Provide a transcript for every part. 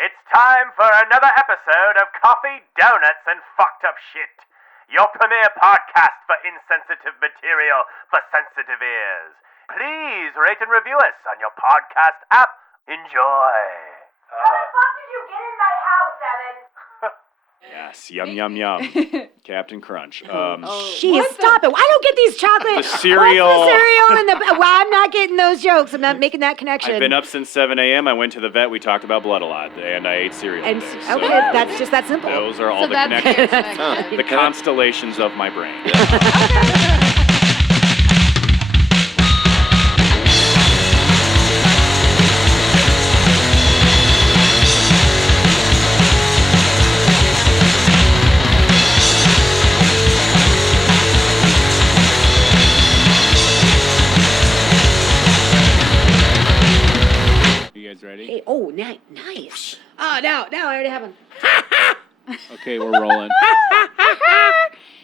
It's time for another episode of Coffee, Donuts, and Fucked Up Shit. Your premier podcast for insensitive material for sensitive ears. Please rate and review us on your podcast app. Enjoy. How the fuck did you get in my house, Evan? Yes, yum, yum, yum. Captain Crunch. Jeez, stop it. I don't get these chocolate. The cereal. What's the cereal and the... Well, I'm not getting those jokes. I'm not making that connection. I've been up since 7 a.m. I went to the vet. We talked about blood a lot, and I ate cereal. And, today, okay, that's just that simple. Those are all the connections. The constellations of my brain. Ready? Hey, oh, nice. Oh, now I already have one. Okay, we're rolling.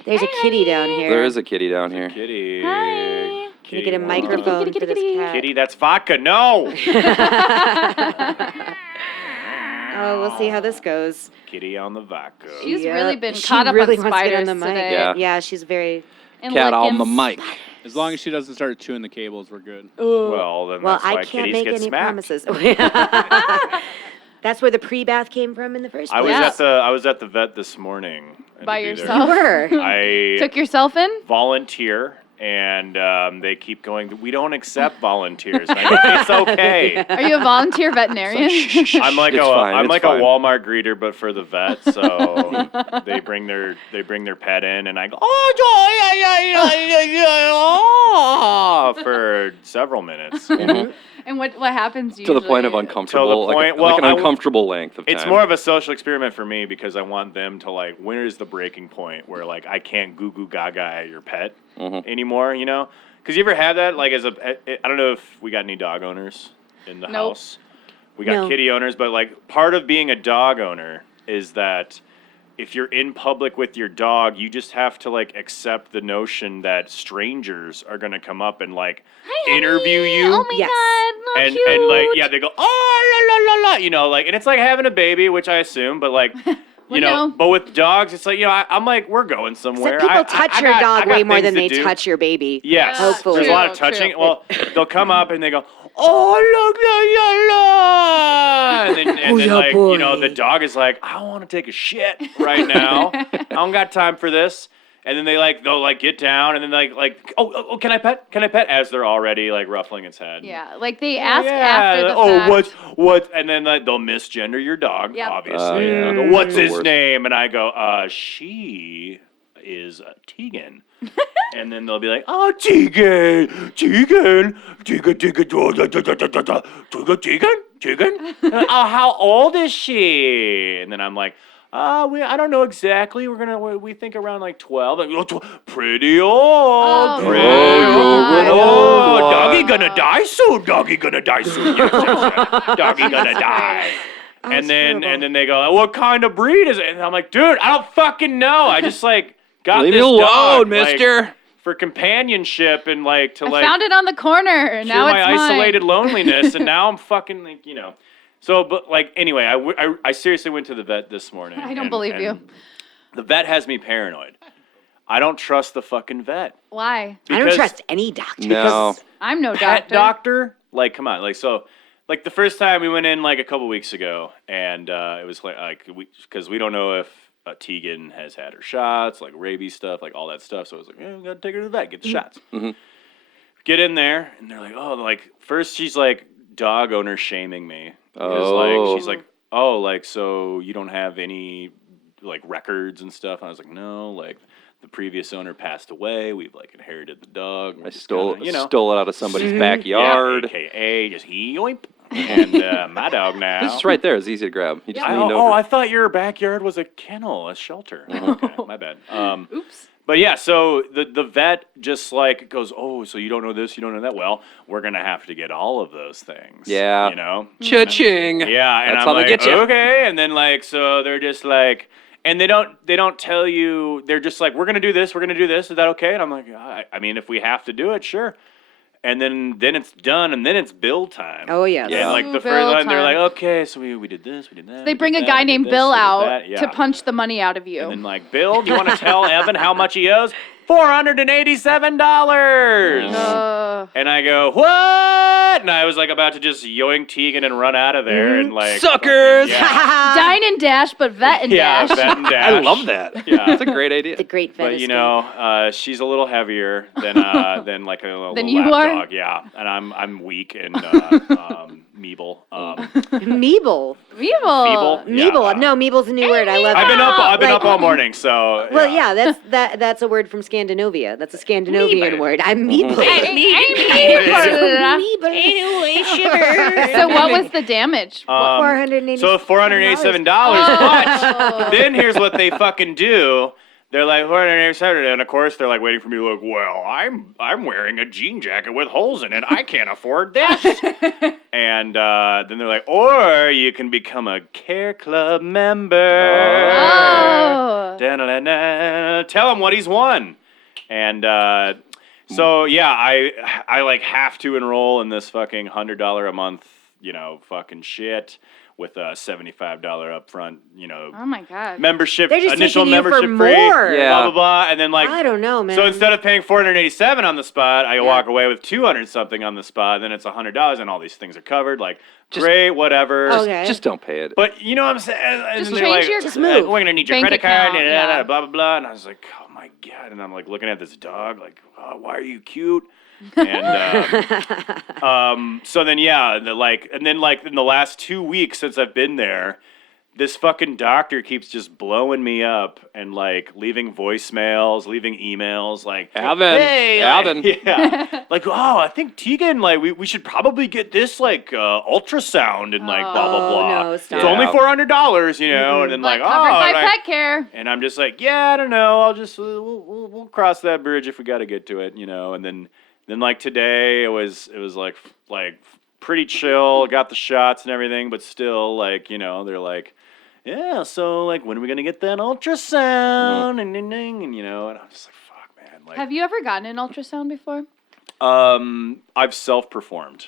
There's a kitty down here. There is a kitty down here. Kitty. Can you get a Kitty. microphone for this cat? Kitty, that's vodka. No. Oh, we'll see how this goes. Kitty on the vodka. She's Yep. really been She caught up really on wants to get spiders on the mic. today. Yeah, she's very... And Cat on the licking. mic. As long as she doesn't start chewing the cables, we're good. Well, then Well, that's why I can't kitties make get any smacked. promises. That's where the pre-bath came from in the first I place. was at the vet this morning. I had By to be there. yourself? You were. I Took yourself in? volunteer, and they keep going, we don't accept volunteers. And I go, it's okay. Are you a volunteer veterinarian? I'm like It's fine, I'm it's like fine. a Walmart greeter, but for the vet. So they bring their pet in, and I go, oh, for several minutes. And what happens To usually? the point of uncomfortable, like an I- uncomfortable length of time. It's more of a social experiment for me because I want them to like, when is the breaking point where like I can't goo goo gaga at your pet anymore, you know? Because you ever had that like I don't know if we got any dog owners in the Nope. house. We got No. kitty owners, but like part of being a dog owner is that if you're in public with your dog, you just have to like accept the notion that strangers are gonna come up and like interview you. Oh my Yes. god, no and cute. like yeah, they go oh la la la la, you know, like, and it's like having a baby, which I assume, but like you know, no. but with dogs, it's like, you know, I'm like, we're going So somewhere. people touch your dog way more than they do. touch your baby. Yes, Hopefully. there's a lot of True, touching. true. Well, they'll come up and they go, oh look la la la, and then like you know, the dog is like, I want to take a shit right now. I don't got time for this. And then they'll like get down and then like oh can I pet as they're already like ruffling its head. Yeah, like they ask Yeah, after the fact. what and then like, they'll misgender your dog, Yep. obviously. Yeah. They'll go, what's The his worst. name? And I go, she is Tegan. And then they'll be like, oh, Tegan. Oh, how old is she? And then I'm like, I don't know exactly. We think around like 12. Like, pretty old. Pretty you're old. an old Doggy one. gonna die soon. Doggy gonna die soon. Yes. Doggy gonna die. And then they go, what kind of breed is it? And I'm like, dude, I don't fucking know. I just like got Leave this me alone, dog, like, mister. for companionship and like to I like found it on the corner. cure Now my it's mine. isolated loneliness, and now I'm fucking like, you know. So, but like anyway, I seriously went to the vet this morning. I don't believe you. The vet has me paranoid. I don't trust the fucking vet. Why? I don't Because trust any doctor. No. I'm no pet doctor. doctor, like, come on, like, so, like the first time we went in like a couple weeks ago, and it was like because we don't know if Tegan has had her shots, like rabies stuff, like all that stuff. So I was like, we gotta take her to the vet, get the shots. Get in there, and they're like, oh, like first she's like dog owner shaming me because like she's like, oh, like so you don't have any like records and stuff. And I was like, no, like the previous owner passed away. We've like inherited the dog. I stole it out of somebody's backyard. Yeah, AKA just yoink. And my dog now. It's right there. It's easy to grab. You just lean over. I thought your backyard was a kennel, a shelter. Okay, my bad. Oops. But yeah, so the vet just like goes, oh, so you don't know this, you don't know that. Well, we're gonna have to get all of those things. Yeah. You know. Cha-ching. Yeah, and That's I'm how they like, get you. okay, and then like, so they're just like, and they don't tell you. They're just like, we're gonna do this. Is that okay? And I'm like, I mean, if we have to do it, sure. and then it's done, and then it's bill time. Oh, yes. Yeah, and like Ooh, the bill first line, they're time. like, okay, so we did this, we did that. They we bring did a that, guy we did named this, Bill we did out that. Yeah. to punch the money out of you. And then like, Bill, do you want to tell Evan how much he owes? $487. And I go, what? And I was like about to just yoink Tegan and run out of there and like Suckers! fucking- yeah, Dine and dash, but vet and yeah, dash. vet and dash. I love that. Yeah. That's a great idea. The great vet But you escape. know, she's a little heavier than like a little Than you lap are? dog. Yeah, and I'm weak and meeble. Meeble. Weevil. Feeble? Yeah. Meeble. No, Meeble's a new word. I love I've been it. up. I've been Like- up all morning. So Well, yeah, that's a word from Scandinavia. That's a Scandinavian word. I'm Meeble. So what was the damage? $487. So $487. But then here's what they fucking do. They're like $487, and of course they're like waiting for me to look. Well, I'm wearing a jean jacket with holes in it. I can't afford this. And then they're like, or you can become a Care Club member. Oh. Da-na-na-na. Tell him what he's won. And so yeah, I like have to enroll in this fucking $100 a month, fucking shit with a $75 upfront, Oh my God. membership, They're just initial taking you for membership free, more. Yeah. blah blah blah, and then like I don't know, man. so instead of paying $487 on the spot, I walk away with $200 something on the spot, and then it's $100, and all these things are covered. Like, great, whatever. Okay. Just don't pay it. But you know what I'm saying? And Just then they're change like, your- Just move. We're gonna need your bank credit card, account, and yeah. blah blah blah. And I was like, oh my God! And I'm like looking at this dog, like, oh, why are you cute? And so then and then in the last 2 weeks since I've been there, this fucking doctor keeps just blowing me up and like leaving voicemails, leaving emails, like Alvin, hey, Alvin. yeah, like oh, I think Tegan, like we should probably get this like ultrasound and like blah blah blah. no, stop. It's only Yeah. $400, and then But like covered by and I- pet care. and I'm just like, yeah, I don't know. I'll just we'll cross that bridge if we got to get to it, And then like today it was like pretty chill. Got the shots and everything, but still like they're like, yeah. So like when are we gonna get that ultrasound and and I'm just like, fuck, man. Like Have you ever gotten an ultrasound before? I've self-performed.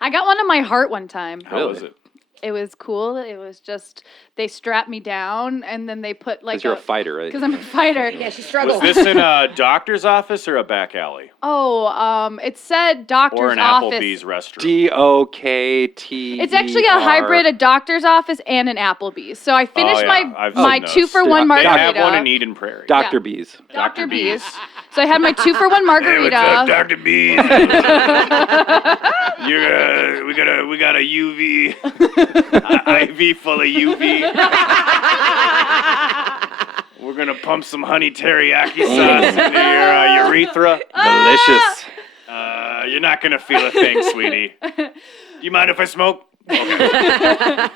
I got one on my heart one time. How Really? was it? It was cool. It was just they strapped me down and then they put like Because you're a fighter, right? Because I'm a fighter. Yeah, she Was struggled. this in a doctor's office or a back alley Oh, it said doctor's or an office. Applebee's restroom? DOKT. It's actually a hybrid, a doctor's office and an Applebee's. So I finished I've my seen those. 2-for-1 They margarita. have one in Eden Prairie. Dr. Yeah. Bees. Dr. B's. So I had my 2-for-1 margarita. Dr. B? We got a UV, IV full of UV. We're gonna pump some honey teriyaki sauce into your urethra. Delicious. You're not gonna feel a thing, sweetie. Do you mind if I smoke? Okay.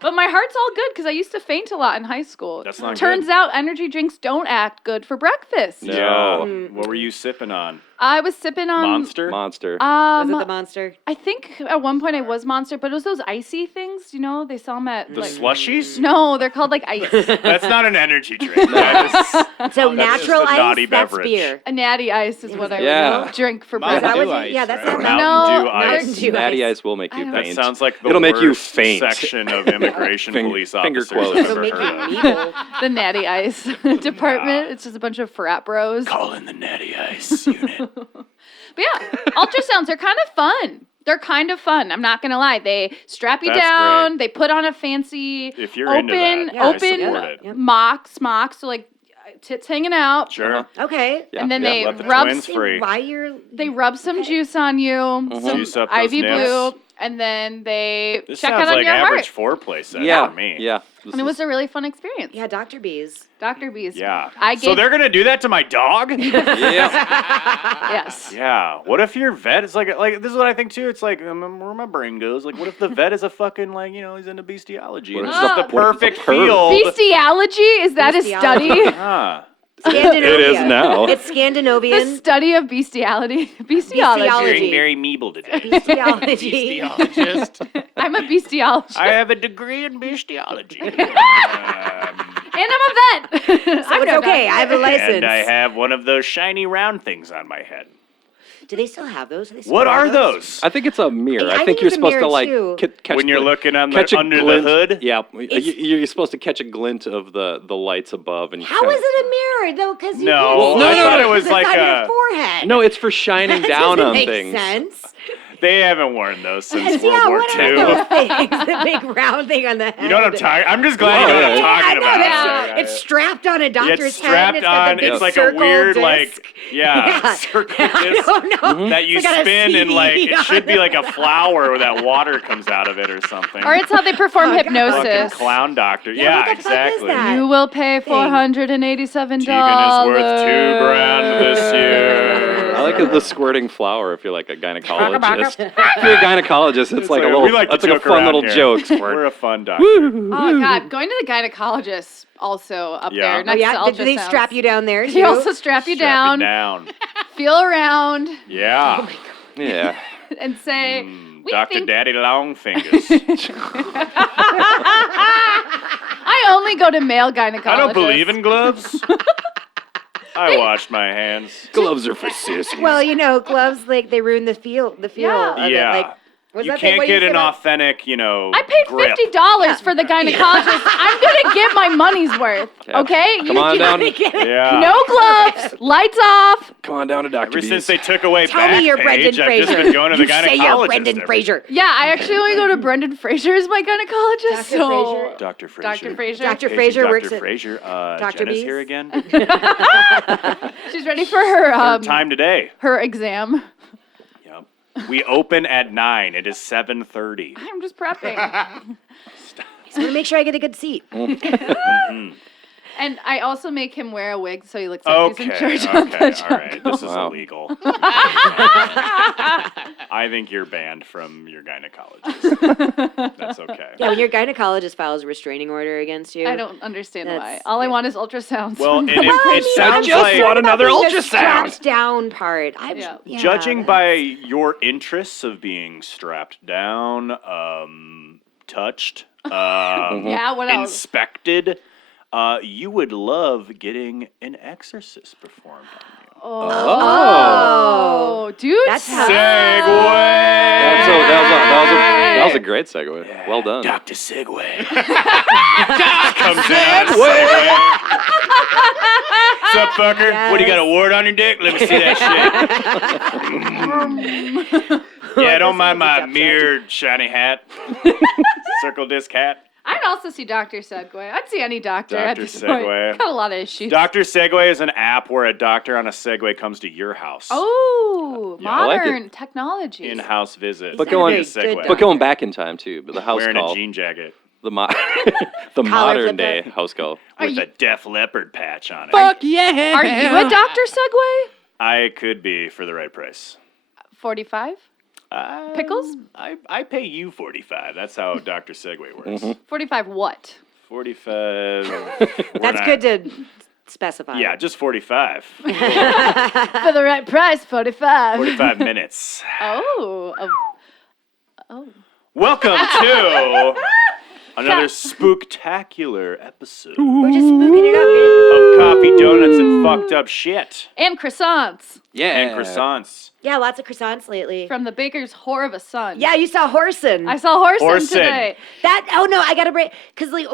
But my heart's all good because I used to faint a lot in high school. That's not Turns good. out energy drinks don't act good for breakfast. No. Yeah. What were you sipping on? I was sipping on Monster? Monster. Was it the monster? I think at one point I was Monster, but it was those icy things, they sell them at The like slushies? No, they're called like ice. That's not an energy drink. That is, So that's natural just a naughty ice, that's beverage. beer. A natty ice is what I Yeah. would drink for Mountain Is that breakfast. what Dew you, ice, yeah, that's right? not Mountain Dew Mountain ice. Dew Natty ice. ice will make you I That faint. sounds like the It'll make you worst faint. section of immigration police finger officers quotes. I've It'll ever make you heard of. meeble. The natty ice department. It's just a bunch of frat bros. Call in the Natty Ice unit. But yeah, ultrasounds are kind of fun. They're kind of fun. I'm not gonna lie. They strap you That's down. great. They put on a fancy If you're open into that, I support it. Yep. smocks, so like tits hanging out. Sure. Okay. Yeah, And then yeah, they let the rub twins free. Why you're they rub some juice on you, some Juice up those Ivy nips. Blue, and then they This check sounds out on like your average heart. foreplay set Yeah. for me. Yeah. And it was a really fun experience. Yeah, Dr. B's. Dr. B's. Yeah. I So gave they're gonna do that to my dog? Yeah. yes. Yeah. What if your vet is like this is what I think too. It's like where my brain goes. Like, what if the vet is a fucking he's into bestiology? What And if it's it's the a- what if perfect it's a perv? field. Bestiology? Is that a Bestiology. study? Ah. Scandinavia. It is now. It's The Scandinavian. study of bestiality. Bestiology. Feeling very meeble today. Bestiology. Bestiologist. I'm a bestiologist. I have a degree in bestiology. And I'm a vet. So it's okay. I have a license. And I have one of those shiny round things on my head. Do they still have those? Do they still What have are those? I think it's a mirror. I I think think you're it's a supposed to mirror, like too. catch When you're looking on catch a under glint. the hood? Yeah, you're supposed to catch a glint of the lights above, and you How kinda- is it a mirror though? Because you No, can't I see thought it because was it's like on a- your forehead. No, it's for shining That down doesn't on make things. sense. They haven't worn those since Yeah, World War what II. are those things? The big round thing on the head. You know what I'm talking? I'm just glad you know Oh, what I'm yeah. talking I know, about. that's, Yeah, it's strapped on a yeah. doctor's It's head. strapped And it's got on. the big It's like a circle weird, disc. like, circle I disc don't know. that you It's got a spin and like CD it should be on like a flower where that water comes out of it or something. Or it's how they perform Oh, God. Fucking hypnosis. clown doctor. Yeah, Yeah, what the fuck is exactly. that? You will pay $487. Tegan is worth $2,000 this year. I like the squirting flower if you're like a gynecologist. If you're a gynecologist, it's like a we little, like to it's like a joke fun around little here. joke. We're Squirt. a fun doctor. Oh God, going to the gynecologist also up Yeah. there Oh, Oh, next yeah? to Did they ultrasounds. strap you down there, too? They also strap you Strap down, it down. feel around, Yeah. Yeah. and say, "We Dr. think Daddy Longfingers. I only go to male gynecologists." I don't believe in gloves. I wash my hands. Gloves are for sissies. Well, you know, gloves, like, they ruin the feel Yeah. of it. Yeah. Like, was You that can't what get said an about- authentic, I paid grip. $50 for the gynecologist. I'm gonna get my money's worth. Yeah. Okay? Come on down. Yeah. No gloves, lights off. Come on down to Dr. Ever B's. since they took away Tell me you're Brendan Backpage, I've just Fraser. been going to the You say gynecologist. you're Brendan every- Fraser. Yeah, I actually only go to Brendan Fraser as my gynecologist. Dr. Fraser. Dr. Fraser. Dr. Fraser. Dr. Hey, Fraser Dr. works at... Fraser. Dr. Jenna's B's? here again. She's ready for her Third time today. her exam. Yep. We open at 9. It is 7:30. I'm just prepping. Just want to make sure I get a good seat. And I also make him wear a wig so he looks like he's in Okay. charge of the All right. This is Wow. illegal. I think you're banned from your gynecologist. That's okay. Yeah, when your gynecologist files a restraining order against you. I don't understand why. That's- All I want is ultrasounds. Well, and Well, it sounds just like want another The ultrasound. strapped down part. Yeah. judging by your interests of being strapped down, touched, yeah, what else? inspected, you would love getting an exorcist performed on you. Oh, dude. That's how- Segway! That was a great segue. Well done. Dr. Segway. Comes in. Segway. What's up, fucker? What, do you got a wart on your dick? Let me see that shit. Yeah, don't mind my mirrored shiny hat. Circle disc hat. I'd also see Dr. Segway. I'd see any doctor at Dr. this Segway. point. Got a lot of issues. Dr. Segway is an app where a doctor on a Segway comes to your house. Oh, Yeah, I like it. modern technology. In-house visit. But going- With a Good Segway. But going back in time too, but the house Wearing call, a jean jacket the modern day flipper. house call. Are with you- a Def Leopard patch on it. yeah! Are you a Dr. Segway? I could be for the right price. 45? Pickles? I pay you $45. That's how Dr. Segway works. 45 what? 45. That's good to specify. Yeah, just 45. For the right price, 45. 45 minutes. Oh. Oh. Welcome to another spooktacular episode We're just spooking it up, man. of coffee, donuts, and fucked up shit. And croissants Yeah. And croissants. Yeah, lots of croissants lately. from the baker's whore of a son. Yeah, you saw Horson. I saw Horson Horson. today. No, I got to break. Because like,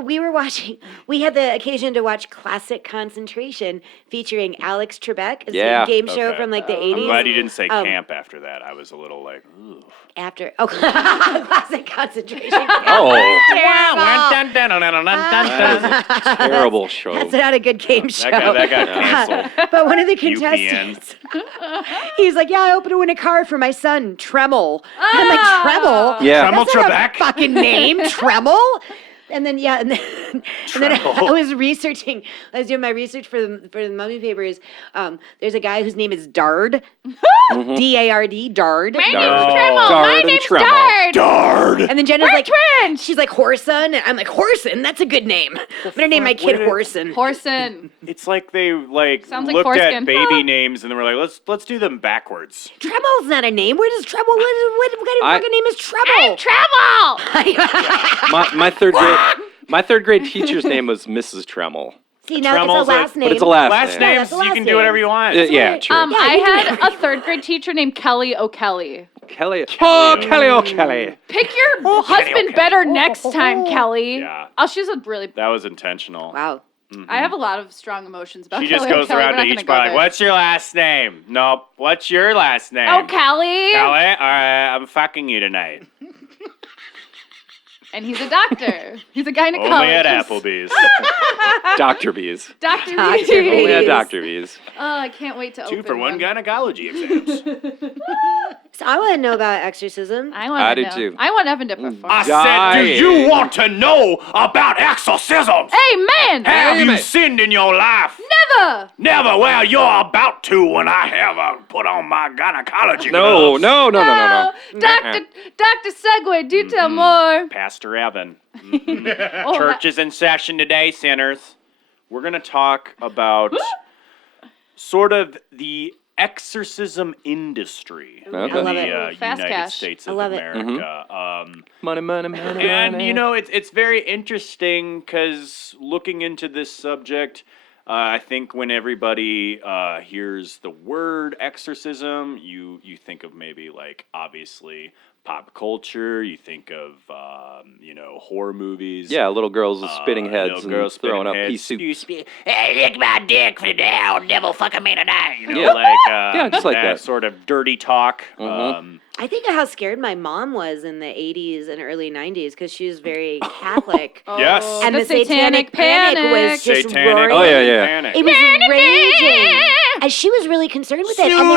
we had the occasion to watch Classic Concentration featuring Alex Trebek. It's Yeah. a game show Okay. from like the I'm 80s. glad you didn't say Um, camp after that. I was a little like, ooh. Classic Concentration. Oh, Terrible. that is a terrible show. That's not a good game show. That got canceled. But one of the UPN. contestants, he's like, "Yeah, I hope to win a car for my son, Tremel." And I'm like, "Tremel? Yeah. Tremel That's not a Trebek? fucking name, Tremel." And then and then I was researching. I was doing my research for the Mummy Papers. There's a guy whose name is Dard, D-A-R-D, Dard. My name's No. Tremel. Dard My and name's Tremel. Dard. Dard! And then Jenna's We're like, twins. she's like Horson, and I'm like Horson. That's a good name. I'm gonna name my kid Horson. Horson. It's like they Sounds like looked foreskin. at baby names and they were like, let's do them backwards. Tremel's not a name. Where does Treble? What kind of fucking name is Treble? I'm Tremel. My third grade teacher's name was Mrs. Tremel. See, now it's a Tremels, last name. But it's a last Last name. names, that's a you last can do whatever name. you want. Yeah, true. I you had a third grade teacher named Kelly O'Kelly. Kelly. Oh, Kelly O'Kelly. Pick your husband better next time, Kelly. Yeah. Oh, she's a really. That was intentional. Wow. I have a lot of strong emotions about She Kelly just goes O'Kelly. around We're to not each gonna bar go like, there. what's your last name? Nope. What's your last name? Oh, Kelly. Kelly? All right, I'm fucking you tonight. And he's a doctor. He's a gynecologist. Only at Applebee's. Dr. Bees. Dr. Dr. Bees. Only at Bees. Dr. Bees. Oh, I can't wait to 2 open for 1 gynecology exams. So I want to know about exorcism. I do know. too. I want Evan to perform. I said, do you want to know about exorcisms? Amen. Have you Amen. sinned in your life? Never. Never. Well, you're about to when I have put on my gynecology No, gloves. no. Dr. Segway, do tell more. Pastor Evan. Oh, Church is in session today, sinners. We're going to talk about sort of the exorcism industry in Okay. I love the it. Fast United cash. States I of love it. America. Money. And, you know, it's very interesting because looking into this subject, I think when everybody hears the word exorcism, you think of maybe, like, obviously pop culture. You think of, horror movies. Yeah, little girls with spitting heads little and girls throwing up spitting pea heads. soup. Hey, lick my dick for the old devil fucking me tonight. You know, Yeah. like Yeah, just like that. sort of dirty talk. Mhm. I think of how scared my mom was in the 80s and early 90s because she was very Catholic. Yes. And the satanic panic was just Satanic roaring. Oh, yeah. panic. It was raging. And she was really concerned with it. And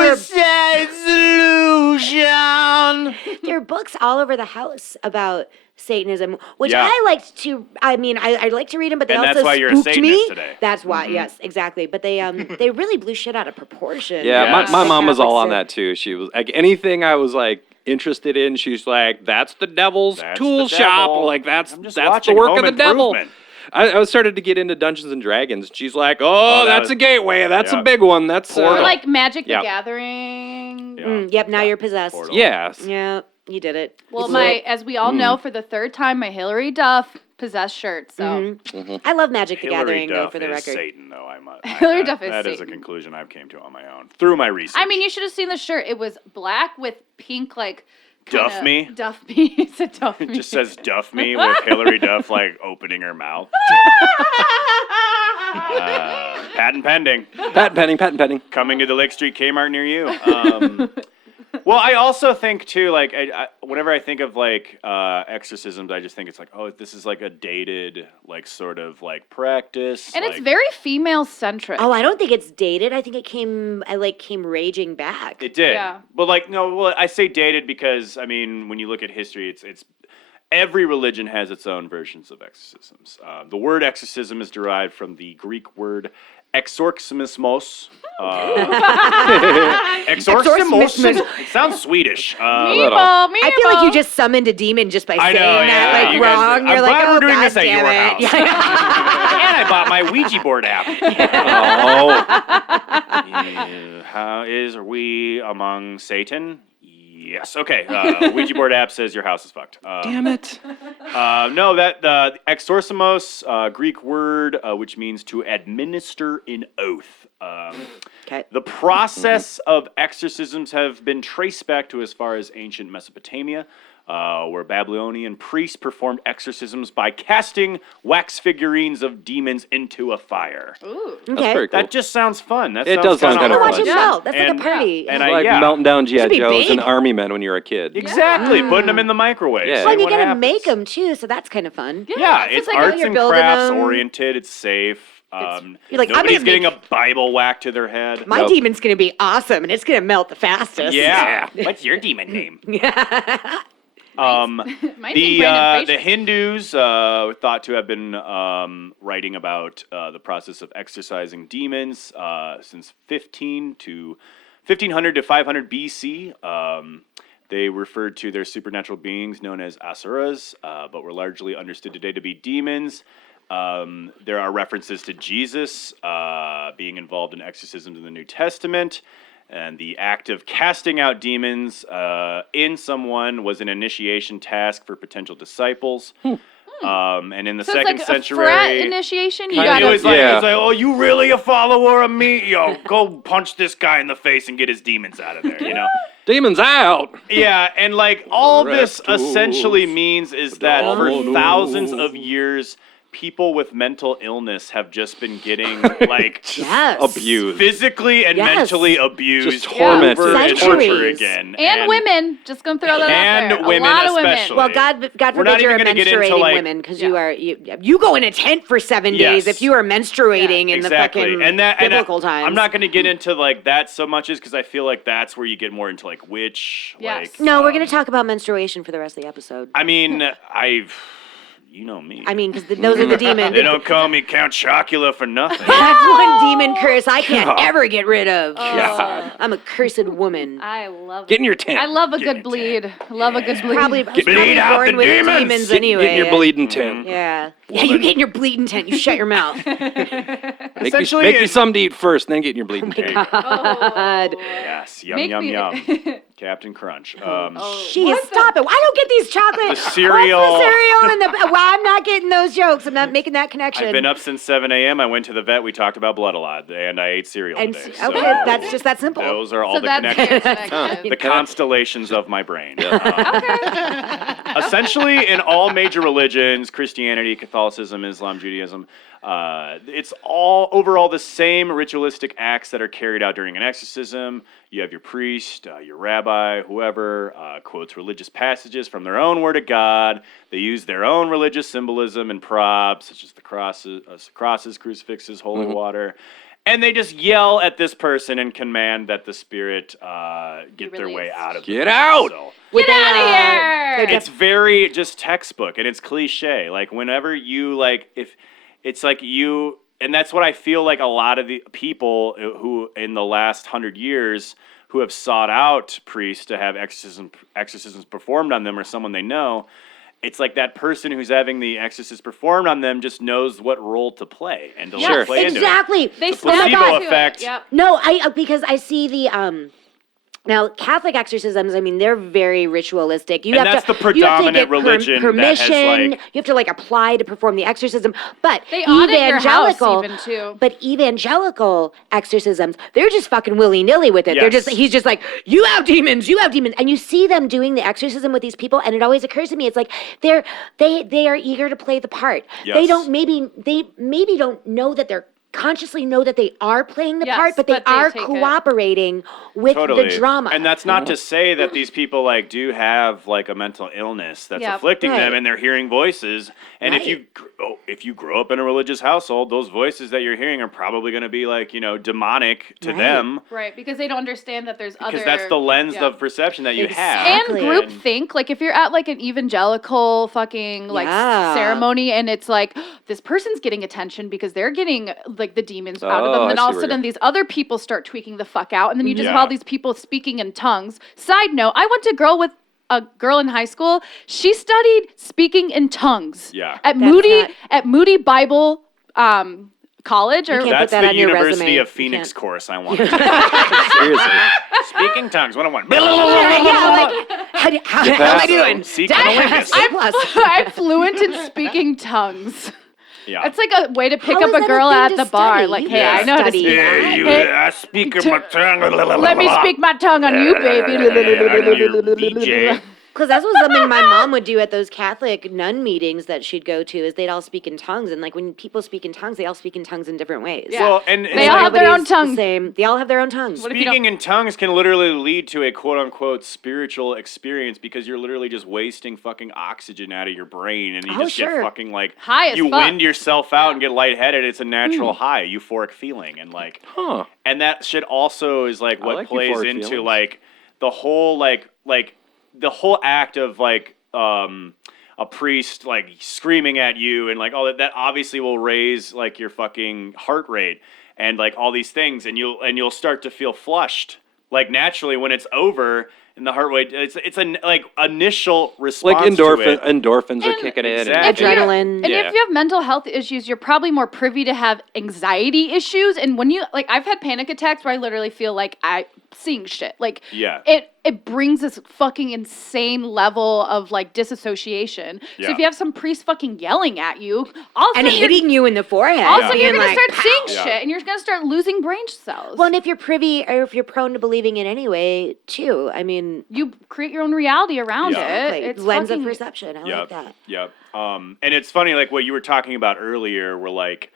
there were books all over the house about Satanism, which Yeah. I liked to. I mean, I like to read them, but they And also that's why you're a spooked me. Satanist today. That's why, yes, exactly. But they they really blew shit out of proportion. Yeah, Yes. my mom was Catholics all on did. that too. She was like anything I was like interested in. She's like, "That's the devil's That's tool the shop. devil. Like that's I'm just the watching work Home of the devil." Improvement. I started to get into Dungeons and Dragons. She's like, Oh, "Oh, that that's was- a gateway. That's yeah. a big one. That's Or like Magic Yeah. the Gathering. Yeah. Yep, now you're possessed. Portal. yes." Yeah, you did it. Well, It's as we all know, for the third time, my Hillary Duff possessed shirt. So I love Magic the Hillary Gathering, though, Duff for the is record. Satan, though. Hillary Duff is That is a Satan. conclusion I've came to on my own through my research. I mean, you should have seen the shirt. It was black with pink, like kinda- Duff me? Duff me. It's a Duff me. it just says "Duff me" with Hillary Duff like opening her mouth. Patent pending. Patent pending. Coming to the Lake Street Kmart near you. Well, I also think too, like, whenever I think of like exorcisms, I just think it's like, oh, this is like a dated, like, sort of like practice, and like, it's very female centric. Oh, I don't think it's dated. I think it came raging back. It did, Yeah. but like, no, well, I say dated because I mean, when you look at history, it's every religion has its own versions of exorcisms. The word exorcism is derived from the Greek word exorcismos. Exorcismos. It sounds Swedish. little. I feel like you just summoned a demon just by I saying know, that, yeah, like, you guys wrong. did. You're I'm like, glad oh, we're doing God this at your damn it. house. And I bought my Ouija board app. Oh, How is we among Satan? Yes. Okay. Ouija board app says your house is fucked. damn it. No, that the exorcismos, Greek word, which means to administer an oath. Okay. The process of exorcisms have been traced back to as far as ancient Mesopotamia, where Babylonian priests performed exorcisms by casting wax figurines of demons into a fire. Ooh. That's Okay. pretty cool. That just sounds fun. That It sounds does sound kinda kinda Watch fun. him Yeah. melt. That's And- like a party. and like yeah. melting down G.I. Should be Joes and big. army men when you're a kid. Exactly, putting them in the microwave. Yeah. seeing Well, and you what gotta happens. make them too, so that's kind of fun. Yeah, it's it's like arts you're and building crafts them. oriented. It's safe. You're like, I'm nobody's gonna getting make- a Bible whacked to their head. My Nope. demon's gonna be awesome, and it's gonna melt the fastest. Yeah. What's your demon name? Mine's named The Brandon Fraser. Hindus thought to have been writing about the process of exorcising demons since 1500 to 500 BC. They referred to their supernatural beings known as asuras, but were largely understood today to be demons. There are references to Jesus being involved in exorcisms in the New Testament. And the act of casting out demons in someone was an initiation task for potential disciples. And in the So second it's like century, a frat initiation. You it gotta. was like, Yeah. it's like, oh, you really a follower of me? Yo, go punch this guy in the face and get his demons out of there, you know? Demons out. Yeah, and like all this Reptiles. essentially means is that for Devils. thousands of years, people with mental illness have just been getting like Yes. Abused. physically and Yes. mentally abused Just tormented. over and over Centuries. again. And women. Just gonna throw that And out there. women a lot of especially. Well, God We're not forbid you're a even gonna get into, menstruating like- women because you go in a tent for 7 days Yes. if you are menstruating in Exactly. the fucking and biblical times. I'm not going to get into like that so much is because I feel like that's where you get more into like witch. Yes. Like, No, we're going to talk about menstruation for the rest of the episode. I mean, you know me. I mean, because those are the demons. They don't call me Count Chocula for nothing. That's one demon curse I can't ever get rid of. God. I'm a cursed woman. I love. Get in your tent. I love a Get good in bleed. I love a good bleed. Probably, Bleed probably out born the with demons. demons Get anyway. in your bleeding tent. Yeah. Yeah, you get in your bleeding tent. You shut your mouth. Essentially, Make me it's- something to eat first, then get in your bleeding tent. God. Yes, yum Make yum me- yum. Captain Crunch. Jeez, stop it. Why don't get these chocolate? The cereal. What's the cereal and the? Well, I'm not getting those jokes. I'm not making that connection. I've been up since 7 a.m. I went to the vet. We talked about blood a lot, and I ate cereal And today. okay, so that's just that simple. those are all So the that's connections. connected. The constellations of my brain. Okay. Essentially, in all major religions, Christianity, Catholicism, Islam, Judaism, it's all overall the same ritualistic acts that are carried out during an exorcism. You have your priest, your rabbi, whoever quotes religious passages from their own word of God. They use their own religious symbolism and props, such as the crosses, crucifixes, holy water. And they just yell at this person and command that the spirit get their way released. out of Get the out! So, Get out of here! it's very just textbook and it's cliche. Like whenever you like, if it's like you, and that's what I feel like a lot of the people who in the last 100 years who have sought out priests to have exorcisms performed on them or someone they know. It's like that person who's having the exorcist performed on them just knows what role to play and to Yes, play into it. Exactly. They The snap placebo onto effect. it. Yep. No, because I see the now Catholic exorcisms. I mean, they're very ritualistic. You And have that's to, the predominant you have to get religion that has, permission. like- You have to like apply to perform the exorcism. But They audit your house evangelical, even too. but evangelical exorcisms, they're just fucking willy nilly with it. They're Yes. he's just like, you have demons, and you see them doing the exorcism with these people, and it always occurs to me, it's like they are eager to play the part. They Yes. don't maybe don't know that they're consciously know that they are playing the Yes, part, but they but they are take it. cooperating with Totally. the drama. And that's not to say that these people like do have like a mental illness that's Yep. afflicting them Right. and they're hearing voices. And Right. if you grow up in a religious household, those voices that you're hearing are probably going to be like, demonic to Right. them Right, because they don't understand that there's other. because that's the lens yeah. of perception that you have. And Exactly. group think, like if you're at like an evangelical fucking like Yeah. ceremony and it's like this person's getting attention because they're getting like the demons out of them, Oh, then I all see of a where sudden you're- these other people start tweaking the fuck out, and then you just Yeah. have all these people speaking in tongues. Side note, I went to a girl in high school. She studied speaking in tongues. Yeah. At That's Moody Bible college or can't put That's that the on your University resume. of You Phoenix can't. course I want. Seriously. Speaking tongues 101. How am I doing? Seek Olympus. I'm fluent in speaking tongues. Yeah. It's like a way to pick How up is a that a girl thing at to the bar. study? Like, You hey, can't I know how to study speak. that. I speak in my tongue. Let me speak my tongue on you, baby. DJ. Because that's what something my mom would do at those Catholic nun meetings that she'd go to is they'd all speak in tongues. And like when people speak in tongues, they all speak in tongues in different ways. Yeah. Well, and They all have their own Nobody's the tongue. Same. They all have their own tongues. What if you don't- Speaking in tongues can literally lead to a quote unquote spiritual experience because you're literally just wasting fucking oxygen out of your brain and you Oh, just sure. get fucking like High as you fuck. wind yourself out and get lightheaded. It's a natural high, euphoric feeling. And like Huh. and that shit also is like I what like plays euphoric into feelings. like the whole like the whole act of like a priest like screaming at you and like all that obviously will raise like your fucking heart rate and like all these things and you'll start to feel flushed like naturally when it's over and the heart rate it's a like initial response Like to it. endorphins are And- kicking in. Exactly. If you're- Adrenaline. And Yeah. if you have mental health issues, you're probably more privy to have anxiety issues. And when you, like, I've had panic attacks where I literally feel like seeing shit. Like, Yeah. it brings this fucking insane level of like disassociation. So Yeah. if you have some priest fucking yelling at you, all of a And sudden hitting you in the forehead. also Yeah. you're being gonna like, start seeing Yeah. shit, and you're gonna start losing brain cells. Well, and if you're privy or if you're prone to believing it anyway, too, I mean, you create your own reality around Yeah. it. It's lens fucking, of perception. I like that. Yep. And it's funny, like what you were talking about earlier, where like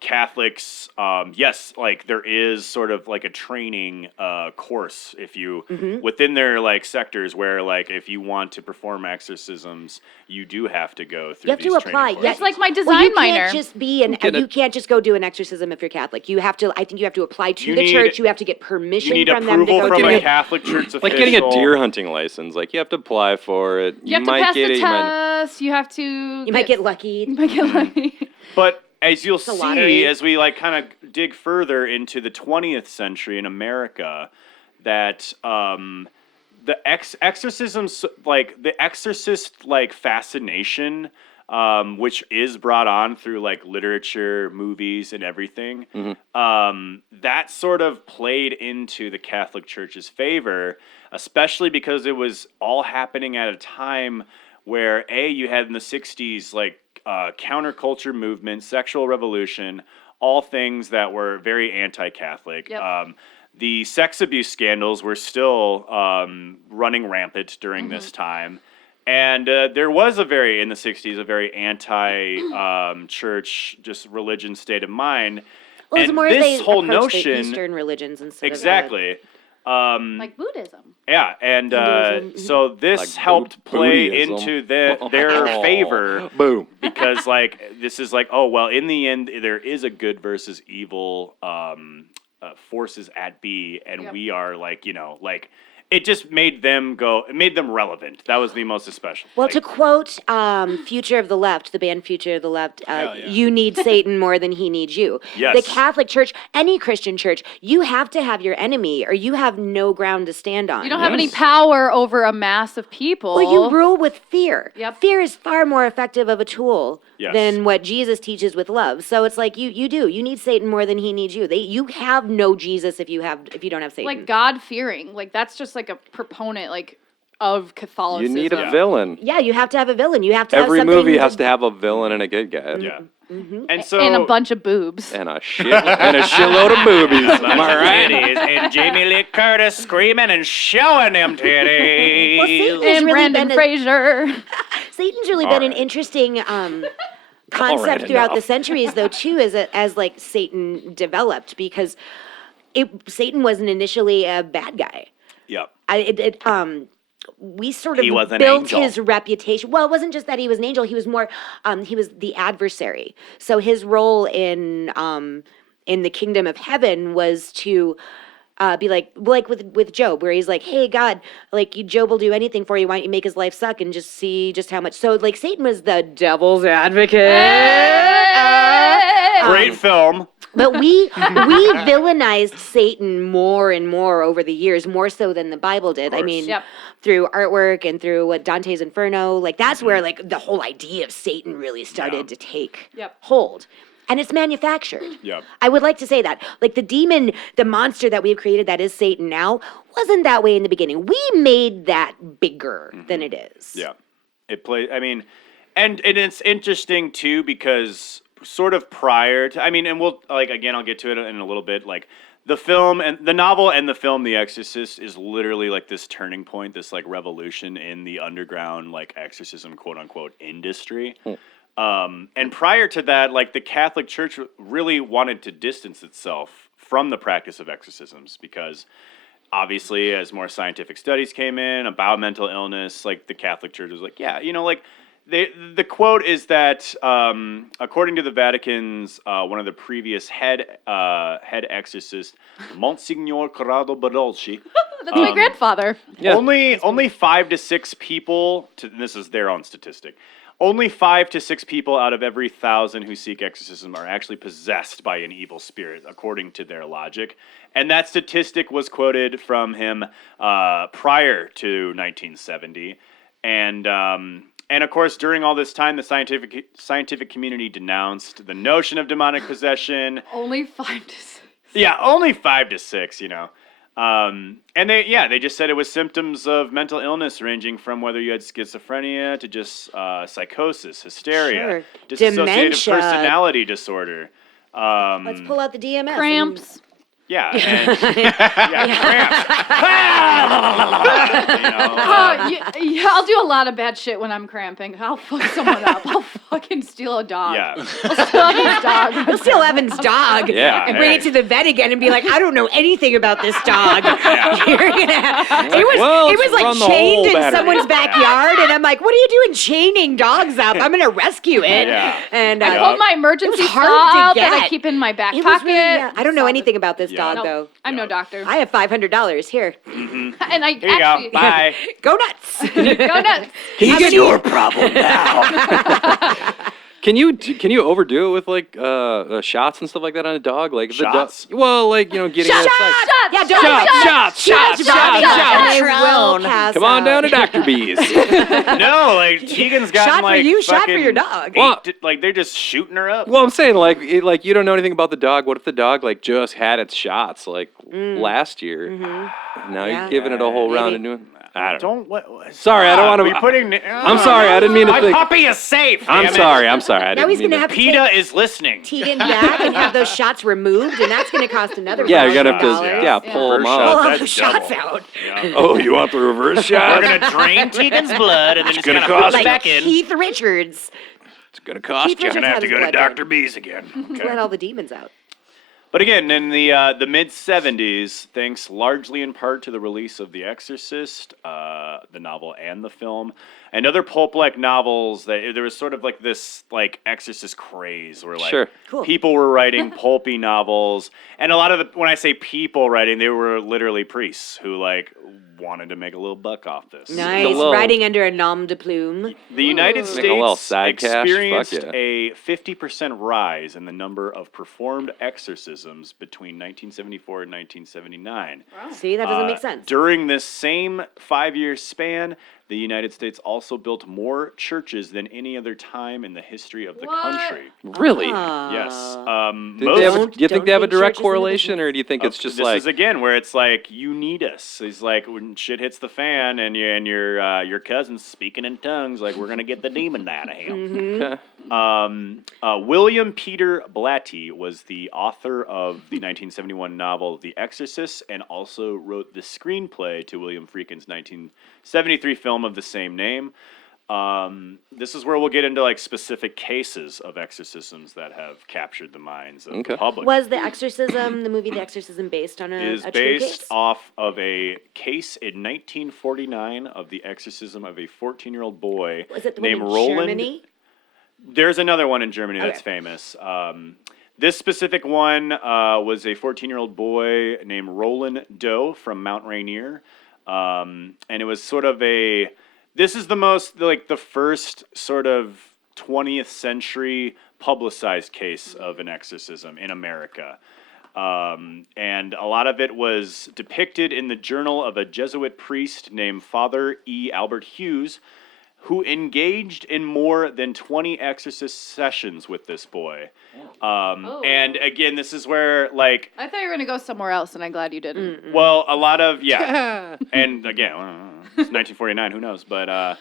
Catholics, yes, like there is sort of like a training course if you within their like sectors where like if you want to perform exorcisms, you do have to go through. You have these to training apply. courses. Yes, It's like my design well, you minor. can't just be you can't just go do an exorcism if you're Catholic. You have to. I think you have to apply to You the need- church. You have to get permission you need from them to approval go from do a it. Catholic church official. Like getting a deer hunting license. Like you have to apply for it. you have to might pass get the it. You might. test. You have to. You might get lucky. You might get lucky. But as you'll a see, lottery. as we like kind of dig further into the 20th century in America, that the exorcisms, like the exorcist, like fascination, which is brought on through like literature, movies, and everything, that sort of played into the Catholic Church's favor, especially because it was all happening at a time where you had in the 60s like counterculture movement, sexual revolution, all things that were very anti-Catholic. Yep. The sex abuse scandals were still running rampant during this time. And there was in the 60s, a very anti-church, just religion state of mind. Well, it's and more as this they whole approach the notion, Eastern religions instead exactly. Like Buddhism. Yeah, and Hinduism, so this Like helped play Buddhism. into their favor Boom. because, like, this is like, oh, well, in the end, there is a good versus evil forces at B, and Yep. we are, like, you know, like, it just made them it made them relevant. That was the most especial. Well, like, to quote Future of the Left, the band Future of the Left, yeah. you need Satan more than he needs you. Yes. The Catholic Church, any Christian church, you have to have your enemy or you have no ground to stand on. You don't have any power over a mass of people. Well, you rule with fear. Yep. Fear is far more effective of a tool Yes. than what Jesus teaches with love. So it's like you need Satan more than he needs you. You have no Jesus if you don't have Satan. like God fearing. Like that's just like a proponent like of Catholicism. You need a villain. yeah, you have to have a villain. You have to Every have something movie has to have a villain and a good guy. yeah. And so and a bunch of boobs. And a shitload of movies. Am I right? titties, and Jamie Lee Curtis screaming and showing them titties. Well, Satan has And really Brandon been Fraser. Satan's really been an right. interesting concept right, throughout the enough. centuries, though, too, as like Satan developed, because Satan wasn't initially a bad guy. Yep. We sort of He was an built angel. his reputation. Well, it wasn't just that he was an angel. He was more, he was the adversary. So his role in the kingdom of heaven was to be like with Job, where he's like, hey, God, like Job will do anything for you. Why don't you make his life suck and just see just how much. So like Satan was the devil's advocate. Great film. But we villainized Satan more and more over the years, more so than the Bible did. I mean, Yep. through artwork and through what Dante's Inferno, like that's where like the whole idea of Satan really started to take Yep. hold. And it's manufactured. Yep. I would like to say that. Like the demon, the monster that we've created that is Satan now, wasn't that way in the beginning. We made that bigger than it is. Yeah. It plays, I mean, and it's interesting too because sort of prior to, I mean, and we'll, like, again, I'll get to it in a little bit, like, the film and the novel and the film The Exorcist is literally like this turning point, this like revolution in the underground like exorcism quote unquote industry. And prior to that, like the Catholic Church really wanted to distance itself from the practice of exorcisms because obviously as more scientific studies came in about mental illness, like the Catholic Church was like, yeah, you know, like the quote is that according to the Vatican's one of the previous head exorcist, Monsignor Corrado Barolci, That's my grandfather. Yeah. only 5 to 6 people. This is their own statistic. Only 5 to 6 people out of every 1,000 who seek exorcism are actually possessed by an evil spirit, according to their logic. And that statistic was quoted from him prior to 1970, and of course, during all this time, the scientific community denounced the notion of demonic possession. Only 5 to 6. Yeah, only 5 to 6, you know. And they just said it was symptoms of mental illness ranging from whether you had schizophrenia to just psychosis, hysteria, dissociative Dementia. personality disorder. Let's pull out the DMS. Cramps. Yeah, and cramps. I'll do a lot of bad shit when I'm cramping. I'll fuck someone up. I'll fucking steal a dog. Yeah. I'll steal Evan's dog. I'll steal Evan's dog Yeah, and bring it to the vet again and be like, I don't know anything about this dog. You're gonna have... It was like run the chained whole in battery. someone's backyard, and I'm like, what are you doing chaining dogs up? I'm gonna rescue it. Yeah. And I pulled my emergency hard saw to out that I get. keep in my back it was pocket. really, I don't know anything about this dog, Nope, though. I'm no doctor. I have $500 here. And I Here you actually go. Bye. Go nuts. go nuts. He's your problem now. Can you overdo it with like shots and stuff like that on a dog? Like if the Shots? dog, well, like getting Shots! it sex. Yeah, don't Shots. I will pass Come on out. down to Dr. B's. No, like Tegan's got Shot for like you, shot for fucking your dog. Well- like they're just shooting her up. Well, I'm saying like you don't know anything about the dog. What if the dog like just had its shots like last year? Now Yeah. you're giving it a whole round of new. I don't. What? Sorry, I don't want We to. putting. I'm sorry, I didn't mean to My think. puppy is safe. I'm damn it. sorry. I Now didn't he's mean gonna have to PETA take is listening. Tegan back and have those shots removed, and that's gonna cost another Yeah, you're gonna have $1,000. to pull them First out. Pull all That's those shots double. out. Yeah. Oh, you want the reverse We're shot? gonna drain Tegan's blood and then it's gonna gonna cost put it Like back in. Keith Richards. It's gonna cost Keith you. Richards Gonna have had to his go to blood drained. Dr. B's again. Let's Okay. let all the demons out. But again, in the mid '70s, thanks largely in part to the release of The Exorcist, the novel and the film, and other pulp-like novels, there was sort of like this like Exorcist craze where like Sure. Cool. people were writing pulpy novels, and a lot of when I say people writing, they were literally priests who like wanted to make a little buck off this. Nice. little- Riding under a nom de plume. The United Make a little States side cash, fuck experienced yeah. a 50% rise in the number of performed exorcisms between 1974 and 1979. See, that doesn't make sense. During this same 5-year span, the United States also built more churches than any other time in the history of the country. Really? Yes. Do you think they have a big direct churches in the correlation, business. or do you think it's just this like is again where it's like you need us. It's like when shit hits the fan and your cousin's speaking in tongues, like we're gonna get the demon out of him. Okay. William Peter Blatty was the author of the 1971 novel The Exorcist and also wrote the screenplay to William Friedkin's 1973 film of the same name. This is where we'll get into like specific cases of exorcisms that have captured the minds of the public. Was the movie The Exorcism, based on Is a true based case? off of a case in 1949 of the exorcism of a 14-year-old boy Was it the one named in Roland. Germany? There's another one in Germany that's Okay. famous. This specific one was a 14-year-old boy named Roland Doe from Mount Rainier. And it was sort of this is the first sort of 20th century publicized case of an exorcism in America. And a lot of it was depicted in the journal of a Jesuit priest named Father E. Albert Hughes, who engaged in more than 20 exorcist sessions with this boy. And again, this is where, like, I thought you were going to go somewhere else, and I'm glad you didn't. well, a lot of, and again, it's 1949, who knows? But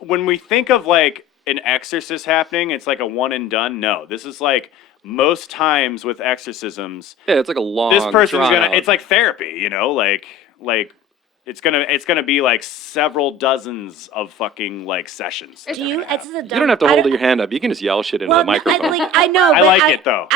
when we think of, like, an exorcist happening, it's like a one and done. No, this is like most times with exorcisms, Yeah, it's like a long. this person's drawn gonna, out. it's like therapy, you know, like it's gonna be like several dozens of fucking like sessions. Do you? It's a You don't have to hold your hand up. You can just yell shit into Well, the microphone. I know. I but like it, though.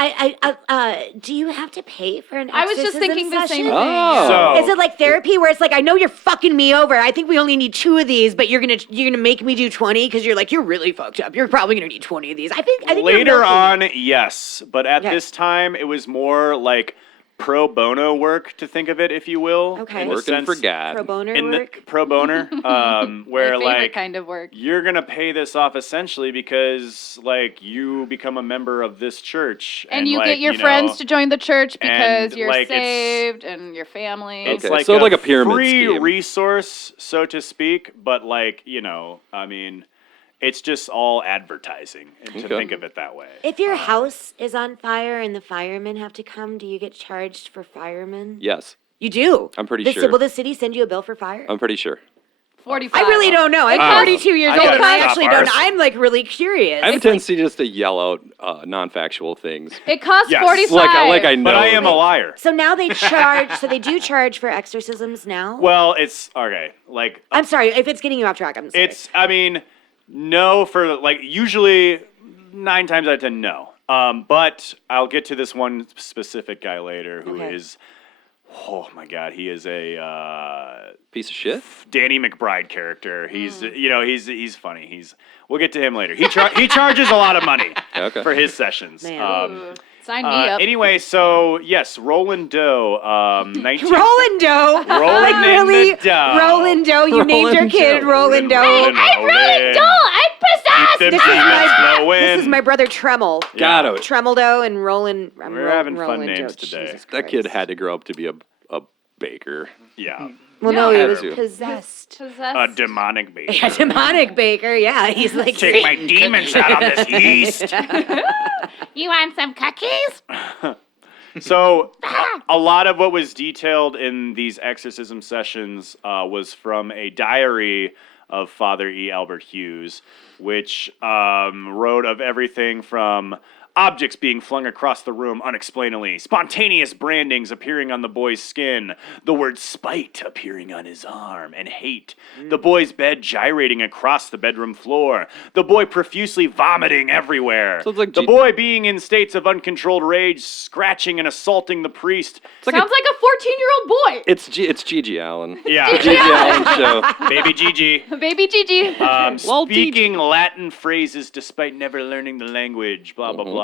Do you have to pay for an I was exorcism just thinking the same session? thing. Oh. So Is it like therapy where it's like, I know you're fucking me over. I think we only need 2 of these, but you're gonna make me do 20 because you're like, you're really fucked up. You're probably gonna need 20 of these. I think you're later milking it. on, yes, but at Okay. this time, it was more like pro bono work, to think of it, if you will. Okay. in the Working for sense- God. Pro boner In work. the pro boner, where My favorite like kind of work. you're gonna pay this off essentially because like you become a member of this church, And you like, get your know, friends to join the church because and, you're like, saved and your family. It's Okay, like so a like a pyramid free scheme. resource, so to speak, but like, you know, I mean, it's just all advertising to Okay. think of it that way. If your house is on fire and the firemen have to come, do you get charged for firemen? Yes. You do? I'm pretty sure. Will the city send you a bill for fire? I'm pretty sure. 45. I really don't know. I'm costs- 42 years I old, gotta and I stop actually ours. don't. I'm like really curious. I have a tendency just to yell out non-factual things. It costs Yes. 45. Like I know. But I am a liar. So now they charge. So they do charge for exorcisms now. Well, it's okay. Like I'm sorry if it's getting you off track. I'm sorry. it's. I mean, no for like usually 9 times out of 10, no. But I'll get to this one specific guy later who is. Oh my God, he is a Piece of shit. Danny McBride character. He's he's funny. We'll get to him later. He charges a lot of money Okay. for his sessions. Man. Sign me up. Anyway, so yes, Roland Doe. 19 Roland Doe. Rolling Like in really, the dough. Roland Doe. You named your kid Roland Doe. Rolling, I'm Roland Doe. I'm possessed. Keep them This is demons flowing. This is my brother Tremel. Got it. Tremel Doe and Roland. We're having fun Roland names Doe. today. Jesus That kid Christ. had to grow up to be a baker. Yeah, Well, no, he Had was to. possessed. Possessed. a demonic beast. A demonic baker. Yeah, he's like. Take my demons out on this yeast. You want some cookies? So, a lot of what was detailed in these exorcism sessions was from a diary of Father E. Albert Hughes, which wrote of everything from objects being flung across the room unexplainably, spontaneous brandings appearing on the boy's skin, the word spite appearing on his arm, and hate, the boy's bed gyrating across the bedroom floor, the boy profusely vomiting everywhere, Sounds like the boy being in states of uncontrolled rage, scratching and assaulting the priest. It's like Sounds like a 14-year-old boy. it's Gigi Allen. Yeah, Gigi Allen show. baby Gigi. Baby Gigi. Well, Speaking Latin phrases despite never learning the language, blah, blah, blah.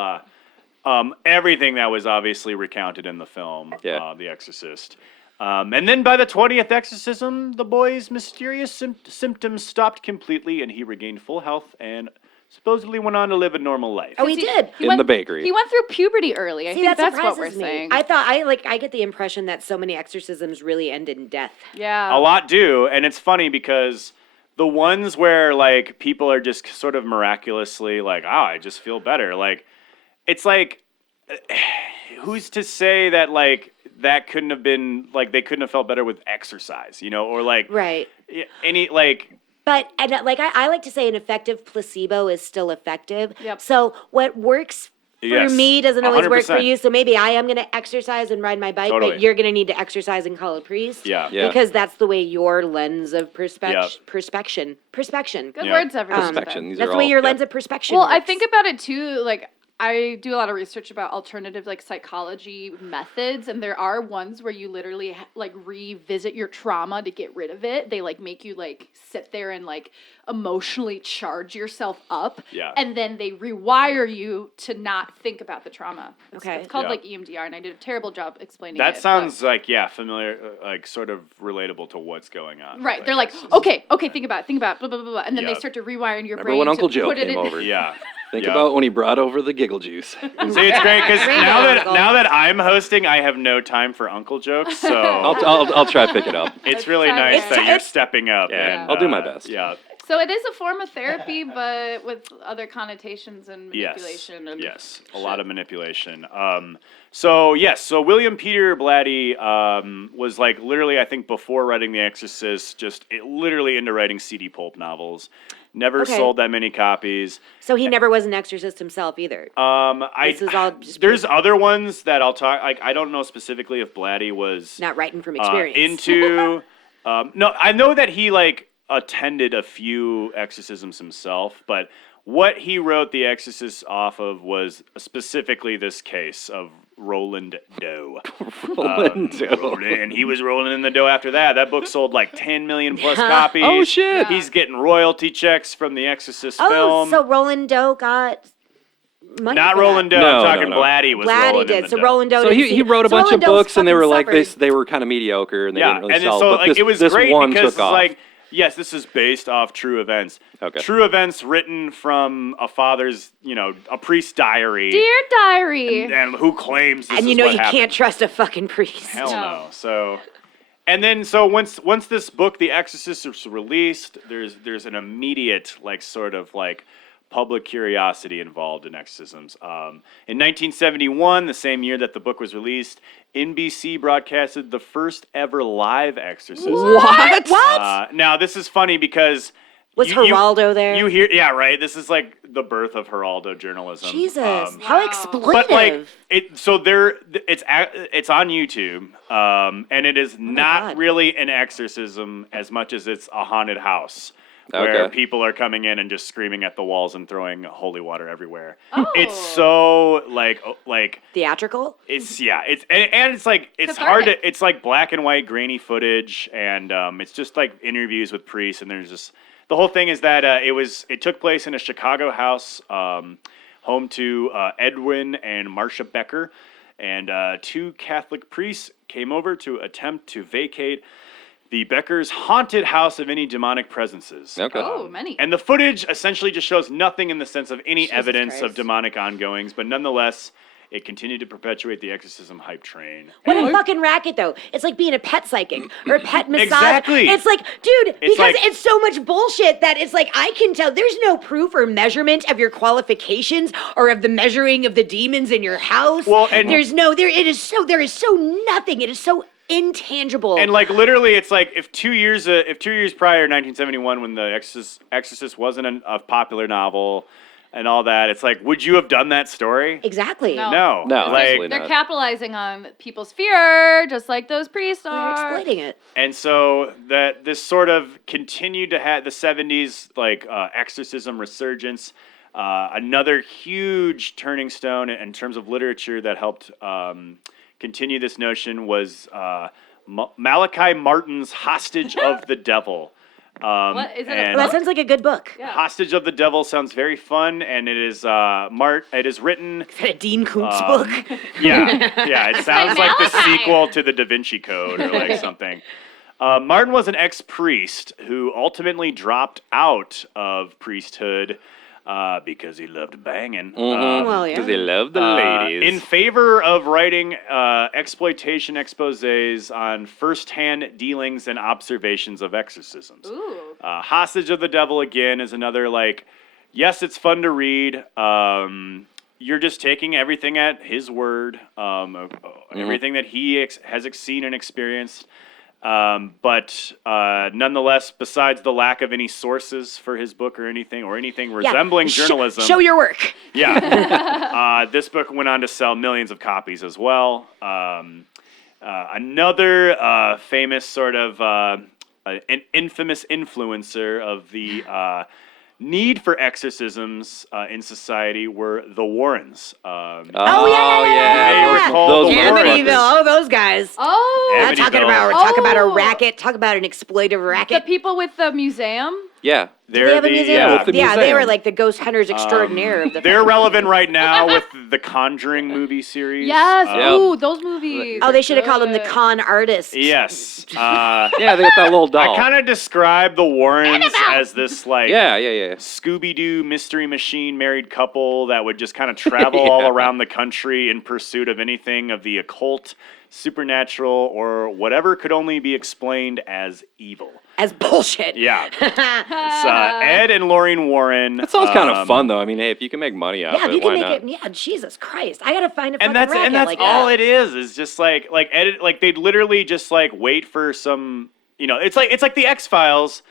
Everything that was obviously recounted in the film, Yeah. The Exorcist. And then by the 20th exorcism, the boy's mysterious symptoms stopped completely and he regained full health and supposedly went on to live a normal life. Oh, he did. In the bakery. He went through puberty early. I See, think that that's what surprises we're me. saying. I thought I get the impression that so many exorcisms really end in death. Yeah. A lot do, and it's funny because the ones where like people are just sort of miraculously like, I just feel better. Like, it's like, who's to say that like that couldn't have been like they couldn't have felt better with exercise, or like Right. any like. But and like I like to say, an effective placebo is still effective. Yep. So what works for Yes, me doesn't always work for 100%. you. So maybe I am going to exercise and ride my bike, Totally. but you're going to need to exercise and call a priest. Yeah. Yeah. Because that's the way your lens of perspection. Good Yeah. words, everyone. Perspection. These That's are the way all- your yeah. lens of perspection. Well, I works. think about it too, like I do a lot of research about alternative like psychology methods, and there are ones where you literally like revisit your trauma to get rid of it. They like make you like sit there and like emotionally charge yourself up, Yeah. and then they rewire you to not think about the trauma. Okay. It's called Yeah. like EMDR, and I did a terrible job explaining it. That but- sounds like familiar, like sort of relatable to what's going on. right. They're it's like, just- okay, think about it, blah blah blah, blah. And then Yeah. they start to rewire in your Remember brain. when Uncle to Joe put it came in, over? Yeah. Think Yeah. about when he brought over the giggle juice. See, it's great because Rainbow Uncle. now that I'm hosting, I have no time for uncle jokes. So I'll try to pick it up. it's really It's nice time. that you're It's- stepping up. Yeah, and, I'll do my best. Yeah. So it is a form of therapy, but with other connotations and manipulation. And Yes, a lot of manipulation. So William Peter Blatty was like literally, I think, before writing The Exorcist, literally into writing CD pulp novels. Never Okay. sold that many copies. So he never was an exorcist himself either. This is all just There's other ones that I'll talk. Like I don't know specifically if Blatty was not writing from experience. into. No, I know that he like attended a few exorcisms himself, but what he wrote The Exorcist off of was specifically this case of Roland Doe. Roland Doe. And he was rolling in the dough after that. That book sold like 10 million plus copies. Oh, shit. He's getting royalty checks from the Exorcist oh, film. so Roland Doe got money. Not for Roland that. Doe. No, I'm talking no, no. Blatty was Blatty rolling in did. the So dough. Roland Doe. So didn't he see- wrote a so bunch Roland of Doe's books, and they were fucking like suffered. they were kind of mediocre, and they didn't really and sell. so but like this, it was this great one because took off. like yes, this is based off true events. Okay. True events written from a father's, a priest's diary, Dear Diary. and who claims this And you is know what you happened. can't trust a fucking priest. Hell No. no. So, and then so once this book, The Exorcist, is released, there's an immediate like sort of like public curiosity involved in exorcisms. In 1971, the same year that the book was released, NBC broadcasted the first ever live exorcism. What? Now, this is funny because... Was Geraldo there? You hear, yeah, right. This is like the birth of Geraldo journalism. Jesus, how Wow. exploitive! But like it's on YouTube, and it is not God. really an exorcism as much as it's a haunted house where Okay. people are coming in and just screaming at the walls and throwing holy water everywhere. Oh. It's so like Theatrical? it's and it's like it's hard Cathartic. to it's like black and white grainy footage, and it's just like interviews with priests, and there's just. The whole thing is that it took place in a Chicago house, home to Edwin and Marcia Becker, and 2 Catholic priests came over to attempt to vacate the Beckers' haunted house of any demonic presences. Okay. Oh, many. And the footage essentially just shows nothing in the sense of any Jesus evidence of Christ. demonic ongoings, but nonetheless, it continued to perpetuate the exorcism hype train. What a fucking racket, though. It's like being a pet psychic or a pet massage. Exactly. It's like, dude, because like- it's so much bullshit that it's like, I can tell there's no proof or measurement of your qualifications or of the measuring of the demons in your house. Well, and- there is so nothing. It is so intangible. And like literally, it's like if 2 years prior, 1971, when the Exorcist wasn't a popular novel and all that, it's like, would you have done that story? exactly. No. No, No, like, absolutely They're not. capitalizing on people's fear, just like those priests They're are. exploiting it. and so that this sort of continued to have the 70s, like exorcism resurgence. Another huge turning stone in terms of literature that helped continue this notion was Malachi Martin's Hostage of the Devil. What is it? and- Well, that sounds like a good book. Yeah. Hostage of the Devil sounds very fun, and it is it is written. Is that a Dean Koontz Um, book? Yeah. It sounds like the Malachi. sequel to the Da Vinci Code or like something. Martin was an ex-priest who ultimately dropped out of priesthood because he loved banging. Well, yeah. Because they love the ladies. In favor of writing exploitation exposés on first-hand dealings and observations of exorcisms. Ooh. Hostage of the Devil, again, is another, like, yes, it's fun to read. You're just taking everything at his word, everything that he has seen and experienced. But nonetheless, besides the lack of any sources for his book or anything resembling journalism. Show your work. Yeah. This book went on to sell millions of copies as well. Another famous sort of an infamous influencer of the need for exorcisms in society were the Warrens. Yeah. You may recall Those the Amityville. Warrens. Oh, those guys. Oh, We're talking about a racket. Talk about an exploitive the racket. people with the museum. Yeah. Do they have a museum? with the Yeah, they museum. were like the ghost hunters extraordinaire of the. They're relevant right now with the Conjuring movie series. Yes. Yep. Ooh, those movies. Oh, they should have called them the Good. con artists. Yes. Yeah, they got that little doll. I kind of describe the Warrens as this like Yeah. Scooby-Doo mystery machine married couple that would just kind of travel all around the country in pursuit of anything of the occult, supernatural, or whatever could only be explained as evil. As bullshit. Yeah. It's Ed and Lorraine Warren. That sounds kind of fun, though. I mean, hey, if you can make money off Yeah, if it, you can why make not? it. Yeah, Jesus Christ. I gotta find a fucking And that's racket that's like all that. it is just like edit, like they'd literally just like wait for some, it's like the X-Files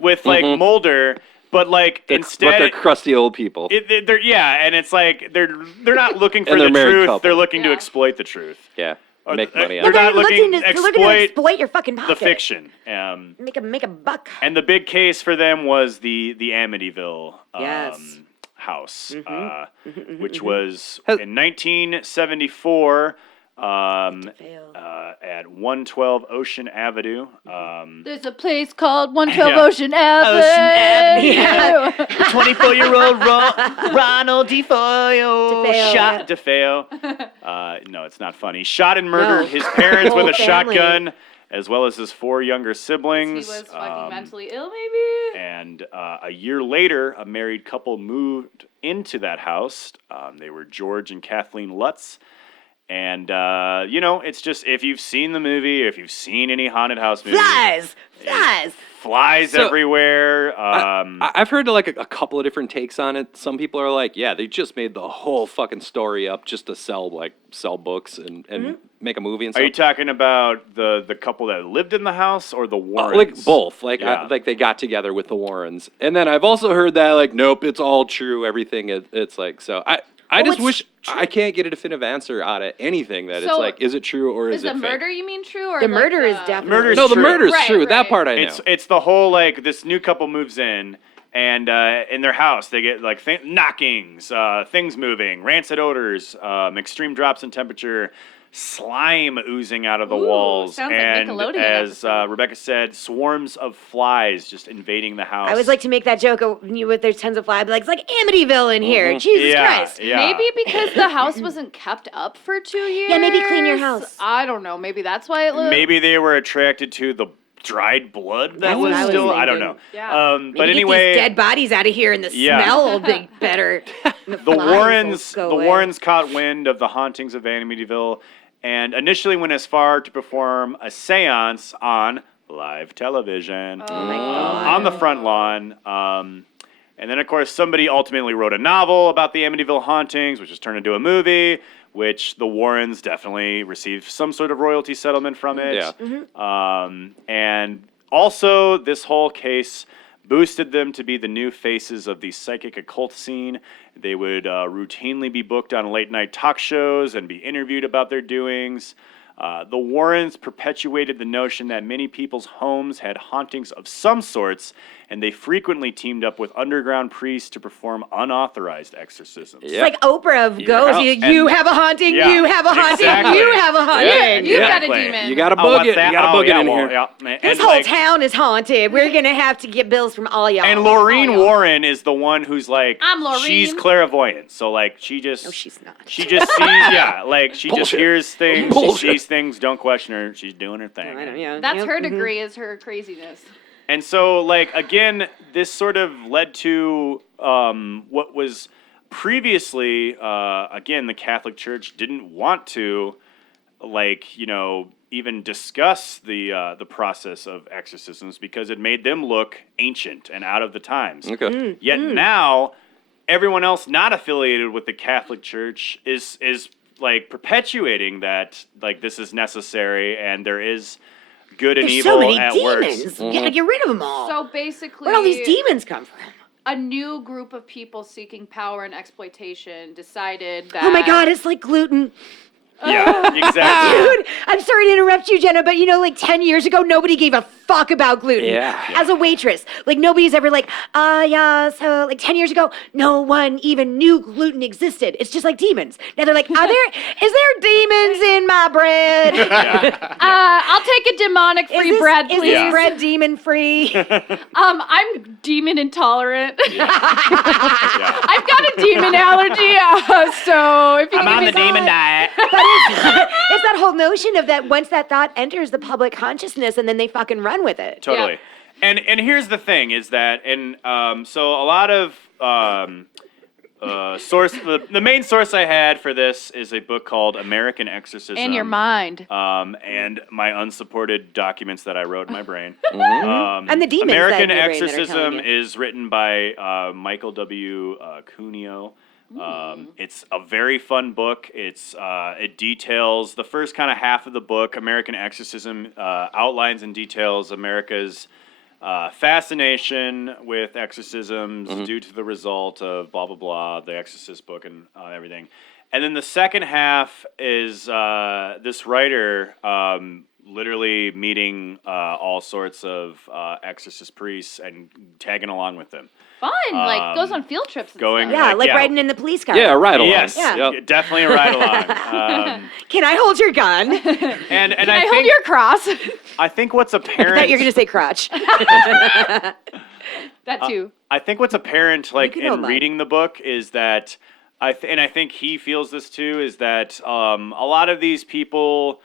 with like Mulder, but like But instead they're crusty old people. and it's like they're not looking for And the they're married truth. couple. They're looking to Yeah. exploit the truth. Yeah. Or Make money they're out not of it. looking to they're looking to exploit your fucking the pocket. fiction. Make a buck. And the big case for them was the Amityville Yes. house, which was in 1974 at 112 Ocean Avenue. There's a place called 112 Yeah. Ocean Avenue. Yeah. 24-year-old Ronald DeFeo DeFeo, shot DeFeo. No, it's not funny. Shot and murdered No. his parents with a Whole family. shotgun, as well as his 4 younger He siblings. was fucking mentally ill, maybe. And a year later, a married couple moved into that house. They were George and Kathleen Lutz. And, it's just, if you've seen the movie, if you've seen any haunted house movie. Flies everywhere. I've heard like a couple of different takes on it. Some people are like, yeah, they just made the whole fucking story up just to sell books and make a movie and stuff. Are you talking about the couple that lived in the house or the Warrens? Like both. Like Yeah. like they got together with the Warrens. And then I've also heard that like, nope, it's all true. Everything it's like, so I just wish I can't get a definitive answer out of anything that it's So, like, is it true or is it the fake? murder you mean true or The like murder is definitely Murder's No, the true. murder's Right, true. right. That part I know. It's the whole, like, this new couple moves in, and in their house, they get, like, knockings, things moving, rancid odors, extreme drops in temperature, slime oozing out of the walls, sounds like and Nickelodeon as episode. Rebecca said, swarms of flies just invading the house. I always like to make that joke with there's tons of flies, but like, it's like Amityville in here. Jesus Christ. Yeah. Maybe because the house wasn't kept up for 2 years. Yeah, maybe clean your house. I don't know. Maybe that's why it looked. Maybe they were attracted to the dried blood that That's what was I was still. I don't thinking. know. Yeah. Maybe But get anyway, these dead bodies out of here and the Yeah. smell will be better. the Warrens caught wind of the hauntings of Amityville and initially went as far to perform a seance on live television Oh my God. on the front lawn. And then, of course, somebody ultimately wrote a novel about the Amityville hauntings, which was turned into a movie, which the Warrens definitely received some sort of royalty settlement from it. Yeah. And also, this whole case boosted them to be the new faces of the psychic occult scene. They would routinely be booked on late-night talk shows and be interviewed about their doings. The Warrens perpetuated the notion that many people's homes had hauntings of some sorts, and they frequently teamed up with underground priests to perform unauthorized exorcisms. It's like Oprah of goes. You have a haunting. Yeah, You have a haunting. exactly. You have a haunting. You've got a Exactly. demon. You gotta Oh, book what's it. that? You gotta book it in well, here. yeah. This And, whole like, town is haunted. We're gonna have to get bills from all y'all. And Laureen Warren is the one who's like, I'm Laureen. she's clairvoyant. So like, she just, No, she's not. she just sees, yeah, like she just Bullshit. hears things, Bullshit. she sees things. Don't question her. She's doing her thing. I don't, yeah, That's yep, her mhm. degree is her craziness. And so, like, again, this sort of led to what was previously, again, the Catholic Church didn't want to, like, even discuss the process of exorcisms because it made them look ancient and out of the times. Okay. Yet now, everyone else not affiliated with the Catholic Church is like perpetuating that, like, this is necessary and there is good and There's evil so many at demons. worst. You gotta get rid of them all. So basically, Where'd all these demons come from? a new group of people seeking power and exploitation decided that. Oh my God, it's like gluten. Yeah, exactly. Dude, I'm sorry to interrupt you, Jenna, but like 10 years ago, nobody gave a fuck about gluten. Yeah. As a waitress, like nobody's ever like, yeah, so like 10 years ago, no one even knew gluten existed. It's just like demons. Now they're like, is there demons in my bread? I'll take a demonic free bread, Is please. this bread demon free? I'm demon intolerant. I've got a demon allergy, so if you I'm give on me the demon diet. It's that whole notion of that once that thought enters the public consciousness and then they fucking run with it. Totally. And here's the thing is that, and so a lot of source, the main source I had for this is a book called American Exorcism. in your mind. And my unsupported documents that I wrote in my brain. And the demons American that in your brain that are telling Exorcism you. is written by Michael W. Cuneo. It's a very fun book. It details the first kind of half of the book. American Exorcism outlines and details America's fascination with exorcisms due to the result of blah blah blah, the Exorcist book and everything. And then the second half is this writer literally meeting all sorts of exorcist priests and tagging along with them. Fun. Like, goes on field trips and going- stuff. Yeah, like, yeah. riding in the police car. Yeah, right along. Yes, Yeah. definitely a ride along. Can I hold your gun? And Can I I hold think your cross? I think what's I apparent. thought you were going to say crotch. That too. I think what's apparent, like can hold in mine. reading the book, is that and I think he feels this too, is that a lot of these people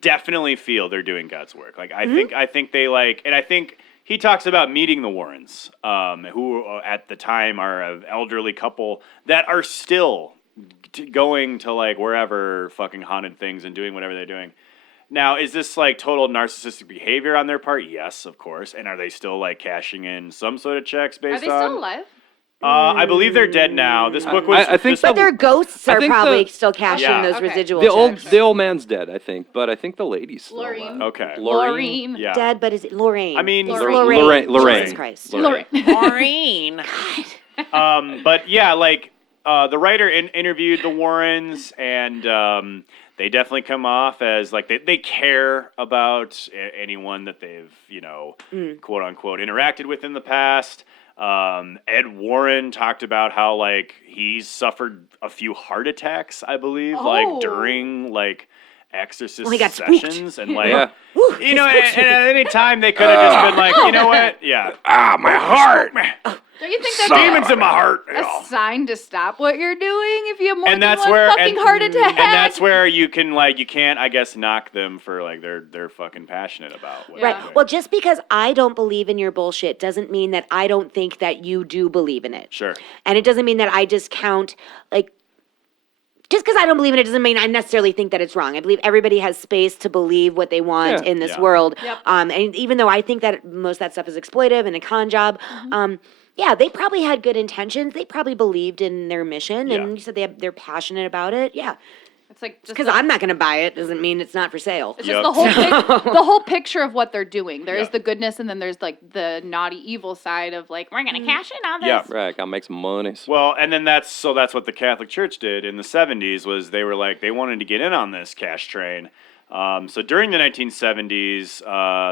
definitely feel they're doing God's work. Like I think they like, and I think he talks about meeting the Warrens, who at the time are an elderly couple that are still going to like wherever fucking haunted things and doing whatever they're doing. Now, is this like total narcissistic behavior on their part? Yes, of course. And are they still like cashing in some sort of checks based on? Are they still alive? I believe they're dead now. This book was. I think But their ghosts are think probably the- still cashing Yeah. those Okay. residual checks. the old man's dead, I think, but I think the lady's still Lorraine. alive. Okay. Lorraine. Yeah. Dead, but is it Lorraine? I mean, It's Lorraine. Lorraine. Jesus Christ. Lorraine. Lorraine. But yeah, like the writer interviewed the Warrens, and they definitely come off as like they care about anyone that they've quote unquote interacted with in the past. Ed Warren talked about how like he's suffered a few heart attacks, I believe, like Oh. during like exorcist he got spooked. sessions, and like Yeah. Woo, and at any time they could have just been like, you know what? Yeah. My heart. Don't you think that's Demons in my heart. a sign to stop what you're doing if you have more And than that's one where fucking heart attack? And that's where you can't, I guess, knock them for like they're fucking passionate about what Yeah. Right. they're doing. Well, just because I don't believe in your bullshit doesn't mean that I don't think that you do believe in it. Sure. And it doesn't mean that I discount, like, just because I don't believe in it doesn't mean I necessarily think that it's wrong. I believe everybody has space to believe what they want Yeah. in this Yeah. world. Yep. And even though I think that most of that stuff is exploitive and a con job, yeah, they probably had good intentions. They probably believed in their mission, Yeah. and you said they're passionate about it. Yeah, It's like just because I'm not going to buy it doesn't mean it's not for sale. It's Yep. just the whole picture of what they're doing. There is Yeah. the goodness, and then there's like the naughty evil side of like we're gonna cash in on this. Yeah. Right, gotta make some money. Well, and then that's what the Catholic Church did in the 70s was they were like they wanted to get in on this cash train. So during the 1970s,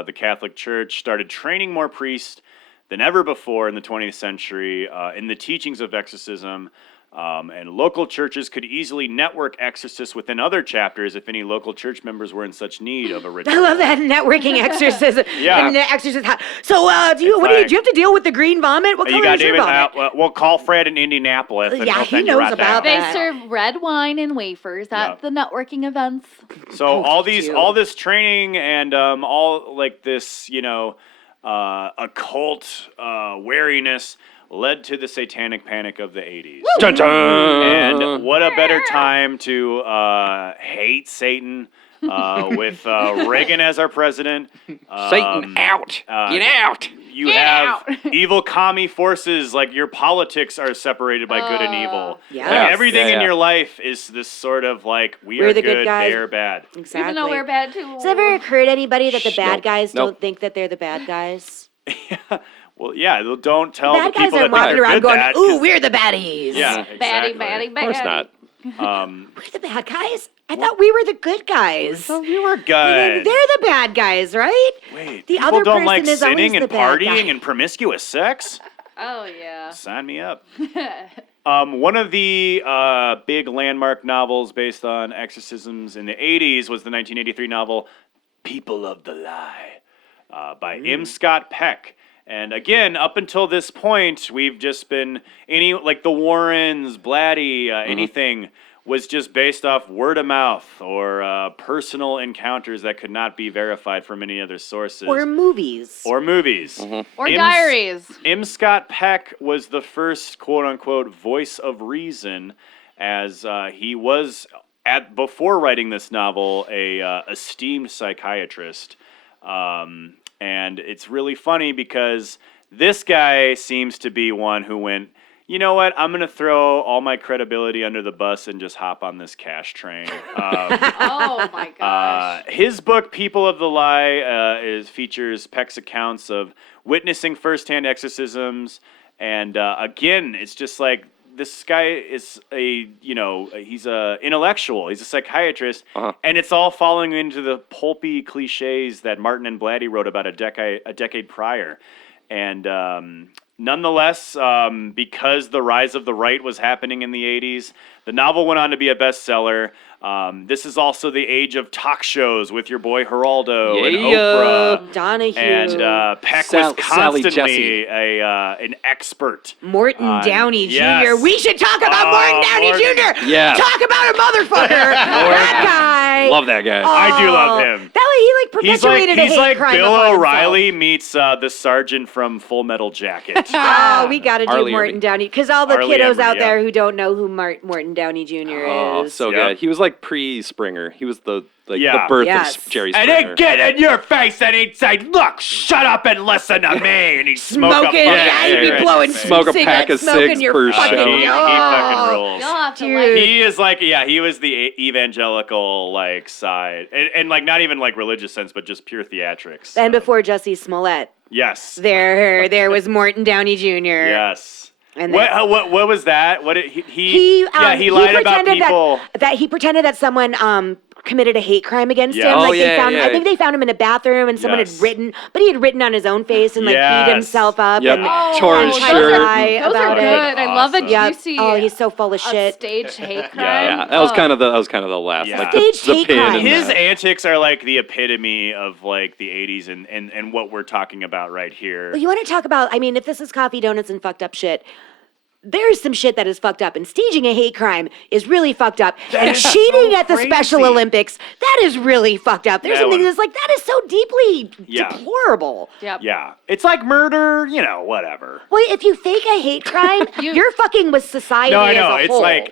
the Catholic Church started training more priests than ever before in the 20th century in the teachings of exorcism. And local churches could easily network exorcists within other chapters if any local church members were in such need of a ritual. I love that networking exorcism. Yeah. And exorcism. So, do you It's do you have to deal with the green vomit? What You color got is your David. vomit? We'll call Fred in Indianapolis. And Yeah, he'll he send you knows right about down. They that. serve red wine and wafers Yeah. at the networking events. So cute. all this training and all like this, occult wariness led to the satanic panic of the 80s. And what a better time to hate Satan with Reagan as our president. Satan out. Get out. You Get have out. evil commie forces, like your politics are separated by good and evil. Yes. Like, everything Yeah, in yeah. your life is this sort of like We're are the good guys. they're bad. Exactly. Even though we're bad too. Has it ever occurred to anybody that the Shh, bad nope. guys Nope. don't think that they're the bad guys? Well, yeah, don't tell Bad the guys people aren't that walking think they're around good going, that, "Ooh, 'cause- we're the baddies." yeah, Baddie, exactly. baddie, Of course not. We're the bad guys. I thought we were the good guys. So you were They're good. the bad guys, right? Wait, the people other don't person like is always sinning the and bad guy. partying and promiscuous sex? Oh yeah. Sign me up. One of the big landmark novels based on exorcisms in the 80s was the 1983 novel People of the Lie by M. Scott Peck. And again, up until this point, we've just been like the Warrens, Blatty, anything was just based off word of mouth or personal encounters that could not be verified from any other sources. Or movies. Or movies. Or M's- diaries. M. Scott Peck was the first quote-unquote voice of reason, as he was before writing this novel a esteemed psychiatrist. And it's really funny because this guy seems to be one who went, you know what, I'm going to throw all my credibility under the bus and just hop on this cash train. Oh my gosh. His book, People of the Lie, features Peck's accounts of witnessing firsthand exorcisms. And again, it's just like this guy is he's a intellectual. He's a psychiatrist. And it's all falling into the pulpy cliches that Martin and Blatty wrote about a decade prior. And nonetheless, because the rise of the right was happening in the 80s, the novel went on to be a bestseller. This is also the age of talk shows with your boy Geraldo and Yeah. Oprah. Donahue. And Peck Sally was constantly Jesse. an expert. Morton Downey Jr. yes. We should talk about Morton Downey Morton. Jr. Yeah. Talk about a motherfucker. That guy. guy. Love that guy. I do love him. That way he like perpetuated a He's hate like crime Bill upon O'Reilly himself. meets the sergeant from Full Metal Jacket. Oh, we got to do Arlie Morton Emery. Downey because all the Arlie kiddos Emery, out yeah. there who don't know who Morton Downey Jr. Oh, is. so Yeah. good. He was like pre-Springer. He was the Yeah. birth Yes. of Jerry And Springer. he'd get in your face and he'd say, "Look, shut up and listen to me." And he'd smoke Smoking, a yeah, fucking he'd be cigarette. blowing Smoke a cigarettes, pack of smoking cigs your per fucking- show. He fucking rules. You'll have to Dude. like. He is like, yeah, he was the evangelical like side, and like not even like religious sense, but just pure theatrics. And before Jussie Smollett, Yes. there was Morton Downey Jr. Yes. And What was that? What did he He lied about pretended people. that he pretended that someone committed a hate crime against Yeah. him. Oh, Like yeah, they found yeah. I think they found him in a bathroom and someone Yes. had written, but he had written on his own face and like Yes. beat himself up Yep. and Tore and his tried to shirt. lie Those about are it. good. I love a Awesome. Yep. juicy. Oh, he's so full of a shit. staged hate crime. Yeah. That was Oh. kind of the last. Yeah. Like Staged the hate pin crime. in His that. antics are like the epitome of like the 80s and what we're talking about right here. Well, you want to talk about, I mean, if this is coffee, donuts, and fucked up shit, there's some shit that is fucked up. And staging a hate crime is really fucked up. And is cheating so at the Special crazy. Olympics, that is really fucked up. There's That something one- that's like, that is so deeply Yeah. deplorable. Yep. Yeah. It's like murder, whatever. Well, if you fake a hate crime, you're fucking with society No, I as know. a It's whole. like,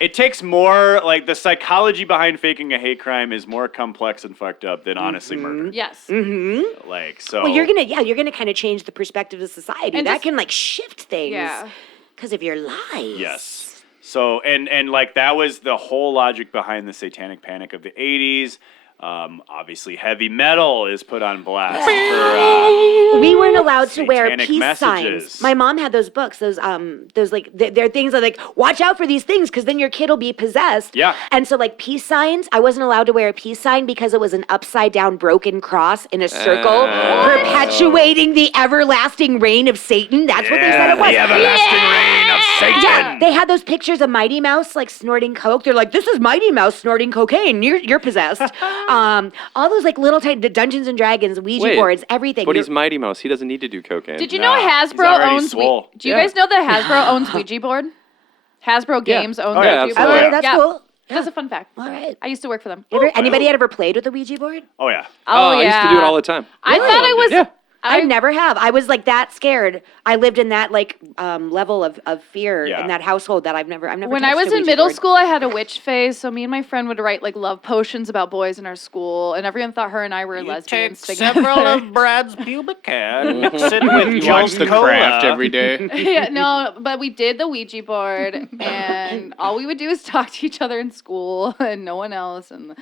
it takes more, like, the psychology behind faking a hate crime is more complex and fucked up than honestly murder. Yes. Like, so. Well, you're gonna kind of change the perspective of society. And that just- can like shift things. Yeah. Because of your lies. Yes. So, and like, that was the whole logic behind the satanic panic of the 80s. Obviously, heavy metal is put on blast for, We weren't allowed to wear satanic peace messages. signs. My mom had those books. Those like they're things that like watch out for these things because then your kid will be possessed. Yeah. And so like peace signs, I wasn't allowed to wear a peace sign because it was an upside down broken cross in a circle, perpetuating the everlasting reign of Satan. That's what they said it was. the everlasting reign of Satan. Yeah, they had those pictures of Mighty Mouse like snorting coke. They're like, "This is Mighty Mouse snorting cocaine. You're possessed." All those like little tiny Dungeons and Dragons, Ouija Wait, boards, everything. But You're- he's Mighty Mouse. He doesn't need to do cocaine. Did you Nah, know he's Hasbro already owns? swole. Do you Yeah. guys know that Hasbro owns Ouija board? Hasbro Games owns Oh, yeah, Ouija absolutely. board. Oh, that's cool. That's a fun fact. All right. I used to work for them. Anybody had ever played with a Ouija board? Oh, yeah. Oh, I yeah. used to do it all the time. I thought I was. Yeah. I never have. I was like that scared. I lived in that like level of fear Yeah. in that household that I've never. When I touched was a in Ouija middle board. school, I had a witch phase. So me and my friend would write like love potions about boys in our school, and everyone thought her and I were lesbians together. Brad's pubic hair and mix it with You watch The Craft every day. Yeah, no, but we did the Ouija board, and all we would do is talk to each other in school, and no one else. And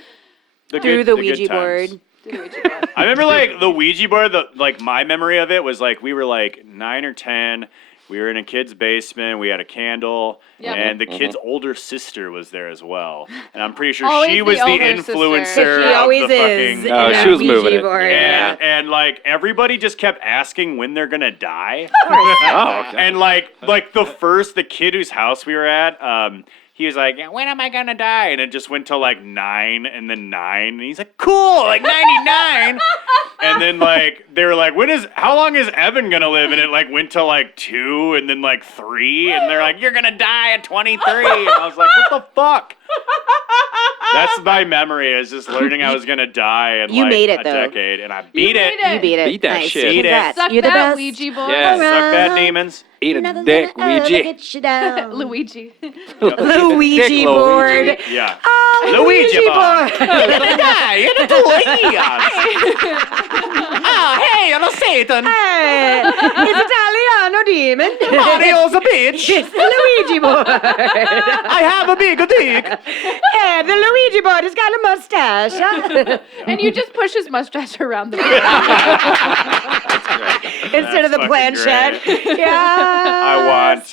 through the Ouija board. do the Ouija board. I remember like the Ouija board. Like my memory of it was like we were like 9 or 10. We were in a kid's basement. We had a candle, Yep. and the kid's older sister was there as well. And I'm pretty sure Always she the was the older sister. influencer. She always of the is. fucking, in Oh, that she was moving Ouija it. board. and like everybody just kept asking when they're gonna die. Oh, okay. And like the kid whose house we were at, he was like, "Yeah, when am I gonna die?" And it just went to like 9 and then 9. And he's like, "Cool, like 99." And then like they were like, how long is Evan gonna live? And it like went to like 2 and then like 3. And they're like, "You're gonna die at 23." And I was like, "What the fuck?" That's my memory, is just learning I was gonna die in You like made it, a though. decade, and I beat made it. it. You beat it. Beat that Nice. shit. Beat it. Congrats. Suck You're the that best. Ouija board. Yeah. Suck that, demons. Eat a Nothing's dick, gonna ever Ouija. get you down. Luigi. The Ouija Dick board. Luigi. Yeah. Oh, Luigi board. board. Oh, hey, hello, Satan. Hey, it's Italiano demon. Mario's a bitch. It's the Luigi board. I have a big dick. Hey, the Luigi board has got a mustache. Huh? And you just push his mustache around the room. Instead of the fucking planchette. great. Yeah.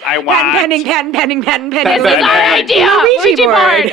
I want. Patent pending. This is our idea. Luigi board.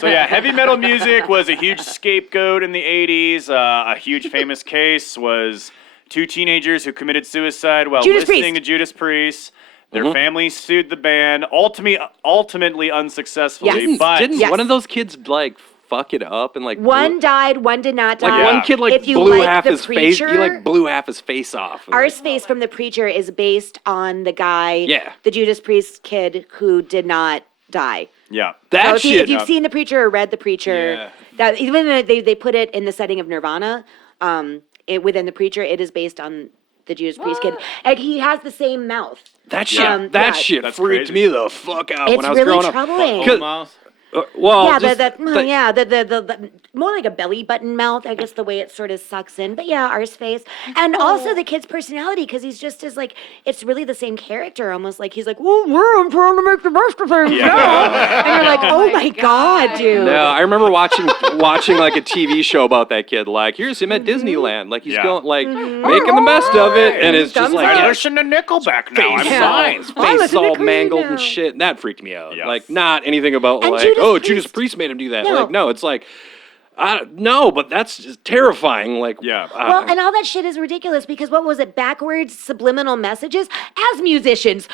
So yeah, heavy metal music was a huge scapegoat in the 80s. A huge famous case was 2 teenagers who committed suicide while Judas listening Priest. to Judas Priest. Their families sued the band, ultimately unsuccessfully. Yes. But Didn't Yes. one of those kids like fuck it up and like One died, one did not die. like Yeah. one kid like If you blew like half the his face. He Preacher- like blew half his face off. And, Our like, space from The Preacher is based on the guy, Yeah. the Judas Priest kid who did not die. Yeah. That So shit. if you've seen The Preacher or read The Preacher, Yeah. that even though they put it in the setting of Nirvana, within The Preacher, it is based on the Judas Priest kid. And he has the same mouth. That shit. Yeah. That Yeah. shit That's freaked crazy. me the fuck out It's when I was really growing up. troubling. Well, Yeah, just the more like a belly button mouth, I guess the way it sort of sucks in. But yeah, arse face, and also the kid's personality because he's just as like it's really the same character, almost like he's like, well, I'm trying to make the best of things now, and you're like, oh my god, dude. No, I remember watching like a TV show about that kid. Like, here's him at Disneyland. Like, he's Yeah. going, like, making the best of it. And it's just Thumbs like, up. yeah, listen to Nickelback now. I'm face, fine. I face listen to all Creed mangled now. and shit. And that freaked me out. Yeah. Like, not anything about, And like, Judas oh, Priest- Judas Priest made him do that. No. Like, no, it's like, no, but that's just terrifying. Like, Yeah. Well, and all that shit is ridiculous because what was it? Backwards subliminal messages? As musicians,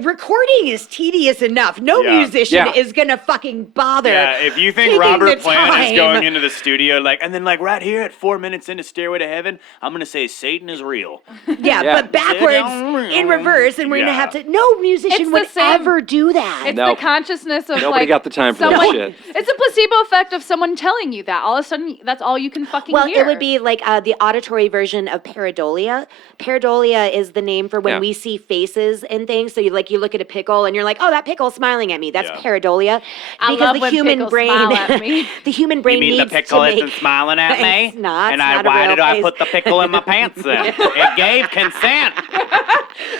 recording is tedious enough. No Yeah. musician Yeah. is gonna fucking bother. Yeah, if you think taking Robert the Plant is time. going into the studio, like, and then, like, right here at 4 minutes into Stairway to Heaven, I'm going to say Satan is real. Yeah, Yeah. but backwards in reverse, and we're gonna Yeah. have to. No musician It's the would same- ever do that. It's Nope. the consciousness of Nobody like got the time for that someone, shit. It's a placebo effect of someone telling you that. All of a sudden, that's all you can fucking Well, hear. it would be like the auditory version of pareidolia. Pareidolia is the name for when Yeah. we see faces and things. So you look at a pickle and you're like, oh, that pickle's smiling at me. That's Yeah. pareidolia. I Because love the when human pickles brain, smile at me. the human brain needs to make. smiling at me? It's not. And It's I, not a why real did I face. put the pickle in my pants then? It gave consent.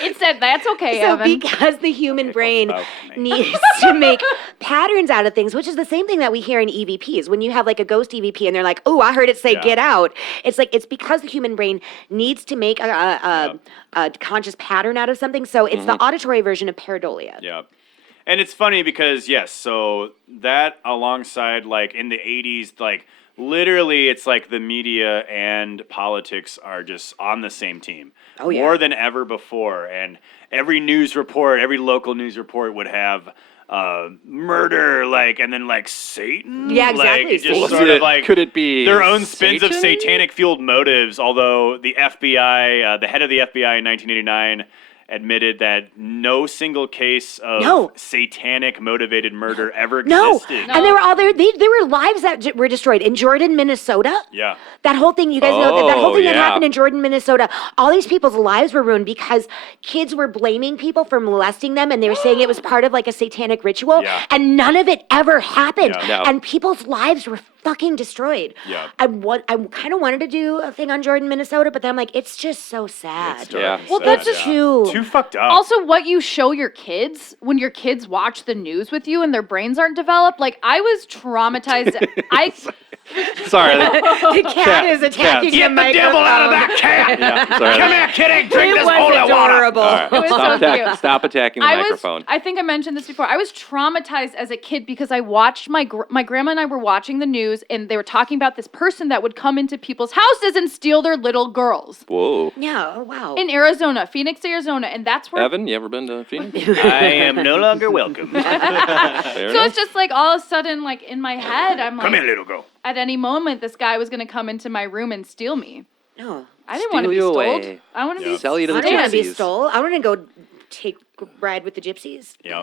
It said that's okay, So Evan. because the human brain spoke to me. needs to make patterns out of things, which is the same thing that we hear in EVPs. When you have like a ghost EVP and they're like, oh, I heard it say Yeah. get out. It's like, it's because the human brain needs to make a conscious pattern out of something. So it's the auditory version of pareidolia. Yeah. And it's funny because, yes, so that alongside, like, in the 80s, like, literally it's like the media and politics are just on the same team. Oh, yeah. More than ever before. And every news report, every local news report would have murder, like, and then, like, Satan? Yeah, exactly. Like, just Was sort of, like, could it be their own spins of Satan? satanic-fueled motives, although the FBI, the head of the FBI in 1989 admitted that no single case of No. satanic motivated murder ever No. existed. And there were all there were lives that were destroyed in Jordan, Minnesota. Yeah. That whole thing, you guys know that whole Oh, thing that yeah. happened in Jordan, Minnesota. All these people's lives were ruined because kids were blaming people for molesting them, and they were saying it was part of like a satanic ritual, Yeah. and none of it ever happened. Yeah. No. And people's lives were fucking destroyed. Yeah. I kind of wanted to do a thing on Jordan, Minnesota, but then I'm like, it's just so sad. Yeah. Well, So, that's yeah. Too fucked up. Also, what you show your kids when your kids watch the news with you and their brains aren't developed. Like, I was traumatized. Sorry. the cat is attacking Get the Get the devil out of that cat! Yeah, sorry. Come here, kitty! Drink It this was holy water! adorable. All right. It was so cute. Stop attacking the microphone. I think I mentioned this before. I was traumatized as a kid because I watched my grandma and I were watching the news and they were talking about this person that would come into people's houses and steal their little girls Whoa. Yeah, oh, wow. in Arizona, Phoenix, Arizona, and that's where. Evan, you ever been to Phoenix? I am no longer welcome. Fair So enough. it's just like all of a sudden, like in my head, I'm like, Come here, little girl. at any moment, this guy was gonna come into my room and steal me. No. I didn't want to Steal be you stole. away. I want to Yeah. be Sell you to I the don't want to be gypsies. stole. I want to go take a ride with the gypsies. Yeah.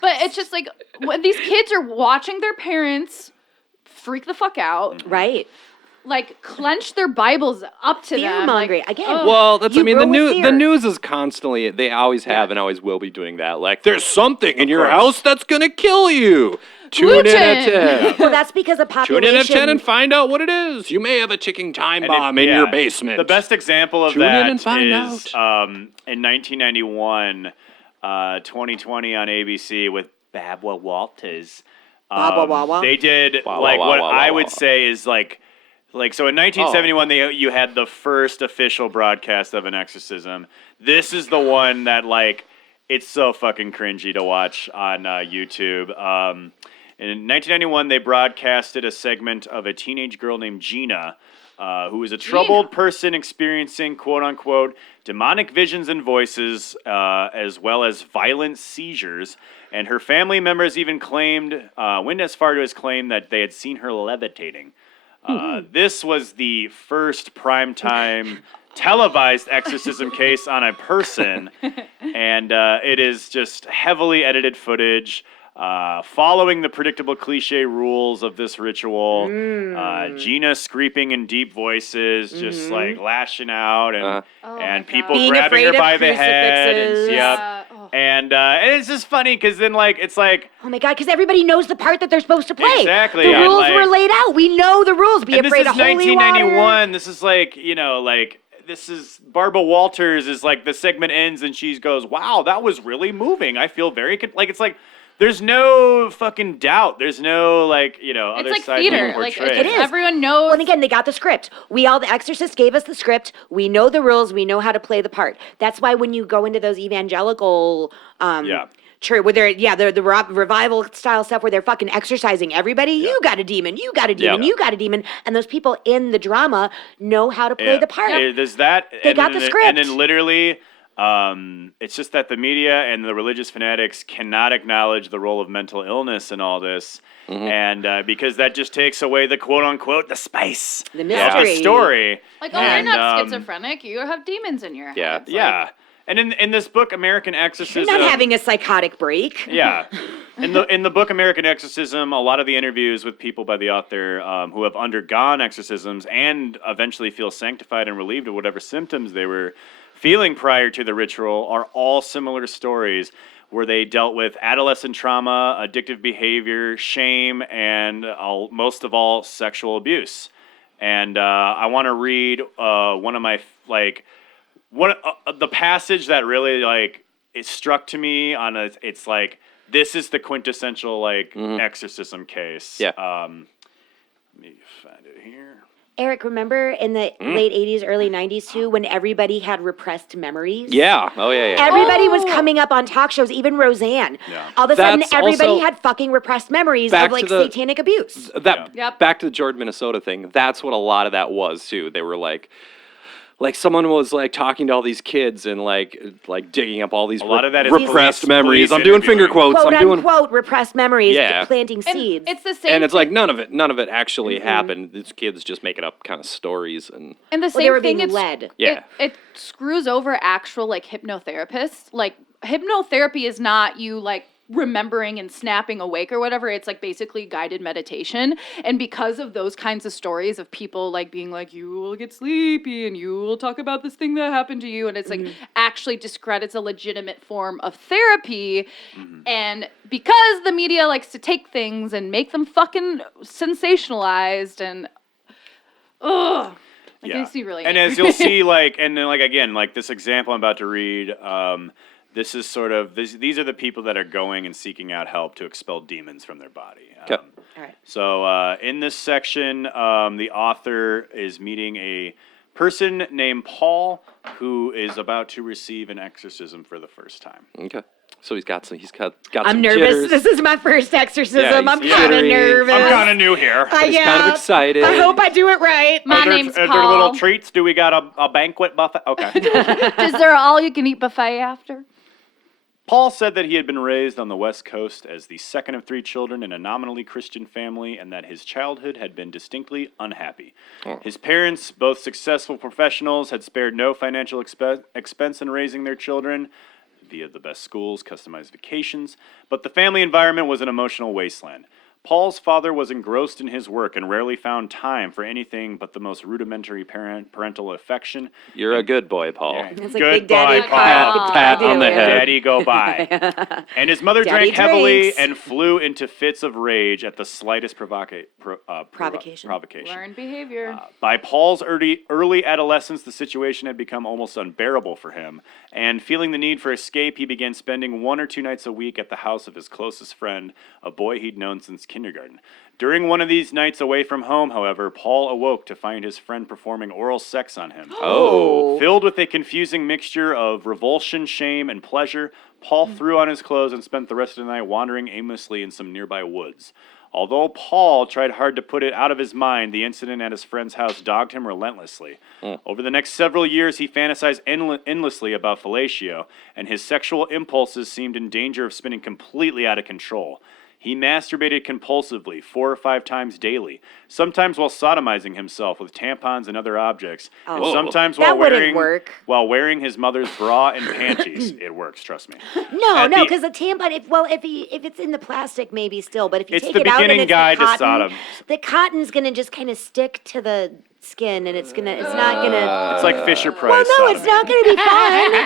But it's just like when these kids are watching their parents freak the fuck out, Right. like clench their Bibles up to Fear them. Like, mongering. Again, oh. Well, that's. You I mean, the grow with fear. news is constantly. They always have and always will be doing that. Like, there's something in your course. house that's gonna kill you. Tune in at Gluten. 10. Well, that's because of Tune population. in at 10 and find out what it is. You may have a ticking time And it- bomb in yeah. your basement. The best example of Tune in that and find is in 1991, 2020 on ABC with Barbara Walters. Wah, wah, wah. They did Wah, like wah, what wah, I wah, would wah. say is like so in 1971 you had the first official broadcast of an exorcism. This is the one that like it's so fucking cringy to watch on YouTube. In 1991, they broadcasted a segment of a teenage girl named Gina, who was a troubled person experiencing quote-unquote demonic visions and voices, as well as violent seizures. And her family members even went as far as claim that they had seen her levitating. This was the first primetime televised exorcism case on a person, and it is just heavily edited footage. Following the predictable cliche rules of this ritual, Gina screaming in deep voices, just like lashing out, and my people God. Being grabbing afraid her of by the head. crucifixes. Yep. And it's just funny because then it's like, Oh my God, because everybody knows the part that they're supposed to play. Exactly, The and, rules like- were laid out. We know the rules. Be and this afraid is of holy 1991. water. This is this is Barbara Walters is like the segment ends and she goes, "Wow, that was really moving. I feel very it's like there's no fucking doubt. There's no other It's like side theater. being Like portrayed. It is. everyone knows. Well, and again, they got the script. The Exorcist gave us the script. We know the rules. We know how to play the part. That's why when you go into those evangelical, church, where they're the revival style stuff where they're fucking exorcising everybody. You got a demon. You got a demon. Yeah. You got a demon. And those people in the drama know how to play the part. There's that. They got the script. And then literally, it's just that the media and the religious fanatics cannot acknowledge the role of mental illness in all this. And because that just takes away the quote unquote the spice The of mystery. the story. Like, And, you're not schizophrenic. You have demons in your head. Yeah. It's like- Yeah. And in this book, American Exorcism, You're not having a psychotic break. yeah. In the book American Exorcism, a lot of the interviews with people by the author who have undergone exorcisms and eventually feel sanctified and relieved of whatever symptoms they were feeling prior to the ritual are all similar stories where they dealt with adolescent trauma, addictive behavior, shame, and most of all, sexual abuse. And I want to read one of my the passage that really it struck to me it's like this is the quintessential exorcism case. Yeah. Let me find it here. Eric, remember in the late 80s, early 90s too, when everybody had repressed memories? Yeah. Oh, yeah. Everybody was coming up on talk shows, even Roseanne. Yeah. All of a sudden, That's everybody also- had fucking repressed memories Back of to the- satanic abuse. Yep. Back to the Jordan, Minnesota thing. That's what a lot of that was too. They were like someone was talking to all these kids and digging up all these A lot of that is repressed police memories. I'm interviewing. doing finger quotes. Quote I'm doing unquote repressed memories, Yeah. planting And seeds. it's the same. and it's like none of it actually happened. These kids just making up kind of stories and And the Well, they same were thing. being It's, led. Yeah. It screws over actual hypnotherapists. Like hypnotherapy is not you remembering and snapping awake or whatever. It's basically guided meditation. And because of those kinds of stories of people being you will get sleepy and you will talk about this thing that happened to you, and it's actually discredits a legitimate form of therapy. And because the media likes to take things and make them fucking sensationalized and it makes me really And angry. as you'll see, and then again, this example I'm about to read, this is sort of these are the people that are going and seeking out help to expel demons from their body. Okay. All right. So in this section, the author is meeting a person named Paul who is about to receive an exorcism for the first time. okay. So he's got some I'm some nervous. jitters. This is my first exorcism. Yeah, I'm he's kind of jittery. nervous. I'm kind of new here. He's kind of excited. I hope I do it right. My name's Are there Paul. little treats? Do we got a banquet buffet? Okay. Is there an all-you-can-eat buffet after? Paul said that he had been raised on the West Coast as the second of 3 children in a nominally Christian family and that his childhood had been distinctly unhappy. His parents, both successful professionals, had spared no financial expense in raising their children via the best schools, customized vacations, but the family environment was an emotional wasteland. Paul's father was engrossed in his work and rarely found time for anything but the most rudimentary parental affection. You're a good boy, Paul. Yeah. It's like Good Big Daddy boy, Paul. Paul. Pat on the head. Daddy go by. And his mother Daddy drank heavily drinks. and flew into fits of rage at the slightest provocation. Learned behavior. By Paul's early adolescence, the situation had become almost unbearable for him, and feeling the need for escape, he began spending 1 or 2 nights a week at the house of his closest friend, a boy he'd known since kindergarten. During one of these nights away from home, however, Paul awoke to find his friend performing oral sex on him. Oh. Filled with a confusing mixture of revulsion, shame, and pleasure, Paul threw on his clothes and spent the rest of the night wandering aimlessly in some nearby woods. Although Paul tried hard to put it out of his mind, the incident at his friend's house dogged him relentlessly. Over the next several years, he fantasized endlessly about fellatio, and his sexual impulses seemed in danger of spinning completely out of control. He masturbated compulsively 4 or 5 times daily, sometimes while sodomizing himself with tampons and other objects, and sometimes That wouldn't work. while wearing his mother's bra and panties. It works, trust me. No, because the tampon. If it's in the plastic, maybe still. But if you It's take the it out and beginning it's guide the to cotton, Sodom. the cotton's gonna just kind of stick to the skin, and it's not gonna. It's like Fisher Price. Well, no, sodomy. it's not gonna be fun. The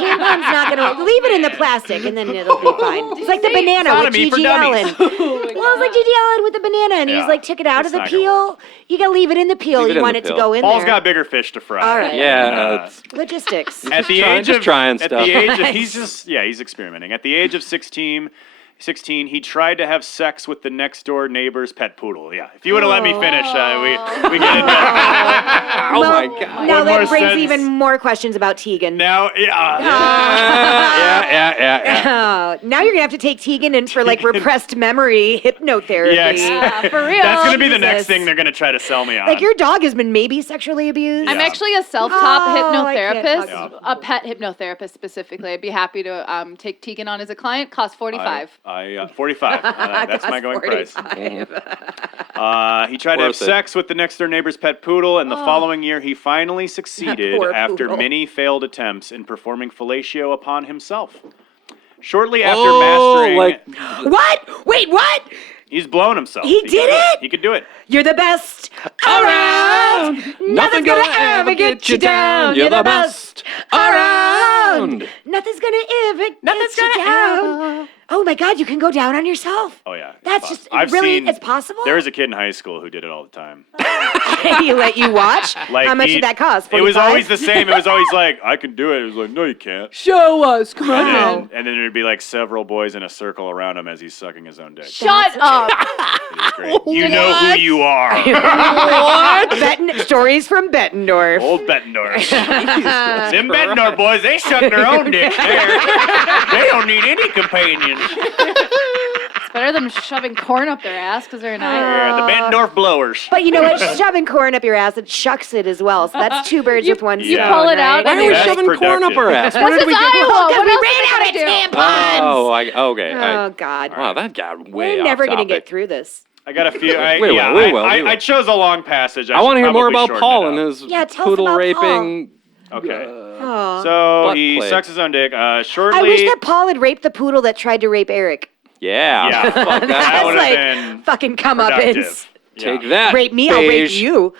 tampon's not gonna. Leave it in the plastic, and then it'll be fine. It's like the banana with Sodomy for Gigi Allen. dummies. Well, it's like Gigi Allen with the banana, and he's Yeah. like took it out It's of the not gonna peel. You gotta leave it in the peel. Leave it You in want the it to peel. go in Paul's there. got bigger fish to fry. All right. Yeah. Logistics. At the trying- age just of trying at stuff. the age of, he's experimenting. At the age of 16, he tried to have sex with the next door neighbor's pet poodle. Yeah, if you would have let me finish, we get into Oh my God. Now One that more brings sentence. even more questions about Tegan. now. Yeah. Now you're gonna have to take Tegan in for like repressed memory hypnotherapy. Yes. For real. That's gonna be the next Jesus. thing they're gonna try to sell me on. Like your dog has been maybe sexually abused. I'm Yeah. actually a self-taught Oh, I can't hypnotherapist, talk a pet hypnotherapist specifically. I'd be happy to take Tegan on as a client. Cost $45. 45. That's my going price. 45. He tried to have Worth it. sex with the next door neighbor's pet poodle, and the following year he finally succeeded Poor after poodle. many failed attempts in performing fellatio upon himself. Shortly after mastering, What? Wait, what? he's blown himself. He could did do it? He could do it. You're the best around. Nothing's gonna ever get you down. You're the best around. Nothing's gonna ever get you down. Oh my God, you can go down on yourself. Oh yeah, That's it's just I've really, seen- it's possible. There was a kid in high school who did it all the time. He let you watch. Like How much he- did that cost? It was 45? always the same. It was always like, I can do it. It was like, no, you can't. Show us, come And on. then there'd be like several boys in a circle around him as he's sucking his own dick. Shut up. It was great. You know who you are. Stories from Bettendorf. Old Bettendorf. Them Bettendorf boys, they suck their own dick there. They don't need any companions. It's better than shoving corn up their ass because they're an iron. Yeah, the Bettendorf blowers. But you know what? Shoving corn up your ass, it shucks it as well. So that's two birds with one you stone. pull it right? out Why and are we That's shoving corn up productive. our ass? Where This did is we get? Iowa. Because What we else ran are out we of gonna do? tampons. Okay. Oh God. Wow, that got way We're off never gonna topic. get through this. I got a few. We will. I chose a long passage. I want to hear more should about probably Paul shorten and it his Yeah, tell us poodle about raping. Okay. Oh. So Butt he play. sucks his own dick. Shortly. I wish that Paul had raped the poodle that tried to rape Eric. Yeah. Yeah. Fuck that. That That's would like have been fucking comeuppance. productive. Take Yeah. that. Rape me, I'll rape beige. you.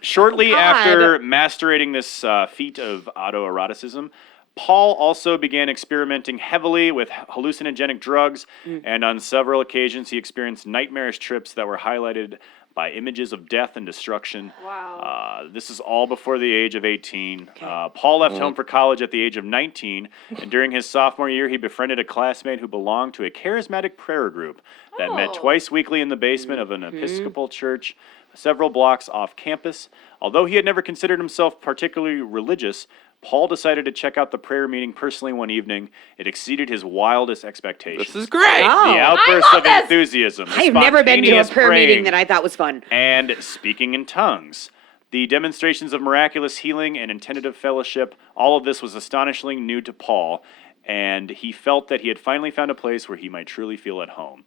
Shortly God. after mastering this feat of autoeroticism, Paul also began experimenting heavily with hallucinogenic drugs, and on several occasions he experienced nightmarish trips that were highlighted by images of death and destruction. Wow. This is all before the age of 18. Paul left home for college at the age of 19, and during his sophomore year, he befriended a classmate who belonged to a charismatic prayer group that met twice weekly in the basement of an Episcopal church several blocks off campus. Although he had never considered himself particularly religious, Paul decided to check out the prayer meeting personally one evening. It exceeded his wildest expectations. This is great. Oh. The outbursts love of this. enthusiasm. the I've never been to a spontaneous prayer meeting praying, that I thought was fun. and speaking in tongues. The demonstrations of miraculous healing and intentive fellowship, all of this was astonishingly new to Paul, and he felt that he had finally found a place where he might truly feel at home.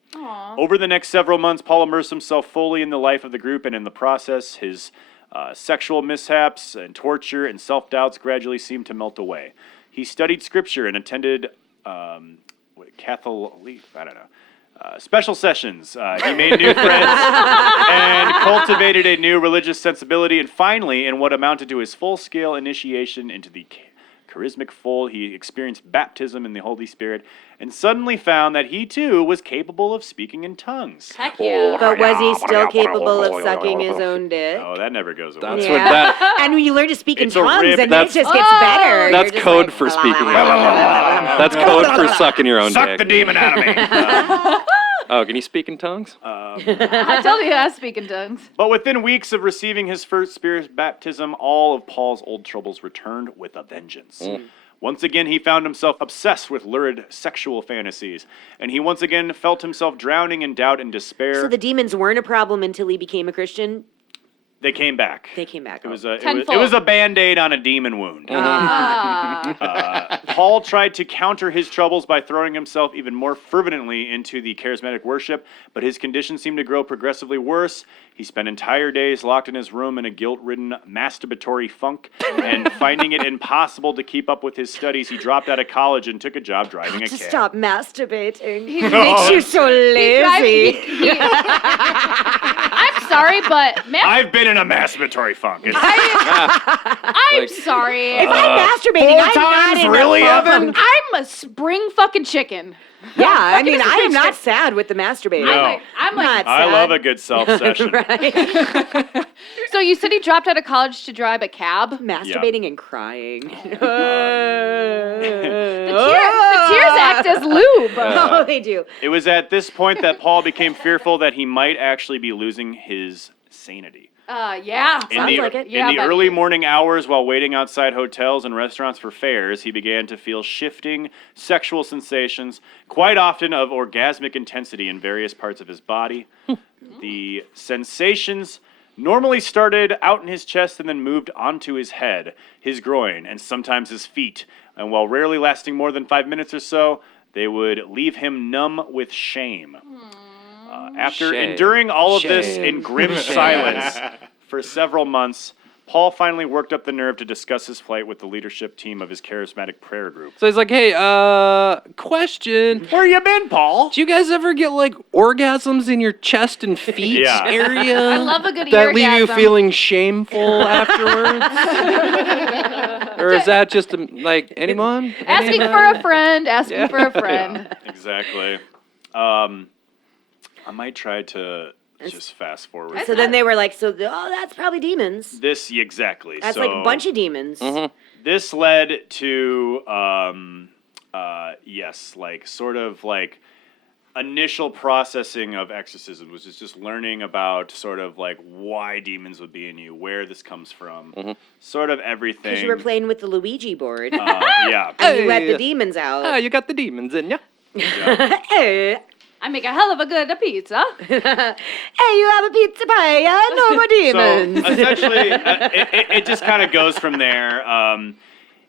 Over the next several months, Paul immersed himself fully in the life of the group, and in the process, his sexual mishaps and torture and self-doubts gradually seemed to melt away. He studied scripture and attended special sessions. He made new friends and cultivated a new religious sensibility. And finally, in what amounted to his full-scale initiation into the charismatic fold, he experienced baptism in the Holy Spirit and suddenly found that he too was capable of speaking in tongues. Heck yeah. But was he still capable of sucking his own dick? Oh, that never goes away. That's Yeah. what that. And when you learn to speak in It's a tongues, rib. and then it That's- just gets better. You're That's just code like, for blah, speaking. blah, blah, blah, blah. That's code for sucking your own Suck dick. the demon out of me. Oh, can you speak in tongues? I told you I speak in tongues. But within weeks of receiving his first spirit baptism, all of Paul's old troubles returned with a vengeance. Once again, he found himself obsessed with lurid sexual fantasies, and he once again felt himself drowning in doubt and despair. So the demons weren't a problem until he became a Christian? They came back. They came back. It was Oh. a Band-Aid on a demon wound. Paul tried to counter his troubles by throwing himself even more fervently into the charismatic worship, but his condition seemed to grow progressively worse. He spent entire days locked in his room in a guilt-ridden masturbatory funk, and finding it impossible to keep up with his studies, he dropped out of college and took a job driving a To cab. stop masturbating. It makes you so lazy. I'm sorry, but I've been in a masturbatory funk. I'm sorry. If I'm masturbating, I'm not in really, a Evan? I'm a spring fucking chicken. Yeah, I mean, is a I am bitch. not sad with the masturbating. No. I'm like, Not I sad. love a good self-session. Right? so you said he dropped out of college to drive a cab? Masturbating and crying. The tears act as lube. Oh, they do. It was at this point that Paul became fearful that he might actually be losing his sanity. Yeah. Sounds like it. Yeah, In the buddy. early morning hours while waiting outside hotels and restaurants for fares, he began to feel shifting sexual sensations, quite often of orgasmic intensity in various parts of his body. The sensations normally started out in his chest and then moved onto his head, his groin, and sometimes his feet. And while rarely lasting more than 5 minutes or so, they would leave him numb with shame. After Shame. enduring all of this Shame. in grim silence for several months, Paul finally worked up the nerve to discuss his plight with the leadership team of his charismatic prayer group. So he's like, hey, question. Where you been, Paul? Do you guys ever get like orgasms in your chest and feet Yeah. area? I love a good that leave you orgasm. feeling shameful afterwards? Or is that just like anyone? Asking for a friend, asking for a friend. Exactly. I might try to just fast forward. So then they were like, that's probably demons. This exactly. That's so like a bunch of demons. This led to yes, like sort of like initial processing of exorcism, which is just learning about sort of like why demons would be in you, where this comes from, sort of everything. Because you were playing with the Luigi board. Yeah. And you let Hey. the demons out. Oh, you got the demons in ya. Hey, I make a hell of a good pizza. you have a pizza pie, yeah? No more demons. So essentially, it just kind of goes from there.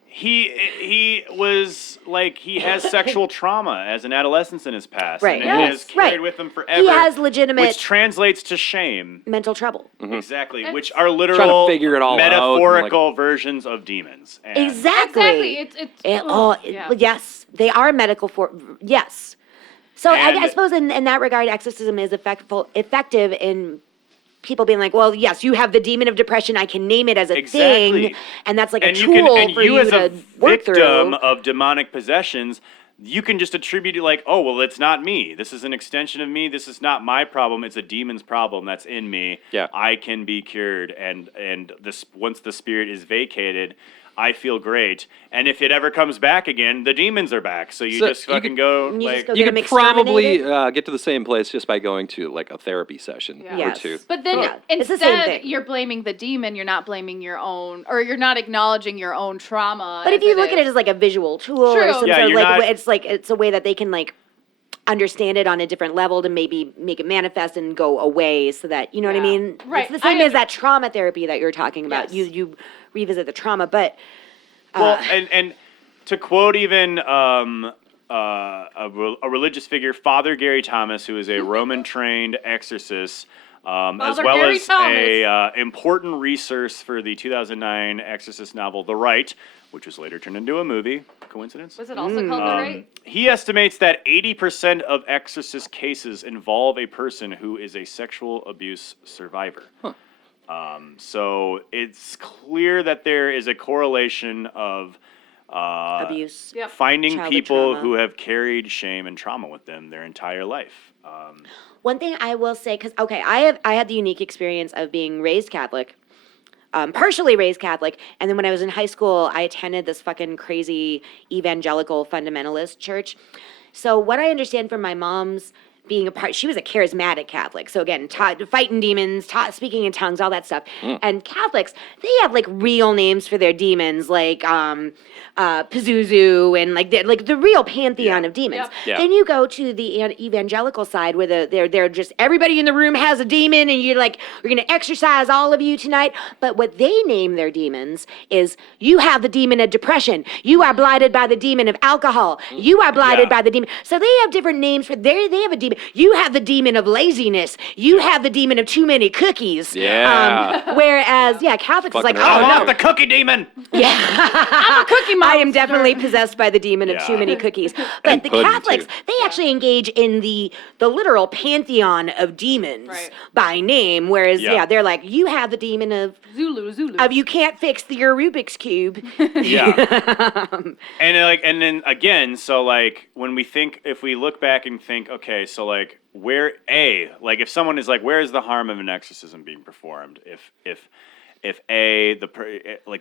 He was like he has sexual trauma as an adolescent in his past, Right. And it Yes. has carried Right. with him forever. He has legitimate which translates to shame. mental trouble. Exactly, It's- which are Trying literal to figure it all out and, metaphorical versions of demons. And Exactly. It's Yeah. Yes, they are medical yes. So And- I suppose in that regard, exorcism is effective in people being like, well, yes, you have the demon of depression. I can name it as a Exactly. thing, and that's like and a you tool can, and for you you as to a work victim through. of demonic possessions, you can just attribute it like, oh, well, it's not me. This is an extension of me. This is not my problem. It's a demon's problem that's in me. Yeah. I can be cured, and this once the spirit is vacated, I feel great. And if it ever comes back again, the demons are back. So you So just you fucking could- go You just like go You get could them probably exterminated? get to the same place just by going to like a therapy session Yeah. or Yes. two. But then Yeah, it's the same instead, thing. you're blaming the demon. You're not blaming your own, or you're not acknowledging your own trauma. But if you look at it as like a visual tool True. or some Yeah, sort of you're like, not- it's a way that they can like understand it on a different level to maybe make it manifest and go away so that, you know what I Yeah. mean? Right. It's the same I as that trauma therapy that you're talking about. Yes. You revisit the trauma, but Well, and to quote even a religious figure, Father Gary Thomas, who is a Roman-trained exorcist, as Father well Gary as Thomas. a important resource for the 2009 Exorcist novel The Rite, which was later turned into a movie. Coincidence? was it also called the right? He estimates that 80% of exorcist cases involve a person who is a sexual abuse survivor. So it's clear that there is a correlation of abuse. Yep. finding Childhood people trauma. who have carried shame and trauma with them their entire life. One thing I will say, because I had the unique experience of being raised Catholic, partially raised Catholic, and then when I was in high school, I attended this fucking crazy evangelical fundamentalist church. So what I understand from my mom's being a part. She was a charismatic Catholic. So again, fighting demons, speaking in tongues, all that stuff. And Catholics, they have like real names for their demons, like Pazuzu, and like the real pantheon of demons. Yep. Yeah. Then you go to the evangelical side where they're just everybody in the room has a demon, and you're like, we're gonna exorcise all of you tonight. But what they name their demons is, you have the demon of depression, you are blinded by the demon of alcohol, you are blinded by the demon. So they have different names for they have a demon. You have the demon of laziness, you have the demon of too many cookies. Yeah. Whereas Catholics is like, Fucking I around. want the cookie demon. yeah. I'm a cookie monster. I am definitely possessed by the demon of too Yeah. many cookies. But And the pudding, Catholics, too. they actually engage in the literal pantheon of demons Right. by name, whereas Yeah. they're like, you have the demon of Zulu. you can't fix your Rubik's cube. Yeah. and then again, so like when we think, if we look back and think, okay, so like if someone is like, where is the harm of an exorcism being performed? If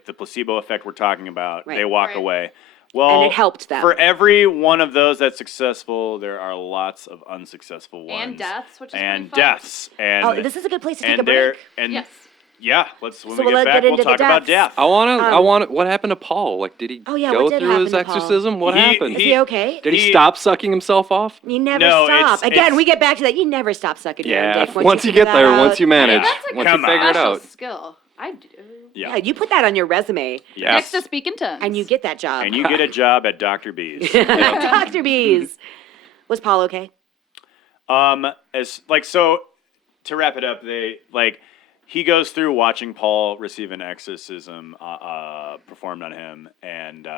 the placebo effect we're talking about, Right. they walk Right. away. Well, And it helped them. For every one of those that's successful, there are lots of unsuccessful ones. And deaths, which is and pretty fun. deaths. And Oh, this is a good place to take a and there break. and Yes. yeah, when So we we'll get get back, we'll into the talk about deaths. death. I want to. What happened to Paul? Like, did he Oh, yeah, go what did through his happen to Paul? exorcism? What happened? Is he okay? Did he stop sucking himself off? You never No, stop. Again, it's- we get back to that. You never stop sucking your own Yeah. dick. Once you figure get that there, out. once you manage, That's a once you Come on. figure it special out. skill. I do. Yeah, you put that on your resume, Yes. Next to speak in tongues. and you get that job. And you get a job at Dr. B's. Dr. Bees. Was Paul okay? So to wrap it up, he goes through watching Paul receive an exorcism performed on him, and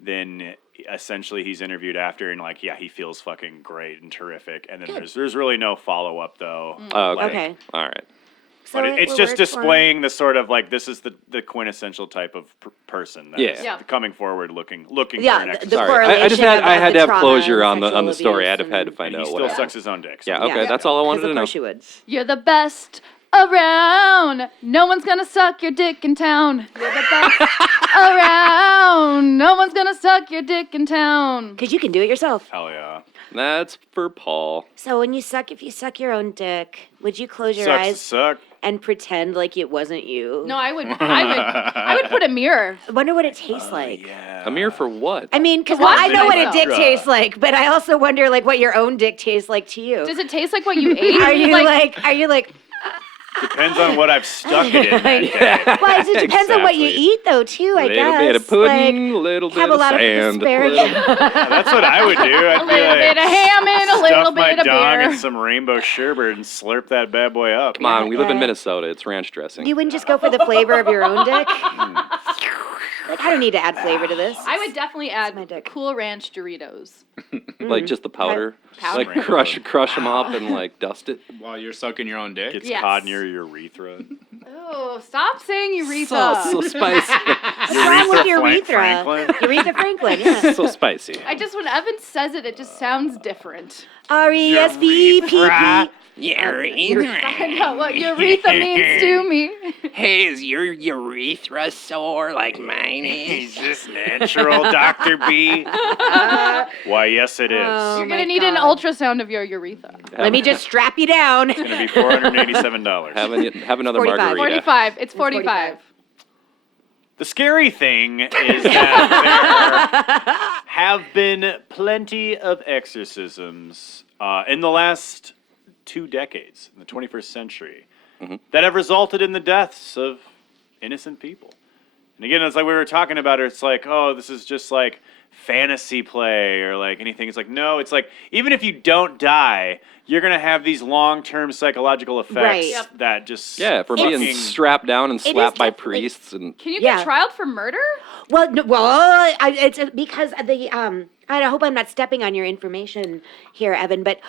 then essentially he's interviewed after, and he feels fucking great and terrific. And then there's really no follow up though. Oh, okay. Okay. All right. So But it's just displaying the sort of this is the quintessential type of person that's Yeah. Yeah. coming forward looking Yeah, for an the exorcism. Sorry, correlation I just had of I had the to have trauma closure and on the sexual story. I had abuse to And find he out still what sucks happened. his own dick. Yeah. so- Okay. That's all I wanted to Of know. course you would. You're the best around. No one's gonna suck your dick in town. You're the best around. No one's gonna suck your dick in town. Because you can do it yourself. Hell yeah. That's for Paul. So if you suck your own dick, would you close your Sucks to eyes suck. and pretend like it wasn't you? No, I would put a mirror. I wonder what it tastes like. Yeah. A mirror for what? I mean, because Wash I know what a dick myself. tastes like, but I also wonder what your own dick tastes like to you. Does it taste like what you ate? Are you like? Depends on what I've stuck it in that day. Well, it depends on what you Exactly. eat, though, too. I guess. Little bit of pudding, little bit have a of lot of sand. asparagus. That's what I would do. I'd A little be bit of ham and a stuff little my bit of dong beer. in some rainbow sherbet and slurp that bad boy up. Come on, we live in Yeah. Minnesota. It's ranch dressing. You wouldn't just go for the flavor of your own dick? I don't need to add flavor to this. I would definitely add my dick. Cool Ranch Doritos. Like just the powder. Powder. Like crush them up and dust it. While you're sucking your own dick. Gets Yes. caught near your urethra. Oh, stop saying urethra. So spicy. What's wrong with urethra? Franklin? Urethra Franklin, yeah. So spicy. I just, when Evan says it, it just sounds different. RESVP. I know what urethra means to me. Hey, is your urethra sore like mine is? Is this natural, Dr. B? Why, yes, it is. Oh, You're my gonna need an God. ultrasound of your urethra. Let me just strap you down. It's going to be $487. Have another 45. margarita. 45. It's 45. The scary thing is that there have been plenty of exorcisms in the last 2 decades, in the 21st century, that have resulted in the deaths of innocent people. And again, it's like we were talking about it, it's like, oh, this is just like fantasy play or like anything. It's like, no, it's like, even if you don't die, you're going to have these long-term psychologial effects Right. Yep. that just... Yeah, for being fucking- strapped down and It is slapped by definitely- priests and Can you Yeah. get trialed for murder? Well, it's because I hope I'm not stepping on your information here, Evan, but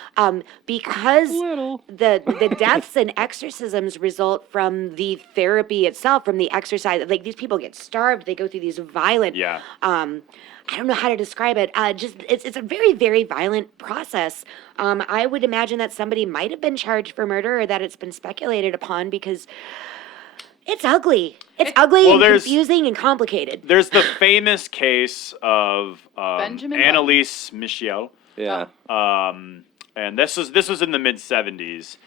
because the deaths and exorcisms result from the therapy itself, from the exercise. Like these people get starved, they go through these violent. Yeah. I don't know how to describe it. It's a very, very violent process. I would imagine that somebody might have been charged for murder, or that it's been speculated upon because. It's ugly. It's ugly Well, and there's- confusing and complicated. There's the famous case of Benjamin Annalise Michiel. yeah. and this was in the mid-'70s.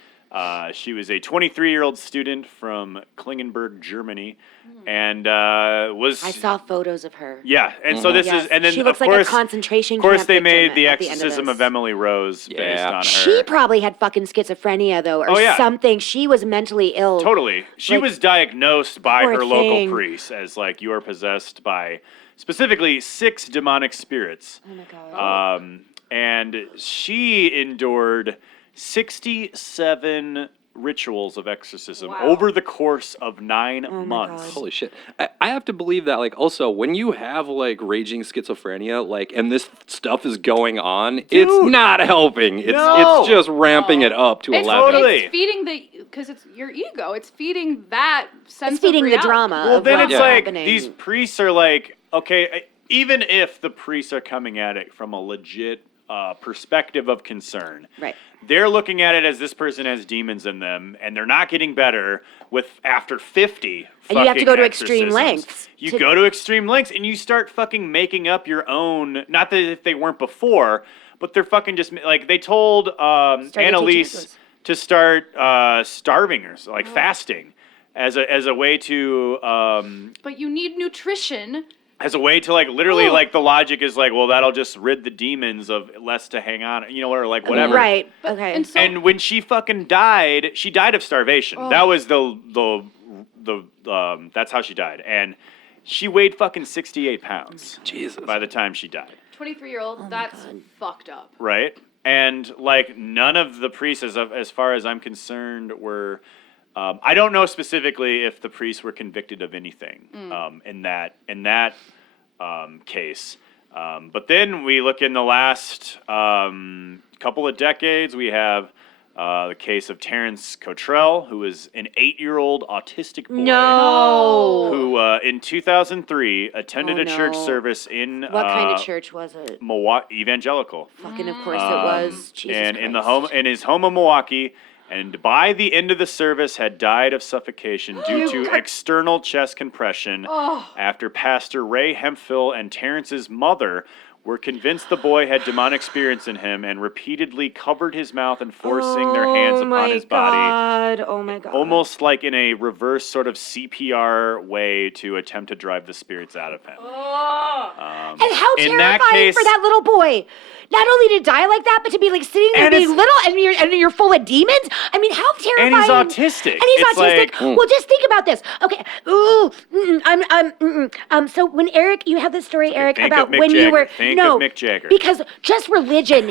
She was a 23-year-old student from Klingenberg, Germany, and was. I saw photos of her. Yeah, and so this is, and then she looks of like course, a concentration Of course, camp they victim made the at the end of Exorcism this. of Emily Rose based on her. She probably had fucking schizophrenia though, or something. She was mentally ill. Totally. She Like, was diagnosed by poor her local thing. priest as like you are possessed by specifically 6 demonic spirits. Oh my god. And she endured 67 rituals of exorcism over the course of 9 months. Holy shit. I have to believe that, like, also, when you have, like, raging schizophrenia, like, and this stuff is going on, it's not helping. It's just ramping it up to 11. It's feeding because it's your ego. It's feeding that sense It's feeding of the reality. drama. Well, of then what's it's like happening. these priests are like, okay, even if the priests are coming at it from a legit perspective of concern, Right. they're looking at it as this person has demons in them, and they're not getting better after 50. And you have to go to extreme exorcisms. lengths You go to extreme lengths, and you start fucking making up your own. Not that if they weren't before, but they're fucking just like they told Annalise to start starving or like fasting as a way to. But you need nutrition. As a way to like literally like the logic is like, well, that'll just rid the demons of less to hang on, or like whatever. Right. Okay. And so, And when she fucking died, she died of starvation. That was that's how she died. And she weighed fucking 68 pounds. Jesus. By the time she died. 23-year-old, that's fucked up. Right? And like none of the priests, as far as I'm concerned, were. I don't know specifically if the priests were convicted of anything in that case. But then we look in the last couple of decades, we have the case of Terrence Cottrell, who was an 8-year-old autistic boy who in 2003 attended a church service in what kind of church was it? Milwaukee, evangelical. Fucking of course it was. Jesus And Christ. in his home of Milwaukee, and by the end of the service had died of suffocation due to external chest compression after Pastor Ray Hemphill and Terrence's mother were convinced the boy had demonic spirits in him and repeatedly covered his mouth and forcing their hands upon his body. Oh my god. Almost like in a reverse sort of CPR way to attempt to drive the spirits out of him. And how in that terrifying case- for that little boy. Not only to die like that, but to be like sitting there And being it's- little and you're full of demons. I mean, how terrifying. And he's autistic. And he's It's autistic. like- Well, just think about this. Okay. So when Eric, you have this story, Eric, think about of Mick when you Jagger. were Think of Mick Jagger. because just religion,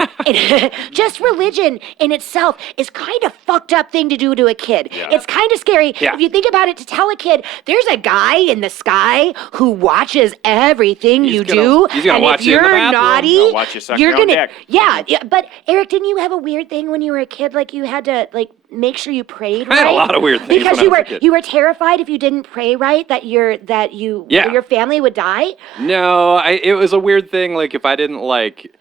in itself is kind of fucked up thing to do to a kid. Yeah. It's kind of scary Yeah. if you think about it. To tell a kid there's a guy in the sky who watches everything you do, he's gonna and watch if you in the you're bathroom. naughty, He'll watch you suck you're your own gonna dick. yeah. But Eric, didn't you have a weird thing when you were a kid? Like you had to like make sure you prayed I had a right? lot of weird things because when I you was a were kid. you were terrified if you didn't pray right that your family would die. No, it was a weird thing. Like, if I didn't, like...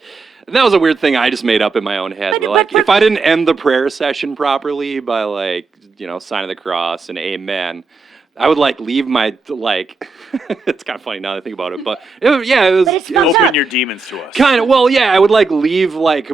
That was a weird thing I just made up in my own head. But- Like, but- if I didn't end the prayer session properly by, like, sign of the cross and amen... I would like leave my like. It's kind of funny now that I think about it, but it was. But it's it was fucked Open up. your demons to us. kind of. Well, yeah, I would like leave like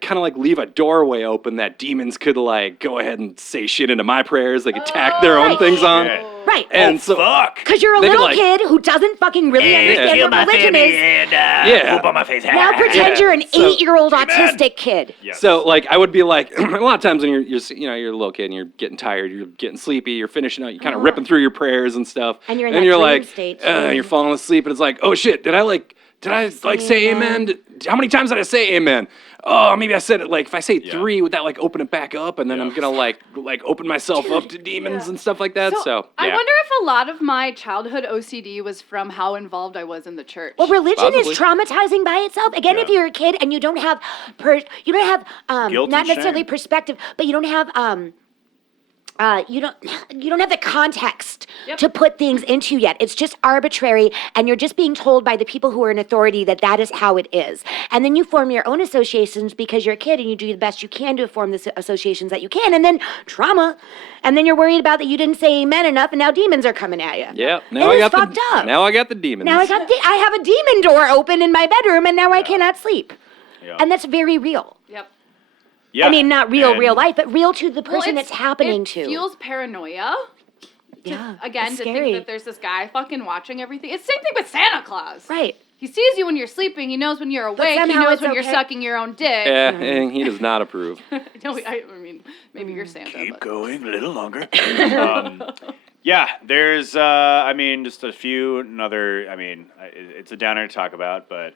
kind of like leave a doorway open that demons could like go ahead and say shit into my prayers. They could tack their own right. things on. Shit. Right. And so Fuck. Because you're a They could, little like- kid who doesn't fucking really understand what religion is. And Yeah. poop on my face. Now pretend you're an So- 8-year-old autistic kid. Yes. So like I would be like a lot of times when you're you're a little kid and you're getting tired, you're getting sleepy, you're finishing out, you're kind of ripping through your prayers and stuff, And you're in that you're dream like state, you're falling asleep and it's like, oh shit, did I say amen? How many times did I say amen? Oh, maybe I said it like if I say 3, would that like open it back up and then I'm gonna like open myself up to demons and stuff like that. So I yeah. wonder if a lot of my childhood OCD was from how involved I was in the church. Well, religion Possibly. is traumatizing by itself. Again, if you're a kid and you don't have, Guilt not and necessarily shame. perspective, but you don't have, you don't have the context to put things into yet. It's just arbitrary, and you're just being told by the people who are in authority that is how it is. And then you form your own associations because you're a kid, and you do the best you can to form the associations that you can. And then trauma, and then you're worried about that you didn't say amen enough, and now demons are coming at you. Yeah, It is fucked up. Now I got the demons. Now I have a demon door open in my bedroom, and now I cannot sleep. Yeah. And that's very real. Yep. Yeah. I mean, not real And- life, but real to the person it's happening it to. fuels paranoia. Yeah. Again, it's to scary. think that there's this guy fucking watching everything. It's the same thing with Santa Claus. Right. He sees you when you're sleeping. He knows when you're awake. He somehow knows it's when you're okay. sucking your own dick. Yeah, and he does not approve. No, I mean, maybe you're Santa. Keep but. going a little longer. Yeah, there's, just a few another, it's a downer to talk about, but.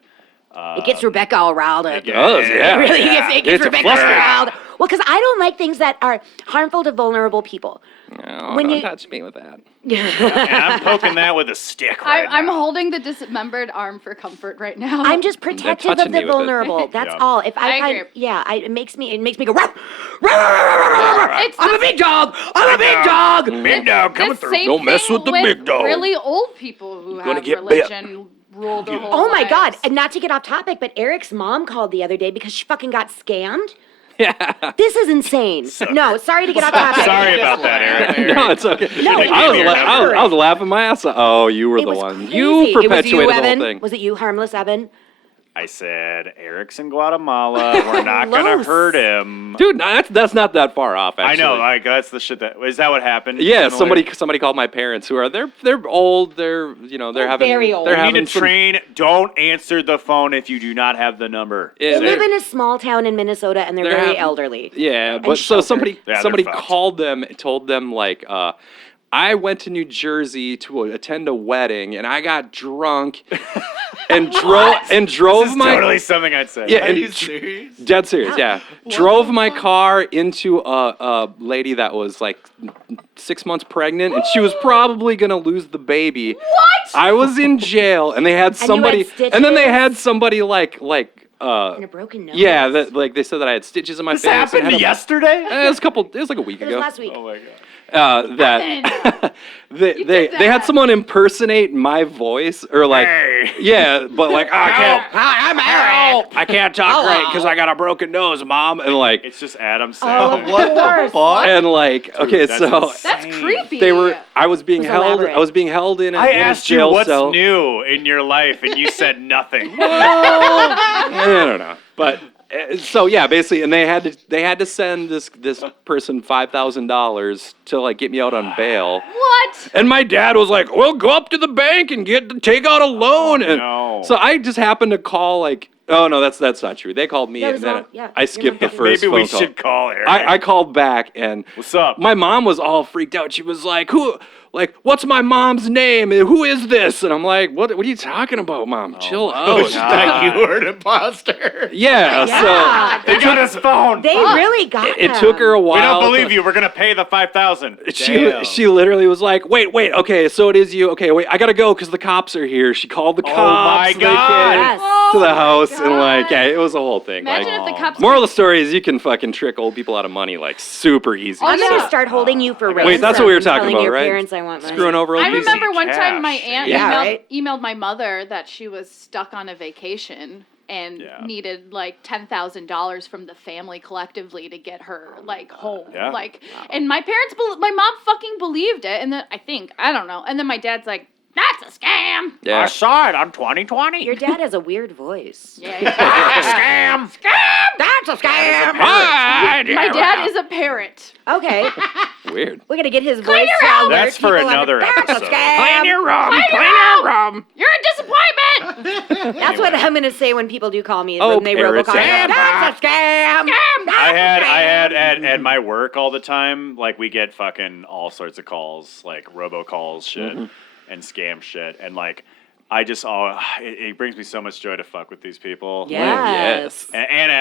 It gets Rebecca all riled up. It does, yeah. It really gets Gets her Rebecca flustered. riled. Well, because I don't like things that are harmful to vulnerable people. No, When don't you- touch me with that. And I'm poking that with a stick right I'm now. holding the dismembered arm for comfort right now. I'm just protective of touching the me with it. vulnerable. That's Yeah. all. If I I find, agree. yeah, it makes me go. "Ruff, ruff, ruff, ruff, ruff, It's I'm a big dog. I'm a big dog. Big dog coming the through. same Don't mess thing with the big dog. Really old people who Gonna have get bit. religion rule their whole Oh my lives. God! And not to get off topic, but Eric's mom called the other day because she fucking got scammed. Yeah. This is insane. No, sorry to get off topic. Sorry about that, Eric. No, it's okay. No, I was laughing my ass off. Oh, you were It the was one. crazy. You It was perpetuated you, the whole Evan? thing. Was it you, harmless Evan? I said, Eric's in Guatemala. We're not going to Close. hurt him. Dude, that's not that far off, I actually. know, like, that's the shit that, is that what happened? Yeah, Similar? somebody called my parents who are they're old, they're having very old. They're You need having to some, train, don't answer the phone if you do not have the number. Yeah, They live in a small town in Minnesota and they're They're very having- elderly. Yeah, but so sheltered. somebody Yeah, they're somebody fucked. called them and told them like I went to New Jersey to attend a wedding and I got drunk and drove This is my totally something I'd say. Yeah, Are and you serious? dead serious, yeah. Drove my car into a lady that was like 6 months pregnant, and she was probably gonna lose the baby. What? I was in jail, and they had somebody, stitches? and then they had somebody like And a broken nose. yeah, that like they said that I had stitches in my This face. and happened had a- yesterday? It was like a week It was ago. last week. Oh my god. That they did they had that. someone impersonate my voice or like Hey. yeah, but like I can't. Hi, I'm Eric. I can't talk right because I got a broken nose, Mom, and like It's just Adam Oh, saying. of course. and like okay, that's so insane. That's creepy. they were. I was being It was held. elaborate. I was being held in. I in a asked you jail what's cell. new in your life, and you said nothing. I don't know, but so yeah, basically, and they had to send this person $5,000 to like get me out on bail. What? And my dad was like, "Well, go up to the bank and take out a loan." And no. so I just happened to call like, oh no, that's not true. They called me That and was then all- yeah, I your skipped the mom- first Maybe phone we call. should call Eric. I called back and What's up? my mom was all freaked out. She was like, what's my mom's name? And who is this? And I'm like, what are you talking about, Mom? Chill out. you were an imposter. Yeah, Yeah. They got his phone. They really got so it took her a We while. don't believe you. We're gonna pay the 5,000. She literally was like, wait, okay, so it is you. Okay, wait, I gotta go because the cops are here. She called the cops. my they God. came Yes. to the house and God. like, yeah, it was a whole thing. Imagine Like, if the cops. moral of the story is you can fucking trick old people out of money like super easy. Oh, I'm yeah. gonna start holding you for rent. Wait, that's what we were talking telling about, your right? Parents, I want money. Screwing over old I people. remember one cash. time my aunt Yeah, emailed, right? emailed my mother that she was stuck on a vacation and Yeah. needed like $10,000 from the family collectively to get her like home. Yeah. Like, and my parents, my mom fucking believed it, and then I don't know, and then my dad's like, "That's a scam." Yeah. saw it on 2020. Your dad has a weird voice. Yeah. Scam. That's a scam. My dad is a parrot. Okay, Weird. we're gonna get his voice. your house. to alert That's for people on another it. That's a episode. scam. Clean your room. Clean Clean your your room. You're a disappointment. That's what I'm gonna say when people do call me. Oh, when they parrots. robocall. Scam. That's a scam. I had at my work all the time. Like we get fucking all sorts of calls, like robocalls, shit, and scam shit, and like I just it brings me so much joy to fuck with these people. Yes. And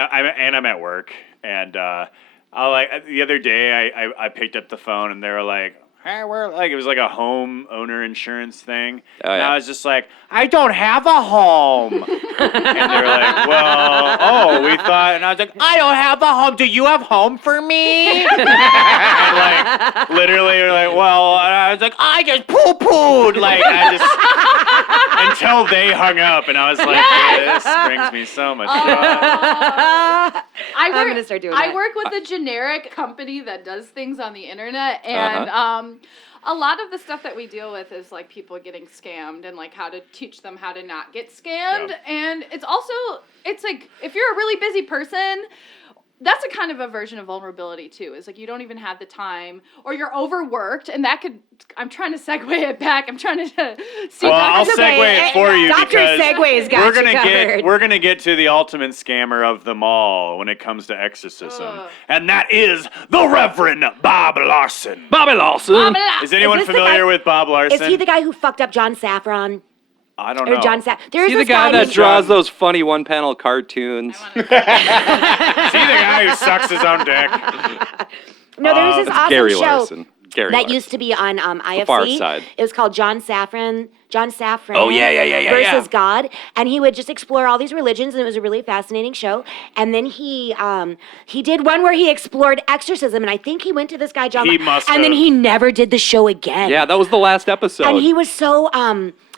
I'm at work, and I like the other day I picked up the phone and they were like, "Hey, we're like," it was like a home owner insurance thing, Oh, and yeah. I was just like, "I don't have a home," and they were like, "Well, we thought," and I was like, "I don't have a home. Do you have home for me?" And like literally, we're like, "Well," and I was like, "I just poo-pooed," like I just until they hung up, and I was like, "This brings me so much joy." I'm gonna start doing I that. work with a generic company that does things on the internet, and a lot of the stuff that we deal with is like people getting scammed and like how to teach them how to not get scammed. Yeah. And it's like if you're a really busy person, that's a kind of a version of vulnerability too. Is like you don't even have the time, or you're overworked, and that could. I'm trying to segue it back. I'm trying to see. Well, I'll That's segue okay. it for you Dr. because Segway's got we're gonna get to the ultimate scammer of them all when it comes to exorcism, and that is the Reverend Bob Larson. Bobby Lawson. Is anyone this the familiar guy- with Bob Larson? Is he the guy who fucked up John Saffron? I don't Or know. John There's See the this guy that who's- draws those funny one-panel cartoons. See the guy who sucks his own dick. No, there was this That's awesome Gary show Larson. Gary that Larson. used to be on IFC. Far Side. It was called John Saffron. Oh, yeah. Versus God, and he would just explore all these religions, and it was a really fascinating show. And then he did one where he explored exorcism, and I think he went to this guy John. He must and then have. he never did the show again. Yeah, that was the last episode. And he was so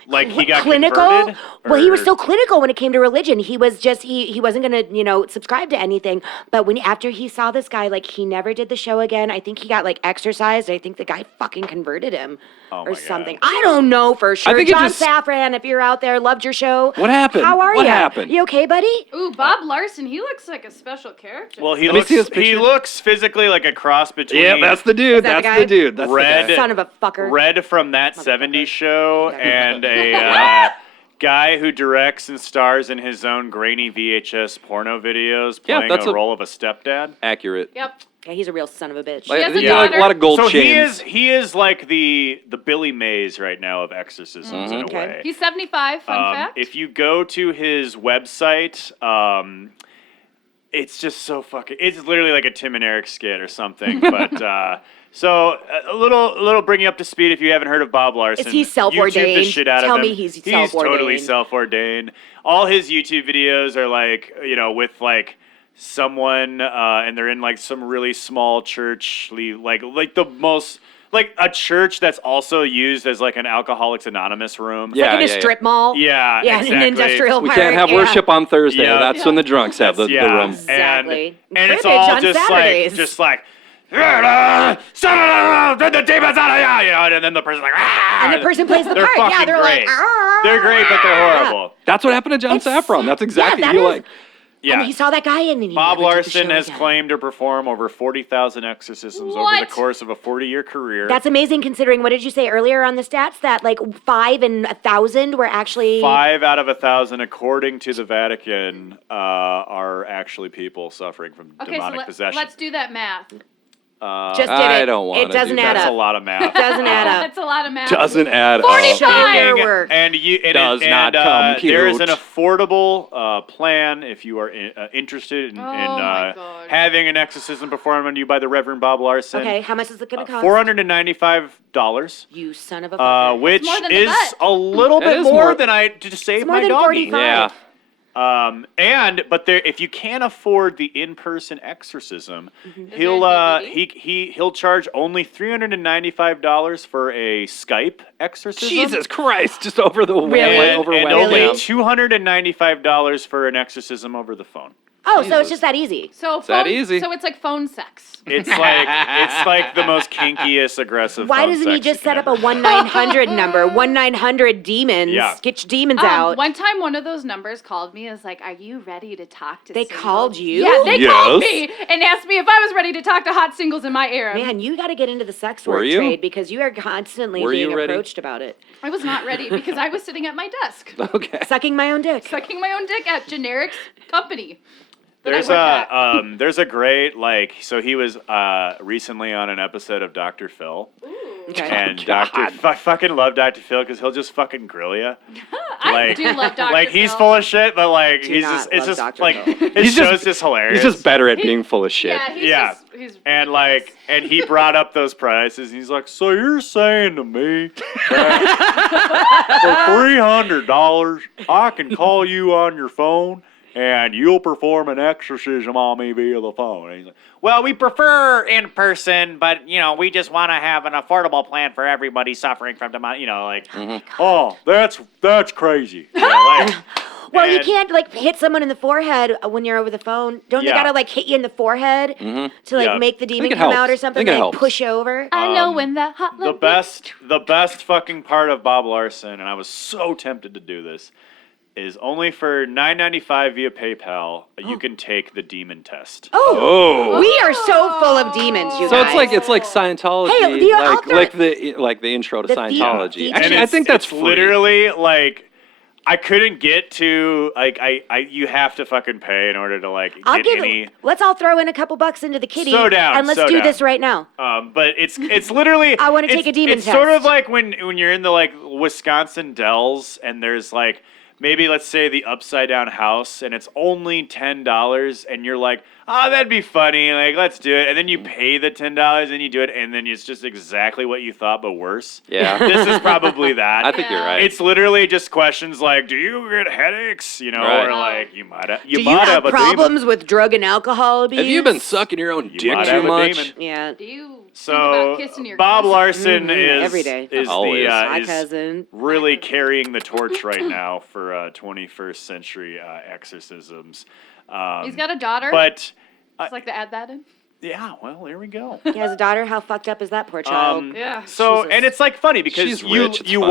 Like he got clinical. converted? Well, he was Or- so clinical when it came to religion. He was just he wasn't gonna subscribe to anything. But after he saw this guy, like he never did the show again. I think he got like exorcised. I think the guy fucking converted him Oh my or God. something. I don't know for sure. think it John just- Saffran, if you're out there, loved your show. What happened? How are you? What happened? You okay, buddy? Ooh, Bob Larson. He looks like a special character. Well, he Let me looks see his he picture. looks physically like a cross between Yeah, that's the dude. that the That's guy? the dude. That's Red- the guy. Son of a fucker. Red from That 70s Show and a guy who directs and stars in his own grainy VHS porno videos Yeah, playing that's a a- role of a stepdad. Accurate. Yep. Yeah, he's a real son of a bitch. Like, has a you got daughter. a lot of gold So chains. he is like the Billy Mays right now of exorcisms in a Okay. way. He's 75. Fun fact. If you go to his website, it's just so fucking. It's literally like a Tim and Eric skit or something. But so a little bring you up to speed if you haven't heard of Bob Larson. Is he YouTube the self-ordained? shit out Tell of him. me he's totally self-ordained. self-ordained. All his YouTube videos are like with like someone and they're in like some really small church, like the most. Like a church that's also used as like an Alcoholics Anonymous room. Yeah, Like in a strip mall. Yeah, Yeah, exactly. in an industrial We park. can't have yeah. worship on Thursday. Yeah. That's when the drunks have the room. Exactly. And it's Cribbage all on just Saturdays. like the demons out of and then the person's like, And the person plays the They're part. Yeah, fucking they're great. like, "Ah." They're great, but they're horrible. That's what happened to John Saffron. That's exactly that he is- like. Yeah. And he saw that guy and then he Bob never did the Larson show has again. claimed to perform over 40,000 exorcisms over the What? course of a 40-year career. That's amazing considering, what did you say earlier on the stats? That like 5 in 1,000 were actually... 5 out of 1,000, according to the Vatican, are actually people suffering from Okay, demonic so possession. let's do that math. Just did I it. don't wanna It doesn't do add That's up. a lot of math. Doesn't add up. That's a lot of math. Doesn't add 45! up. Your work. And Does not come there is cute. an affordable plan if you are interested in, my God. having an exorcism performed on you by the Reverend Bob Larson. Okay, how much is it going to cost? $495, You son of a fucker. which more than the is butt. a little That bit is more more- than I to save It's more my than doggy. 45. Yeah. But there, if you can't afford the in-person exorcism, there he'll a DVD? he'll charge only $395 for a Skype exorcism. Jesus Christ! Just over the Really? and, over and webcam. only Really? $295 for an exorcism over the phone. Oh, so it's Jesus. just that easy. So that phone- easy? So it's like phone sex. It's like the most kinkiest aggressive. Why phone doesn't he sex just you can set up a ever- 1-900 number? 1-900 demons. Yeah. Get your demons out. One time, one of those numbers called me. and was like, "Are you ready to talk to?" They singles?" called you? Yeah, they called Yes. me and asked me if I was ready to talk to hot singles in my era. Man, you got to get into the sex Were work you? trade because you are constantly Were being you ready? approached about it. I was not ready because I was sitting at my desk Okay. Sucking my own dick. sucking my own dick at Generics Company. that I There's work at. there's a great so he was recently on an episode of Dr. Phil. Okay. And God. I fucking love Dr. Phil because he'll just fucking grill you. I do love Dr. Like he's Phil. full of shit, but like Do he's not just it's love just Dr. like Phil. his He's show's just- just hilarious. He's just better at being full of shit. Yeah, he's Yeah. just he's And ridiculous. and he brought up those prices. He's like, so you're saying to me that for $300 I can call you on your phone and you'll perform an exorcism on me via the phone? And he's like, well, we prefer in person, but we just want to have an affordable plan for everybody suffering from demonic. Oh, that's crazy. Well, you And- can't like hit someone in the forehead when you're over the phone. Don't they Yeah. gotta like hit you in the forehead to like Yeah. make the demon it come helps. out or I something? think it Like helps. push you over. I know when the hot The best fucking part of Bob Larson, and I was so tempted to do this, is only for $9.95 via PayPal. You can take the demon test. Oh, we are so full of demons, you So guys. it's like Scientology, Hey, the author- like the intro to The Scientology. the- Actually, And I think that's it's free. literally like I couldn't get to like I you have to fucking pay in order to like I'll get give any. Let's all throw in a couple bucks into the kitty, So down, and let's so do down. this right now. But it's literally. I wanna take a demon It's sort test. of like when you're in the like Wisconsin Dells and there's like maybe let's say the upside down house and it's only $10 and you're like, oh, that'd be funny, like let's do it, and then you pay the $10 and you do it and then it's just exactly what you thought but worse. Yeah. This is probably that. I think you're right. It's literally just questions like, do you get headaches? You know, Right. or like you might have. Do you have problems with drug and alcohol abuse? Have you been sucking your own dick might too have a much? demon. Yeah. Do you think So about kissing your Bob cousin? Larson is every day. is Always. My is cousin. really carrying the torch right now for 21st century exorcisms. He's got a daughter. But Just like to add that in. yeah, well, there we go. He has a daughter. How fucked up is that poor child? Yeah. So Jesus. and it's like funny because She's you rich, it's you fun.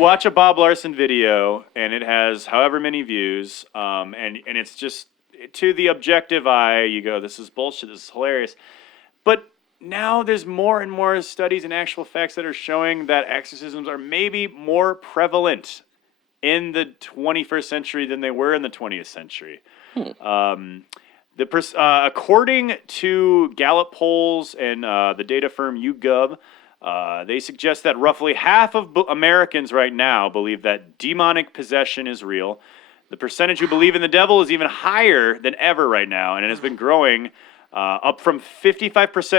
watch a Bob Larson video and it has however many views and it's just to the objective eye you go, this is bullshit, this is hilarious. But now there's more and more studies and actual facts that are showing that exorcisms are maybe more prevalent in the 21st century than they were in the 20th century. According to Gallup polls and the data firm YouGov, they suggest that roughly half of Americans right now believe that demonic possession is real. The percentage who believe in the devil is even higher than ever right now, and it has been growing up from 55%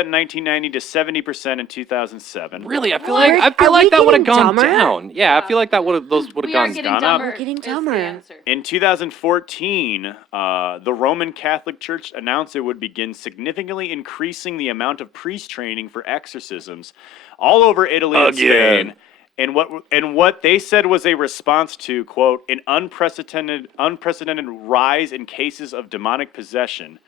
in 1990 to 70% in 2007. Really, I feel What? like Are we that would have getting gone dumber? down. Yeah, I feel like that would have We are gone getting gone up. dumber. We're getting is the dumber. answer. In 2014, the Roman Catholic Church announced it would begin significantly increasing the amount of priest training for exorcisms all over Italy and Spain. And what they said was a response to, quote, an unprecedented rise in cases of demonic possession.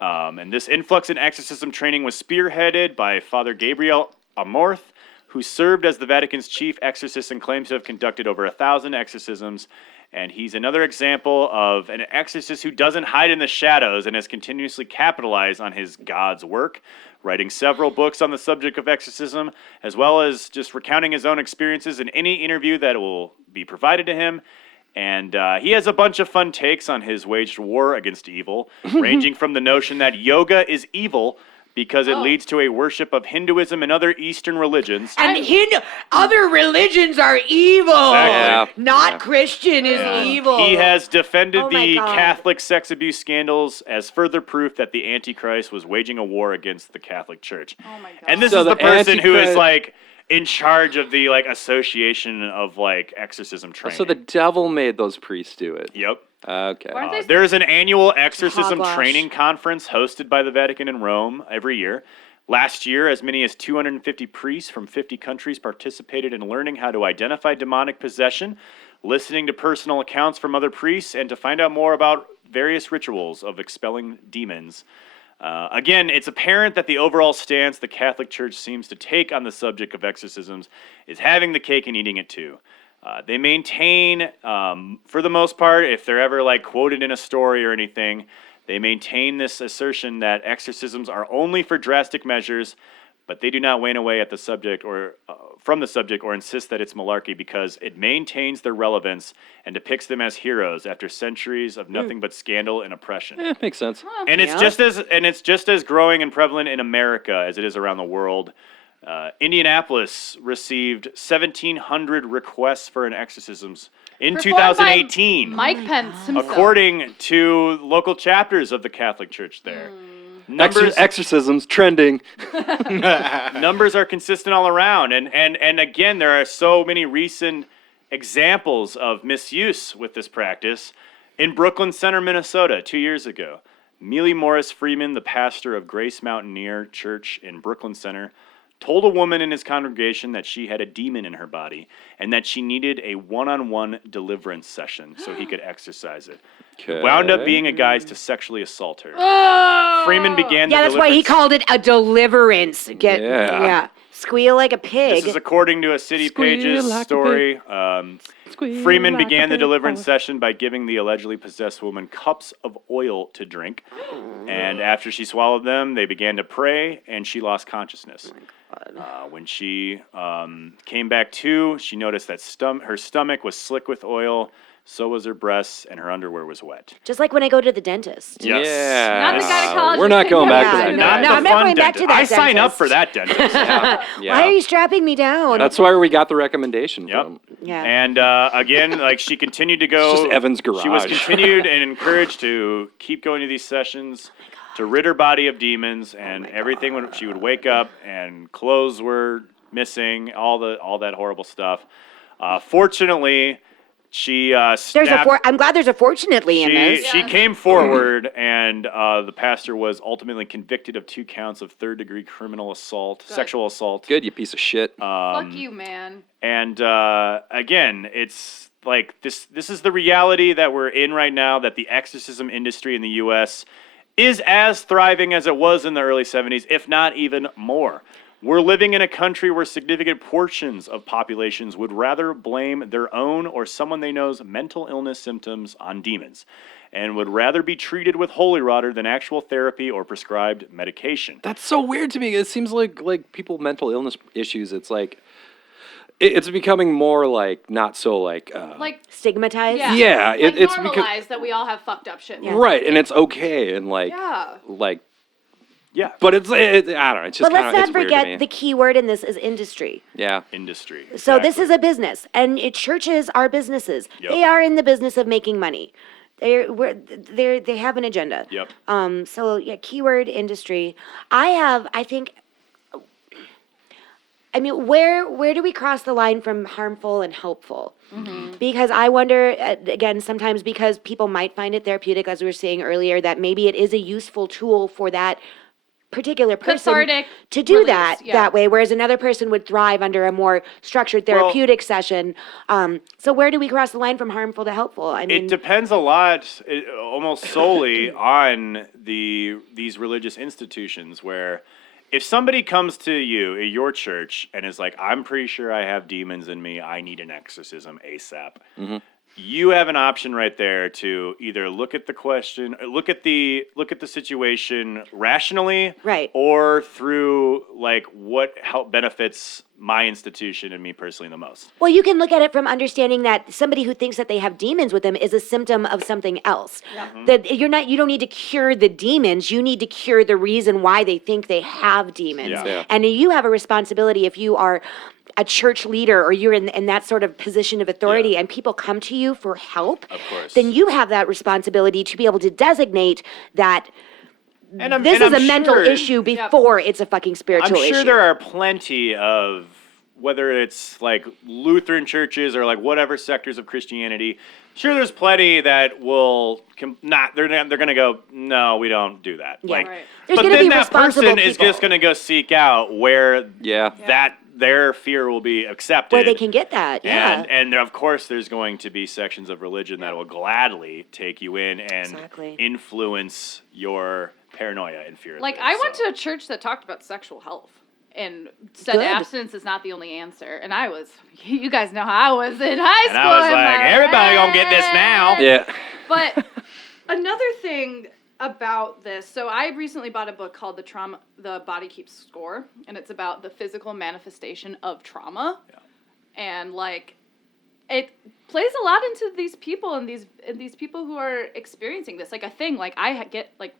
And this influx in exorcism training was spearheaded by Father Gabriel Amorth, who served as the Vatican's chief exorcist and claims to have conducted over 1,000 exorcisms. And he's another example of an exorcist who doesn't hide in the shadows and has continuously capitalized on his God's work, writing several books on the subject of exorcism, as well as just recounting his own experiences in any interview that will be provided to him. And he has a bunch of fun takes on his waged war against evil, ranging from the notion that yoga is evil because it leads to a worship of Hinduism and other Eastern religions. And other religions are evil. Exactly. Not Christian is evil. He has defended Oh my the God. Catholic sex abuse scandals as further proof that the Antichrist was waging a war against the Catholic Church. Oh my god. And this So is the the person who is Antichrist- like in charge of the like association of like exorcism training. So the devil made those priests do it. Yep. Okay. Aren't they There is an annual exorcism Hogwash. training conference hosted by the Vatican in Rome every year. Last year, as many as 250 priests from 50 countries participated in learning how to identify demonic possession, listening to personal accounts from other priests, and to find out more about various rituals of expelling demons. Again, it's apparent that the overall stance the Catholic Church seems to take on the subject of exorcisms is having the cake and eating it too. They maintain, for the most part, if they're ever like quoted in a story or anything, they maintain this assertion that exorcisms are only for drastic measures, but they do not wane away at the subject or from the subject or insist that it's malarkey because it maintains their relevance and depicts them as heroes after centuries of nothing but scandal and oppression. Makes sense. And it's just as growing and prevalent in America as it is around the world. Indianapolis received 1,700 requests for an exorcisms in Performed by 2018, Mike Pence himself. according to local chapters of the Catholic Church there. Exorcisms trending. Numbers are consistent all around, and again, there are so many recent examples of misuse with this practice. In Brooklyn Center, Minnesota, 2 years ago, Mealy Morris Freeman, the pastor of Grace Mountaineer Church in Brooklyn Center, told a woman in his congregation that she had a demon in her body and that she needed a one-on-one deliverance session so he could exorcise it. It wound up being a guise to sexually assault her. Freeman began the Yeah, that's why he deliverance- called it a deliverance. Yeah. Squeal like a pig. This is according to a City Squeal Pages like a story. Freeman like began a the pig. deliverance session by giving the allegedly possessed woman cups of oil to drink. And after she swallowed them, they began to pray, and she lost consciousness. When she came back to, she noticed that her stomach was slick with oil, so was her breasts, and her underwear was wet. Just like when I go to the dentist. Yes. Yeah. Not the gynecologist. We're not going back to that. No, Not no, the I'm not fun going back to dentist. that I sign up dentist. for that dentist. Yeah. Why are you strapping me down? That's where we got the recommendation Yep. from. Yeah. And again, like she continued to go. It's just Evan's She was garage. continued and encouraged to keep going to these sessions to rid her body of demons and everything. When she would wake up and clothes were missing, all that horrible stuff. Fortunately, she I'm glad there's a fortunately in this. she came forward, and the pastor was ultimately convicted of 2 counts of third-degree criminal assault, sexual assault. Good, you piece of shit. Fuck you, man. And again, it's like this is the reality that we're in right now, that the exorcism industry in the U.S. is as thriving as it was in the early 70s, if not even more. We're living in a country where significant portions of populations would rather blame their own or someone they know's mental illness symptoms on demons, and would rather be treated with holy water than actual therapy or prescribed medication. That's so weird to me. It seems like people mental illness issues. It's like it's becoming more like not so like Stigmatized. Yeah. Yeah, Like it's normalized that we all have fucked up shit. right, and it's okay and like Yeah. Yeah, but I don't know. It's just But let's not it's weird to forget me. the key word in this is industry. Yeah. industry. So this exactly. is a business, and churches are businesses. Yep. They are in the business of making money. They have an agenda. Yep. So yeah, keyword industry. I mean, where do we cross the line from harmful and helpful? Because I wonder, again, sometimes because people might find it therapeutic, as we were saying earlier, that maybe it is a useful tool for that particular person Cathartic to do release, that yeah. that way, whereas another person would thrive under a more structured therapeutic session. So where do we cross the line from harmful to helpful? I mean, It depends a lot, almost solely on these religious institutions, where if somebody comes to you at your church and is like, I'm pretty sure I have demons in me, I need an exorcism ASAP. You have an option right there to either look at the question, look at the situation rationally, Right. or through like what help benefits my institution and me personally the most. well, you can look at it from understanding that somebody who thinks that they have demons with them is a symptom of something else. That you don't need to cure the demons, you need to cure the reason why they think they have demons. Yeah. Yeah. And you have a responsibility if you are a church leader or you're in that sort of position of authority Yeah. and people come to you for help, Of course. then you have that responsibility to be able to designate that And this is I'm a mental sure- issue before it's a fucking spiritual I'm sure issue. there are plenty of, whether it's like Lutheran churches or like whatever sectors of Christianity, sure there's plenty that will they're going to go, no, we don't do that. Yeah. Like, Right. There's but gonna then be that responsible person is people. just going to go seek out where Yeah. that their fear will be accepted. where they can get that, yeah. And of course, there's going to be sections of religion that will gladly take you in and Exactly. influence your paranoia and fear. of Like, things, I went so. to a church that talked about sexual health and said Good. abstinence is not the only answer. And I was, you guys know how I was in high And school. I was in like, my everybody gonna get this now. head. Yeah. But another thing about this, so I recently bought a book called The Body Keeps Score, and it's about the physical manifestation of trauma. Yeah. And like, it plays a lot into these people and these people who are experiencing this. Like a thing, like get like,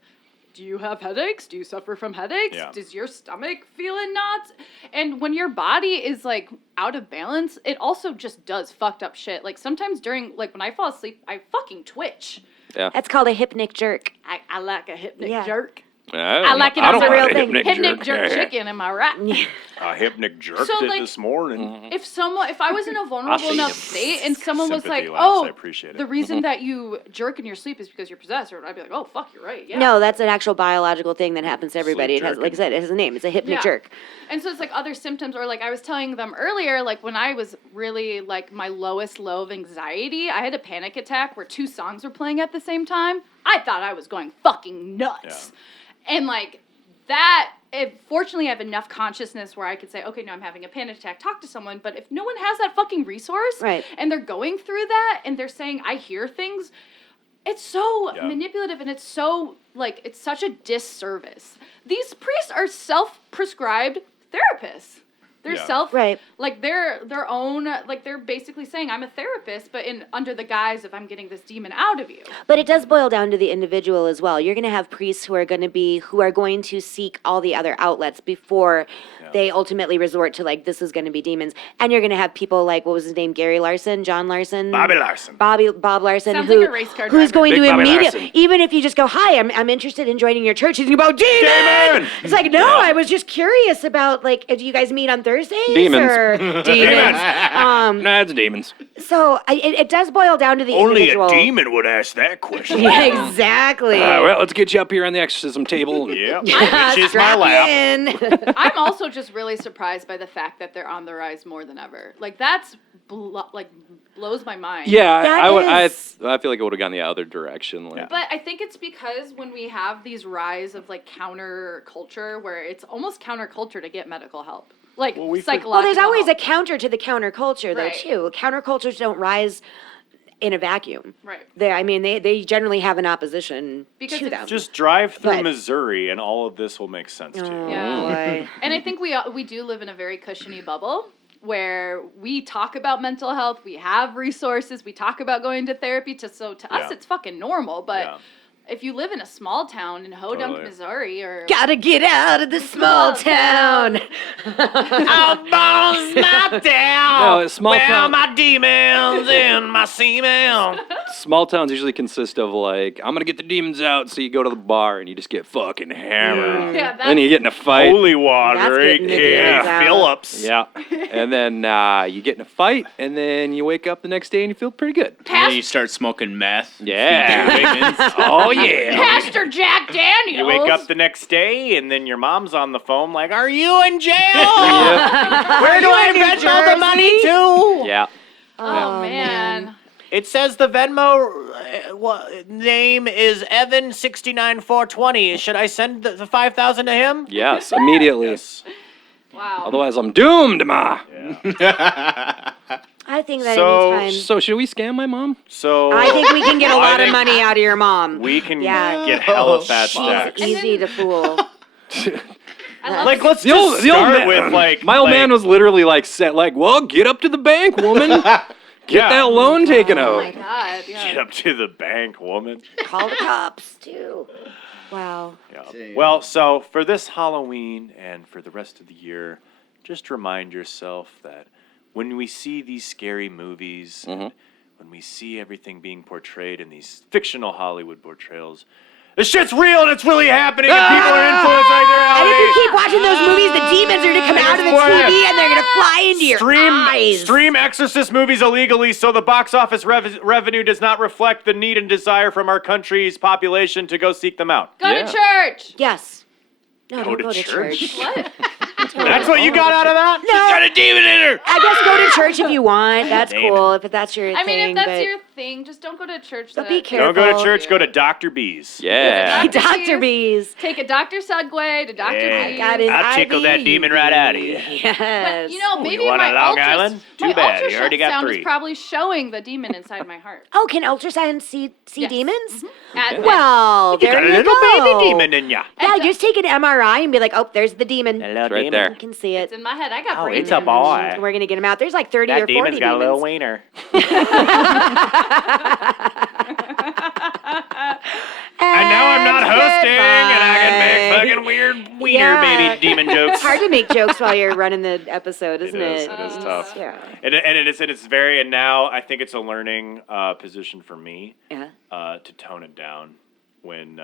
do you have headaches? Do you suffer from headaches? Yeah. Does your stomach feel in knots? And when your body is like out of balance, it also just does fucked up shit. Like sometimes during, like when I fall asleep, I fucking twitch. That's called a hypnic jerk. I like a hypnic Yeah. jerk. I like it I as don't a want real a thing. Hypnic jerk Yeah. chicken, am I right? A hypnic jerked So, it like, this morning. If I was in a vulnerable see enough him. state and someone was Sympathy like, laughs, "Oh, I appreciate it. the reason that you jerk in your sleep is because you're possessed," or I'd be like, "Oh, fuck, you're right." Yeah. No, that's an actual biological thing that happens to everybody. It Sleep has, like I said, it has a name. It's a hypnic Yeah. jerk. And so it's like other symptoms, or like I was telling them earlier, like when I was really like my lowest low of anxiety, I had a panic attack where 2 songs were playing at the same time. I thought I was going fucking nuts. And like that fortunately, I have enough consciousness where I could say, okay, no, I'm having a panic attack, talk to someone. But if no one has that fucking resource, Right. and they're going through that, and they're saying, I hear things, it's so manipulative, and it's so, like, it's such a disservice. These priests are self-prescribed therapists. They're Right. like their own, like they're basically saying, I'm a therapist, but under the guise of I'm getting this demon out of you. But it does boil down to the individual as well. You're going to have priests who are going to seek all the other outlets before they ultimately resort to like, this is going to be demons. And you're going to have people like, what was his name? John Larson? Bob Larson. Sounds who, like a race car who's driver. going Big to Bobby immediately, Larson. even if you just go, hi, I'm interested in joining your church. He's going to go, demon! It's like, no, I was just curious about like, do you guys meet on Thursdays? Demons. Or demons. Nah, it's demons. So it does boil down to the individual. would ask that question. Yeah, exactly. Well, let's get you up here on the exorcism table. Yeah. Which is my lap. I'm also just really surprised by the fact that they're on the rise more than ever. Like that's blows my mind. Yeah, That I is- feel like it would have gone the other direction. Like, But I think it's because when we have these rise of like counter culture where it's almost counterculture to get medical help. Like psychological Well, there's always a help. counter to the counterculture, though, Right. too. Countercultures don't rise in a vacuum. Right. They generally have an opposition Because to it's them. Just drive through But- Missouri, and all of this will make sense to you. Yeah. Boy. And I think we do live in a very cushiony bubble where we talk about mental health, we have resources, we talk about going to therapy. To us, Yeah. it's fucking normal. But Yeah. if you live in a small town in Hodunk, Totally. Missouri, or Gotta get out of the small town. no, small town. my demons and my semen. Small towns usually consist of like, I'm gonna get the demons out, so you go to the bar and you just get fucking hammered. yeah, Then you get in a fight. Holy water, That's getting the demons out. Phillips. Yeah, and then you get in a fight, and then you wake up the next day and you feel pretty good. And then you start smoking meth. Yeah. Oh yeah. Pastor Jack Daniels. You wake up the next day, and then your mom's on the phone, like, "Are you in jail? Yep. Where do I Venmo the money to?" Yeah. Oh, man. It says the Venmo name is Evan69420. Should I send the 5,000 to him? Yes. Immediately. Wow. Otherwise, I'm doomed, ma. I think that So- anytime. So should we scam my mom? So I think we can get a I lot of think money out of your mom. we can Yeah. get hella fat She's stacks. easy to fool. I love Like, let's The old just start man, with like my old man was literally like set like, well, get up to the bank, woman. Get that loan taken Oh out. my God. Yeah. Get up to the bank, woman. Call the cops, too. Wow. Yeah. Well, so for this Halloween and for the rest of the year, just remind yourself that when we see these scary movies, and when we see everything being portrayed in these fictional Hollywood portrayals, this shit's real and it's really happening and people are influenced like their And reality. if you keep watching those movies, the demons are going to come out of the TV and they're going to fly into your eyes. Stream Exorcist movies illegally so the box office revenue does not reflect the need and desire from our country's population to go seek them out. Go to church. Yes. No, Go don't to go to church? church. What? That's what you got out of that? No, Got a demon in her. I guess go to church if you want. That's Damn. cool. If that's your I thing. mean, if that's but your thing, just don't go to church. But that- be careful. Don't go to church, go to Dr. B's. Yeah. Dr. Bees. Take a Dr. Segway to Dr. Yeah. B's. Got his I'll tickle that IV. demon right out of you. Yes. But, you know, maybe you want my a Long Island? Too my bad, you already got ultrasound 3. is probably showing the demon inside my heart. Oh, can ultrasound see Yes. demons? At- Well, You there got a you little go. baby demon in ya. Yeah, just take an MRI and be like, oh, there's the demon. Hello, Right there. You can see It's it. in my head. I got Oh, brain it's a damage. boy. We're gonna get him out. There's like 30 That or 40 demon's got a little demons. wiener. And now I'm not hosting, and I can make fucking weird wiener Yeah. baby demon jokes. It's hard to make jokes while you're running the episode, isn't it? It is tough. Yeah. And it's very, and now I think it's a learning position for me Yeah. to tone it down when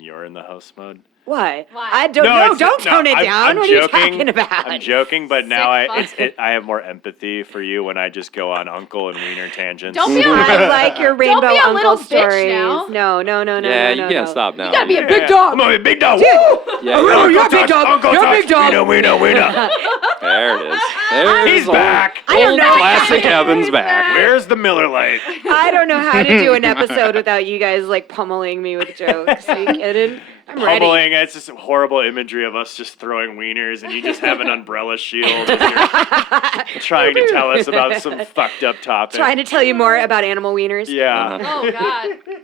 you're in the host mode. Why? Why? I don't know. it's- Don't tone it I'm- down. I'm what joking. are you talking about? I'm joking, but now Sick fuck. I have more empathy for you when I just go on uncle and wiener tangents. Don't be a I like your rainbow be a uncle little bitch stories. now. No. Yeah, you no, can't no. stop now. You gotta be a Yeah. big dog. I'm a big dog. Yeah, Oh, you're a big dog. Uncle You're a Touch. big dog. Wiener. There it is. There He's is back. I don't Old know. classic Evan's back. Where's the Miller Lite? I don't know how to do an episode without you guys like pummeling me with jokes. Are you kidding? ready. pummeling. It's just horrible imagery of us just throwing wieners, and you just have an umbrella shield as you're trying to tell us about some fucked up topic. Trying to tell you more about animal wieners. Yeah. Oh God.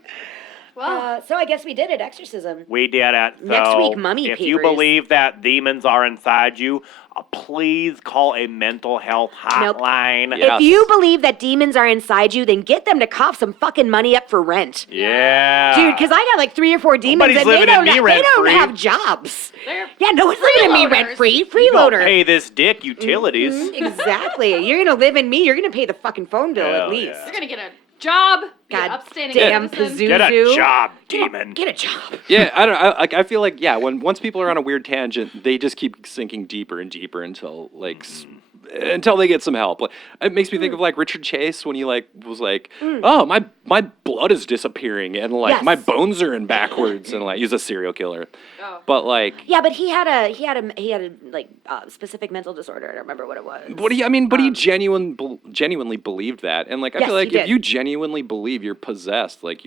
Well, So I guess we did it. Exorcism. We did it. So Next week, mummy if you papers. believe that demons are inside you, please call a mental health hotline. Yeah. If you believe that demons are inside you, then get them to cough some fucking money up for rent. Yeah. Dude, because I got like 3 or 4 demons Nobody's and they living in don't, me they don't rent-free. have jobs. they're Yeah, no one's living in me freeloaders. rent-free. You don't Freeloader. pay this dick utilities. Exactly. You're going to live in me. You're going to pay the fucking phone bill Hell at least. yeah. they're gonna get a job. Be an God upstanding damn citizen. Pazoo. Get a Zuzu. job, demon. Get a job. Yeah, I don't. I feel like once people are on a weird tangent, they just keep sinking deeper and deeper until until they get some help. Like, it makes me think of like Richard Chase when he was like, oh, my blood is disappearing and like Yes. my bones are in backwards and like he's a serial killer. Oh. But like, Yeah, but he had a like specific mental disorder. I don't remember what it was. he genuinely believed that, and like I Yes, feel like he if did. you genuinely believe you're possessed, like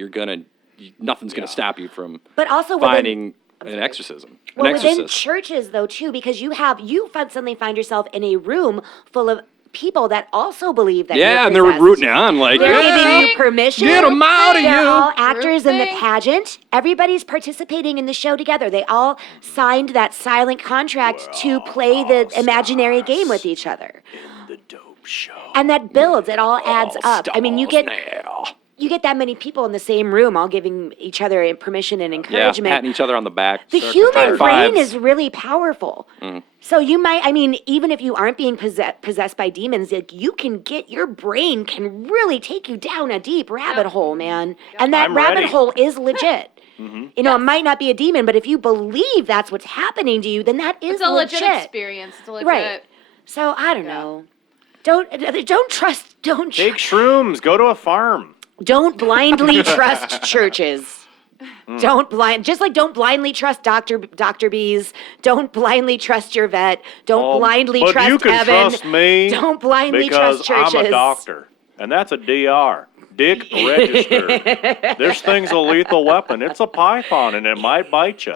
nothing's gonna stop you from But also within, finding an exorcism, well, an within exorcist. churches though too, because suddenly find yourself in a room full of people that also believe that. Yeah, you're and they're possessed. rooting on like, They're yeah, giving you permission. get 'em out of They're you. all actors in the Groupthink. pageant. Everybody's participating in the show together. They all signed that silent contract to play the imaginary game with each other. The dope show. And that builds. It all adds up. I mean, you get that many people in the same room all giving each other permission and Yeah, encouragement. patting each other on the back. The circle human high brain fives. is really powerful. So you might, even if you aren't being possessed by demons, like your brain can really take you down a deep rabbit hole, man. And that I'm rabbit ready. hole is legit. You know, it might not be a demon, but if you believe that's what's happening to you, then that is It's a legit legit. experience. It's a legit. Right. So I don't know. Don't trust. Take shrooms. Go to a farm. Don't blindly trust churches. Don't blindly trust Dr. Bees. Don't blindly trust your vet. Don't blindly but trust you can Evan. trust me Don't blindly because trust churches. I'm a doctor, and that's a DR. Dick register. This thing's a lethal weapon. It's a python, and it might bite you.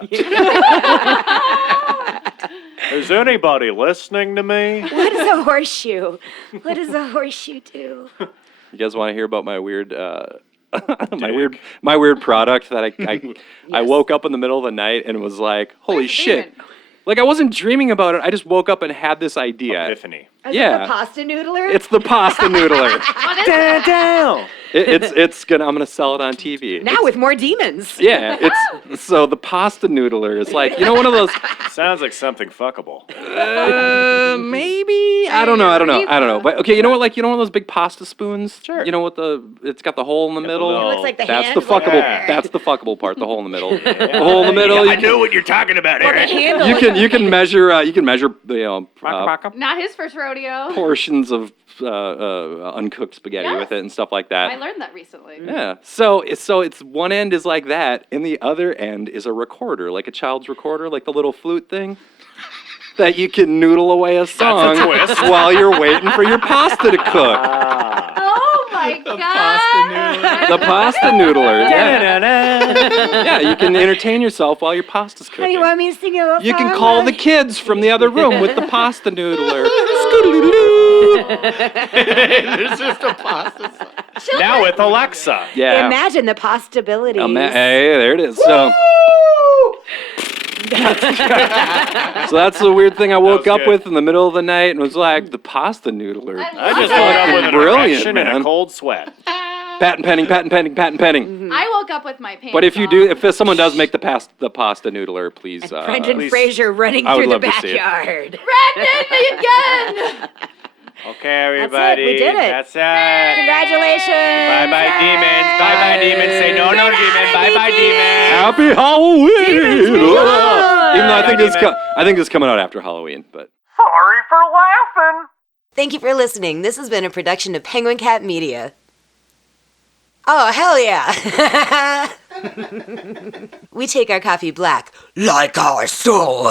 Is anybody listening to me? What is a horseshoe? What does a horseshoe do? You guys want to hear about my weird, my weird product that I woke up in the middle of the night and was like, holy Where's the shit! demon? Like I wasn't dreaming about it. I just woke up and had this idea. Epiphany. Is Yeah. it the pasta noodler? It's the pasta noodler. What is it? Down. I'm gonna sell it on TV. now with more demons. Yeah, it's so the pasta noodler is like, one of those. Sounds like something fuckable. Maybe I don't know. But okay, you know what? Like one of those big pasta spoons. Sure. You know what it's got the hole in the middle. little- It looks like the That's hand. the fuckable. Yeah. That's the fuckable part. The hole in the middle. The hole in the middle. I know what you're talking about, Eric. You can measure Not his first rodeo. portions of uncooked spaghetti Yes. with it and stuff like I that. learned that recently. Yeah. So it's one end is like that, and the other end is a recorder, like a child's recorder, like the little flute thing. That you can noodle away a song twist. while you're waiting for your pasta to cook. Oh my god! The pasta noodler. Yeah. Yeah, you can entertain yourself while your pasta's How do cooking. you want me to sing a You can song? call the kids from the other room with the pasta noodler. There's just a pasta. Now with Alexa. Yeah. Imagine the possibilities. Hey, there it is. So that's the weird thing I woke was up good. with in the middle of the night and was like, the pasta noodler. I just woke up with an Brilliant, erection and a man. cold sweat. Patent pending. I woke up with my pants. But if someone does make the pasta noodler, please. Brendan please. Fraser running I would through the love to see it. backyard. Brandon again. Okay, everybody. We did it. That's it. Congratulations. Bye-bye, demons. Bye-bye, demons. Say no, Get out demon. of Bye-bye, me, demons. Happy Halloween! Even though I think Demon. it's coming out after Halloween, but. Sorry for laughing. Thank you for listening. This has been a production of Penguin Cat Media. Oh, hell yeah. We take our coffee black, like our soul.